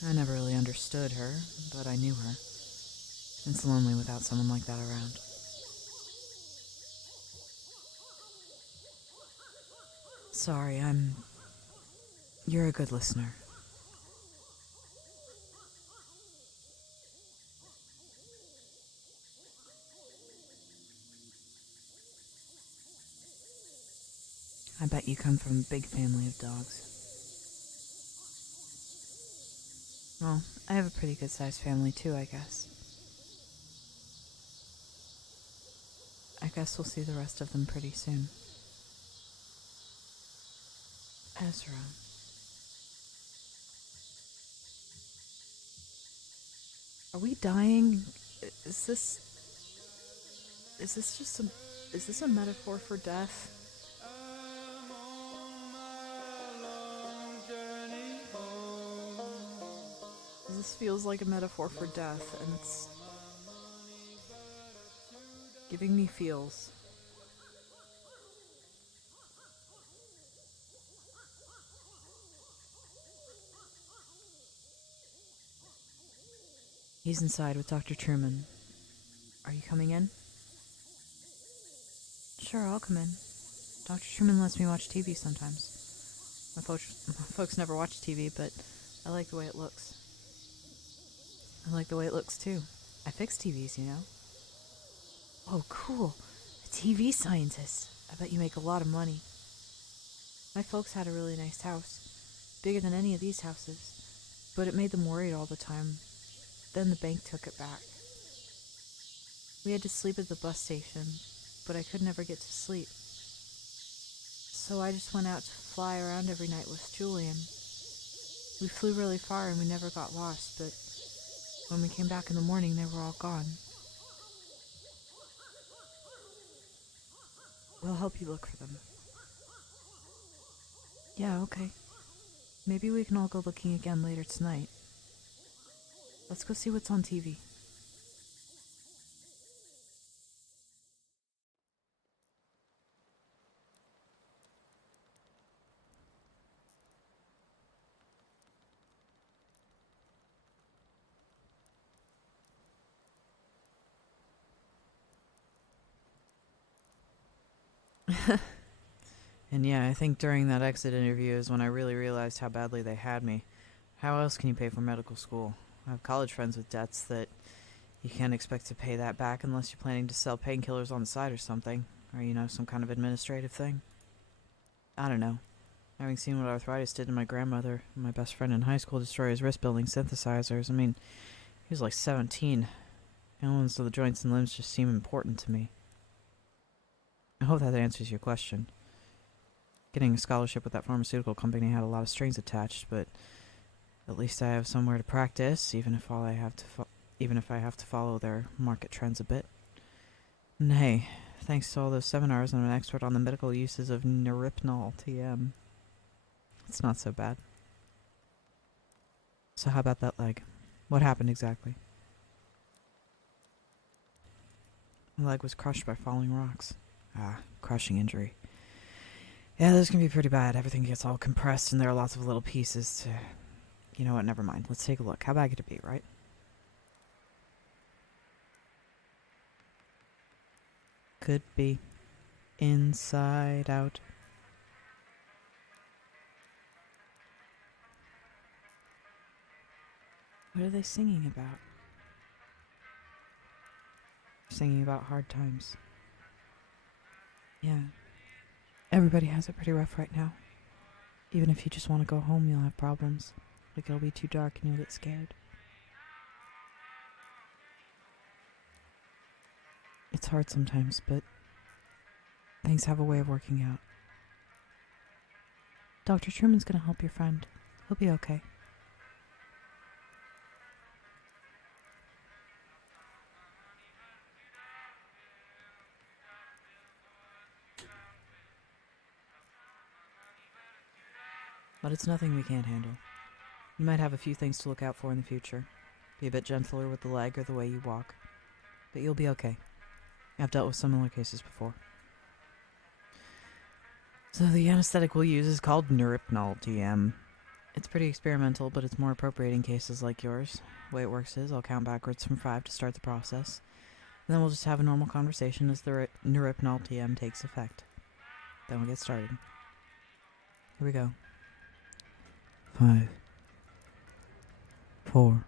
I never really understood her, but I knew her. It's lonely without someone like that around. Sorry, You're a good listener. I bet you come from a big family of dogs. Well, I have a pretty good-sized family too, I guess. I guess we'll see the rest of them pretty soon. Ezra. Are we dying? Is this a metaphor for death? This feels like a metaphor for death, and it's giving me feels. He's inside with Dr. Truman. Are you coming in? Sure, I'll come in. Dr. Truman lets me watch TV sometimes. My folks never watch TV, but I like the way it looks. I like the way it looks, too. I fix TVs, you know. Oh, cool. A TV scientist. I bet you make a lot of money. My folks had a really nice house. Bigger than any of these houses. But it made them worried all the time. Then the bank took it back. We had to sleep at the bus station, but I could never get to sleep. So I just went out to fly around every night with Julian. We flew really far and we never got lost, but when we came back in the morning, they were all gone. We'll help you look for them. Yeah, okay. Maybe we can all go looking again later tonight. Let's go see what's on TV. And yeah, I think during that exit interview is when I really realized how badly they had me. How else can you pay for medical school? I have college friends with debts that you can't expect to pay that back unless you're planning to sell painkillers on the side or something. Or, some kind of administrative thing. I don't know. Having seen what arthritis did to my grandmother and my best friend in high school destroy his wrist building synthesizers, he was like 17. Elements of the joints and limbs just seem important to me. I hope that answers your question. Getting a scholarship with that pharmaceutical company had a lot of strings attached, but at least I have somewhere to practice, even if I have to follow their market trends a bit. And hey, thanks to all those seminars, I'm an expert on the medical uses of Neripnol TM. It's not so bad. So how about that leg? What happened exactly? My leg was crushed by falling rocks. Crushing injury. Yeah, those can be pretty bad. Everything gets all compressed and there are lots of little pieces to... You know what, never mind. Let's take a look. How bad could it be, right? Could be. Inside out. What are they singing about? Singing about hard times. Yeah. Everybody has it pretty rough right now. Even if you just want to go home, you'll have problems. Like it'll be too dark and you'll get scared. It's hard sometimes, but things have a way of working out. Dr. Truman's gonna help your friend. He'll be okay. But it's nothing we can't handle. You might have a few things to look out for in the future. Be a bit gentler with the leg or the way you walk. But you'll be okay. I've dealt with similar cases before. So the anesthetic we'll use is called Neripnol TM. It's pretty experimental, but it's more appropriate in cases like yours. The way it works is I'll count backwards from 5 to start the process. And then we'll just have a normal conversation as the Neripnol TM takes effect. Then we'll get started. Here we go. 5, 4,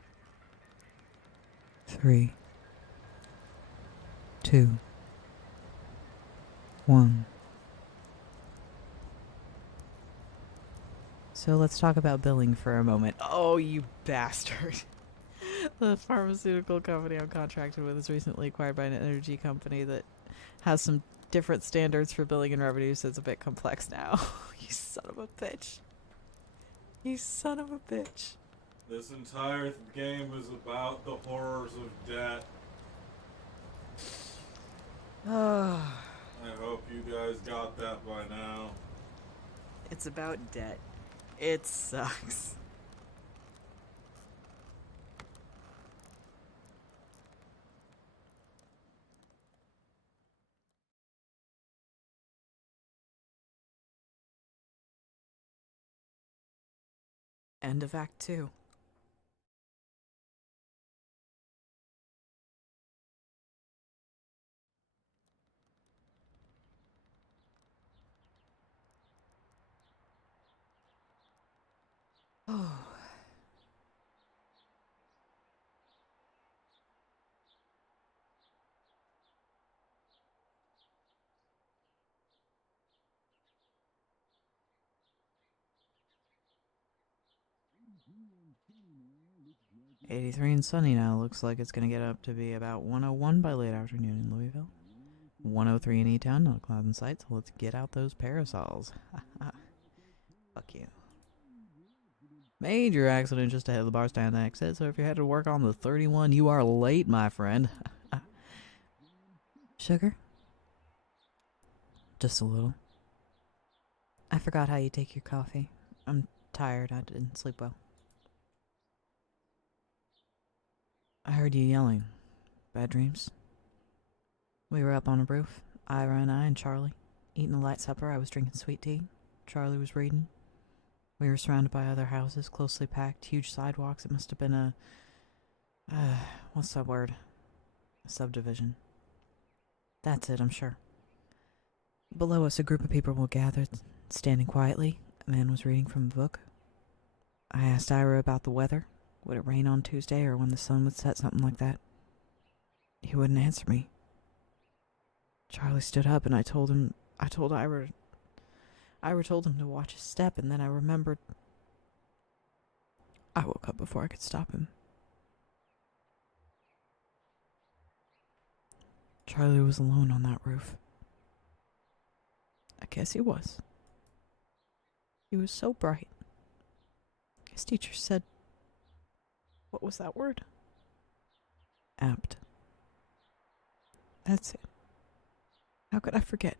3, 2, 1. So let's talk about billing for a moment. Oh, you bastard. The pharmaceutical company I'm contracted with is recently acquired by an energy company that has some different standards for billing and revenue, so it's a bit complex now. You son of a bitch. You son of a bitch. This entire game is about the horrors of debt. I hope you guys got that by now. It's about debt. It sucks. End of Act 2. Oh. '83 and sunny now. Looks like it's gonna get up to be about 101 by late afternoon in Louisville. 103 in E-Town, not a cloud in sight, so let's get out those parasols. Fuck you. Major accident just ahead of the bar stand exit, so if you're headed to work on the 31, you are late, my friend. Sugar? Just a little. I forgot how you take your coffee. I'm tired, I didn't sleep well. I heard you yelling. Bad dreams? We were up on a roof, Ira and I and Charlie. Eating a light supper, I was drinking sweet tea. Charlie was reading. We were surrounded by other houses, closely packed, huge sidewalks. It must have been a... what's that word? A subdivision. That's it, I'm sure. Below us, a group of people were gathered, standing quietly. A man was reading from a book. I asked Ira about the weather. Would it rain on Tuesday or when the sun would set, something like that? He wouldn't answer me. Charlie stood up and I told Ira told him to watch his step, and then I remembered. I woke up before I could stop him. Charlie was alone on that roof. I guess he was. He was so bright. His teacher said, what was that word? Apt. That's it. How could I forget?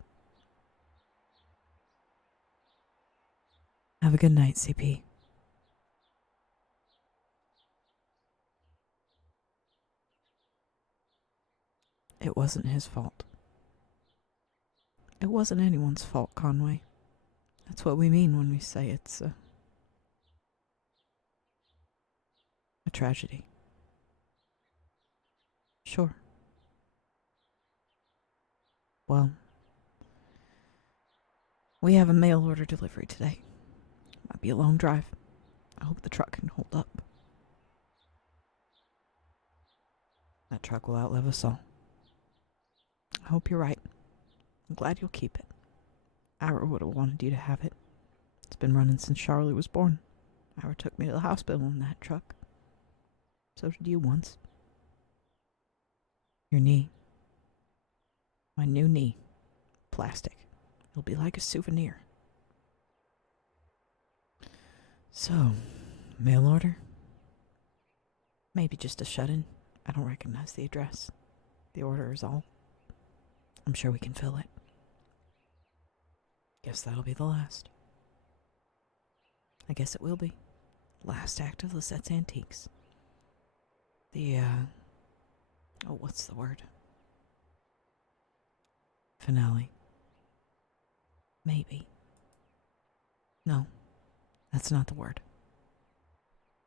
Have a good night, CP. It wasn't his fault. It wasn't anyone's fault, Conway. That's what we mean when we say it's a tragedy. Sure. Well, we have a mail order delivery today. Might be a long drive. I hope the truck can hold up. That truck will outlive us all. I hope you're right. I'm glad you'll keep it. Ira would have wanted you to have it. It's been running since Charlie was born. Ira took me to the hospital in that truck. So did you once. Your knee. My new knee. Plastic. It'll be like a souvenir. So, mail order? Maybe just a shut-in. I don't recognize the address. The order is all. I'm sure we can fill it. Guess that'll be the last. I guess it will be. Last act of Lisette's Antiques. What's the word? Finale. Maybe. No, that's not the word.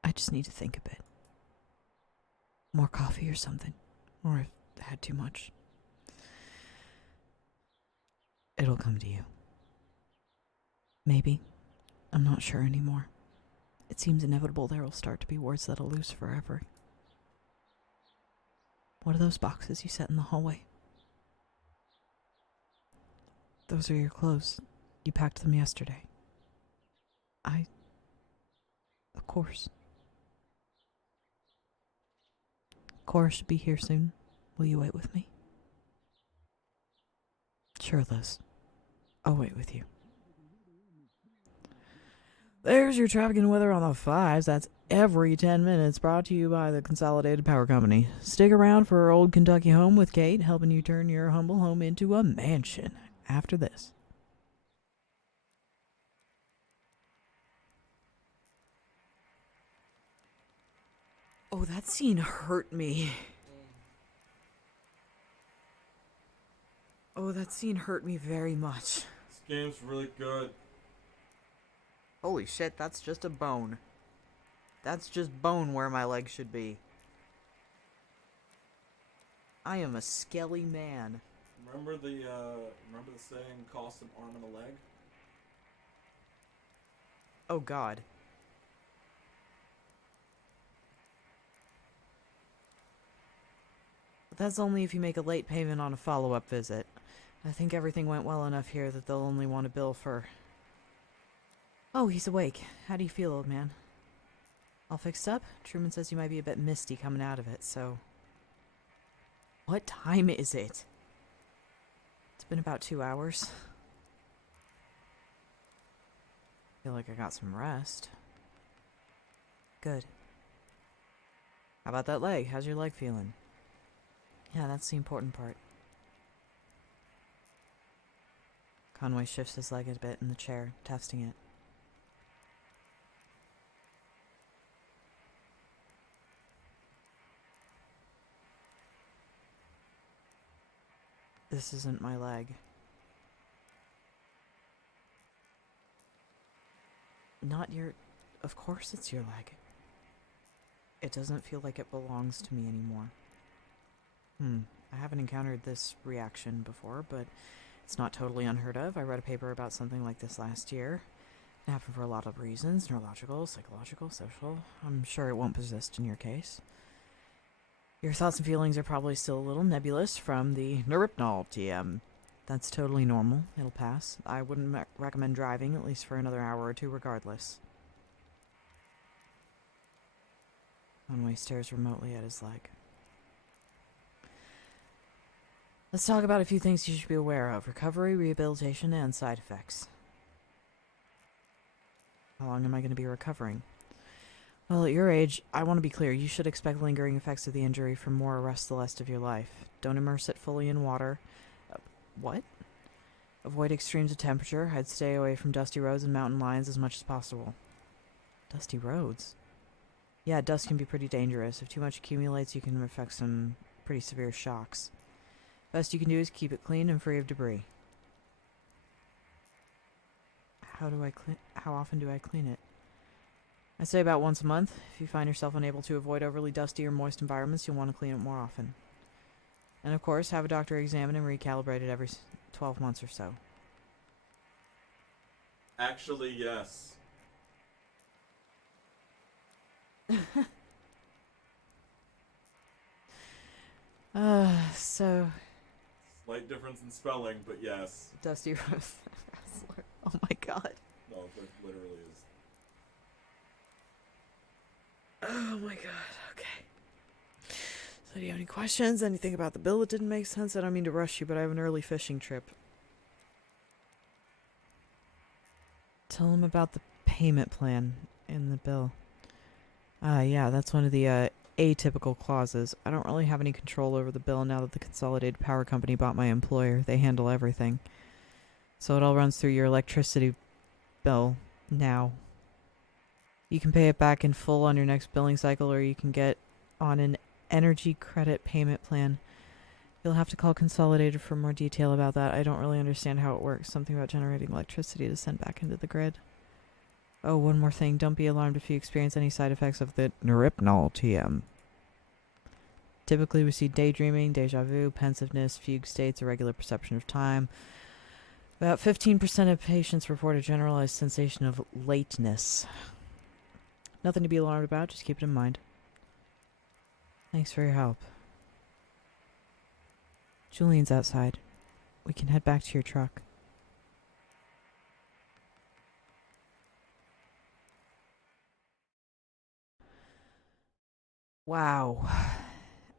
I just need to think a bit. More coffee or something. Or I've had too much. It'll come to you. Maybe. I'm not sure anymore. It seems inevitable there will start to be words that'll lose forever. What are those boxes you set in the hallway? Those are your clothes. You packed them yesterday. Of course. Cora should be here soon. Will you wait with me? Sure, Liz. I'll wait with you. There's your traffic and weather on the 5s. That's every 10 minutes, brought to you by the Consolidated Power Company. Stick around for Old Kentucky Home with Kate, helping you turn your humble home into a mansion after this. Oh, that scene hurt me. Oh, that scene hurt me very much. This game's really good. Holy shit, that's just a bone. That's just bone where my leg should be. I am a skelly man. Remember the saying, cost an arm and a leg? Oh god. But that's only if you make a late payment on a follow-up visit. I think everything went well enough here that they'll only want to bill for... Oh, he's awake. How do you feel, old man? All fixed up? Truman says you might be a bit misty coming out of it, so... What time is it? It's been about 2 hours. Feel like I got some rest. Good. How about that leg? How's your leg feeling? Yeah, that's the important part. Conway shifts his leg a bit in the chair, testing it. This isn't my leg. Not your... Of course it's your leg. It doesn't feel like it belongs to me anymore. I haven't encountered this reaction before, but it's not totally unheard of. I read a paper about something like this last year. It happened for a lot of reasons. Neurological, psychological, social. I'm sure it won't persist in your case. Your thoughts and feelings are probably still a little nebulous from the Neuropnol TM. That's totally normal. It'll pass. I wouldn't recommend driving, at least for another hour or two regardless. Conway stares remotely at his leg. Let's talk about a few things you should be aware of. Recovery, rehabilitation, and side effects. How long am I going to be recovering? Well, at your age, I want to be clear. You should expect lingering effects of the injury for more or less the rest of your life. Don't immerse it fully in water. What? Avoid extremes of temperature. I'd stay away from dusty roads and mountain lions as much as possible. Dusty roads? Yeah, dust can be pretty dangerous. If too much accumulates, you can affect some pretty severe shocks. Best you can do is keep it clean and free of debris. How often do I clean it? I say about once a month. If you find yourself unable to avoid overly dusty or moist environments, you'll want to clean it more often. And of course, have a doctor examine and recalibrate it every 12 months or so. Actually, yes. So... Slight difference in spelling, but yes. Dusty Rose Wrestler. Oh my god. No, it literally is. Oh my god, okay. So do you have any questions? Anything about the bill that didn't make sense? I don't mean to rush you, but I have an early fishing trip. Tell him about the payment plan in the bill. Yeah, that's one of the atypical clauses. I don't really have any control over the bill now that the Consolidated Power Company bought my employer. They handle everything. So it all runs through your electricity bill now. You can pay it back in full on your next billing cycle, or you can get on an energy credit payment plan. You'll have to call Consolidated for more detail about that. I don't really understand how it works. Something about generating electricity to send back into the grid. Oh, one more thing. Don't be alarmed if you experience any side effects of the Neuropnol TM. Typically, we see daydreaming, deja vu, pensiveness, fugue states, irregular perception of time. About 15% of patients report a generalized sensation of lateness. Nothing to be alarmed about, just keep it in mind. Thanks for your help. Julian's outside. We can head back to your truck. Wow.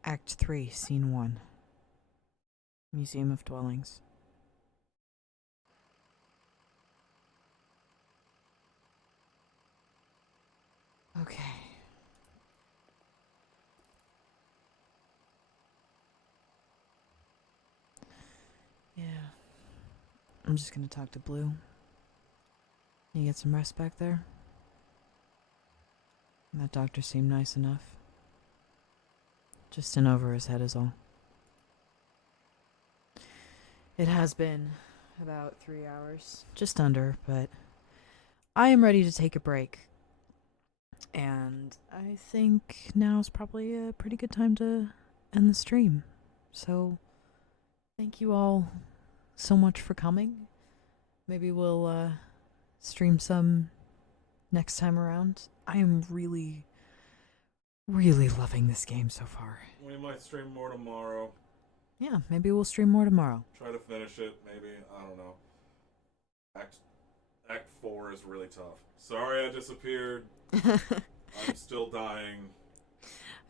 Act 3, Scene 1. Museum of Dwellings. Okay. Yeah. I'm just gonna talk to Blue. You get some rest back there? That doctor seemed nice enough. Just in over his head is all. It has been about 3 hours. Just under, but I am ready to take a break. And I think now's probably a pretty good time to end the stream. So, thank you all so much for coming. Maybe we'll stream some next time around. I am really, really loving this game so far. We might stream more tomorrow. Yeah, maybe we'll stream more tomorrow. Try to finish it, maybe. I don't know. Act 4 is really tough. Sorry I disappeared. I'm still dying.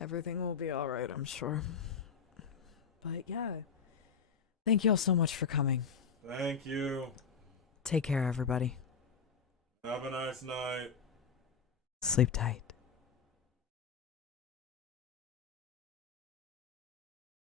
Everything will be alright, I'm sure. But yeah. Thank you all so much for coming. Thank you. Take care, everybody. Have a nice night. Sleep tight.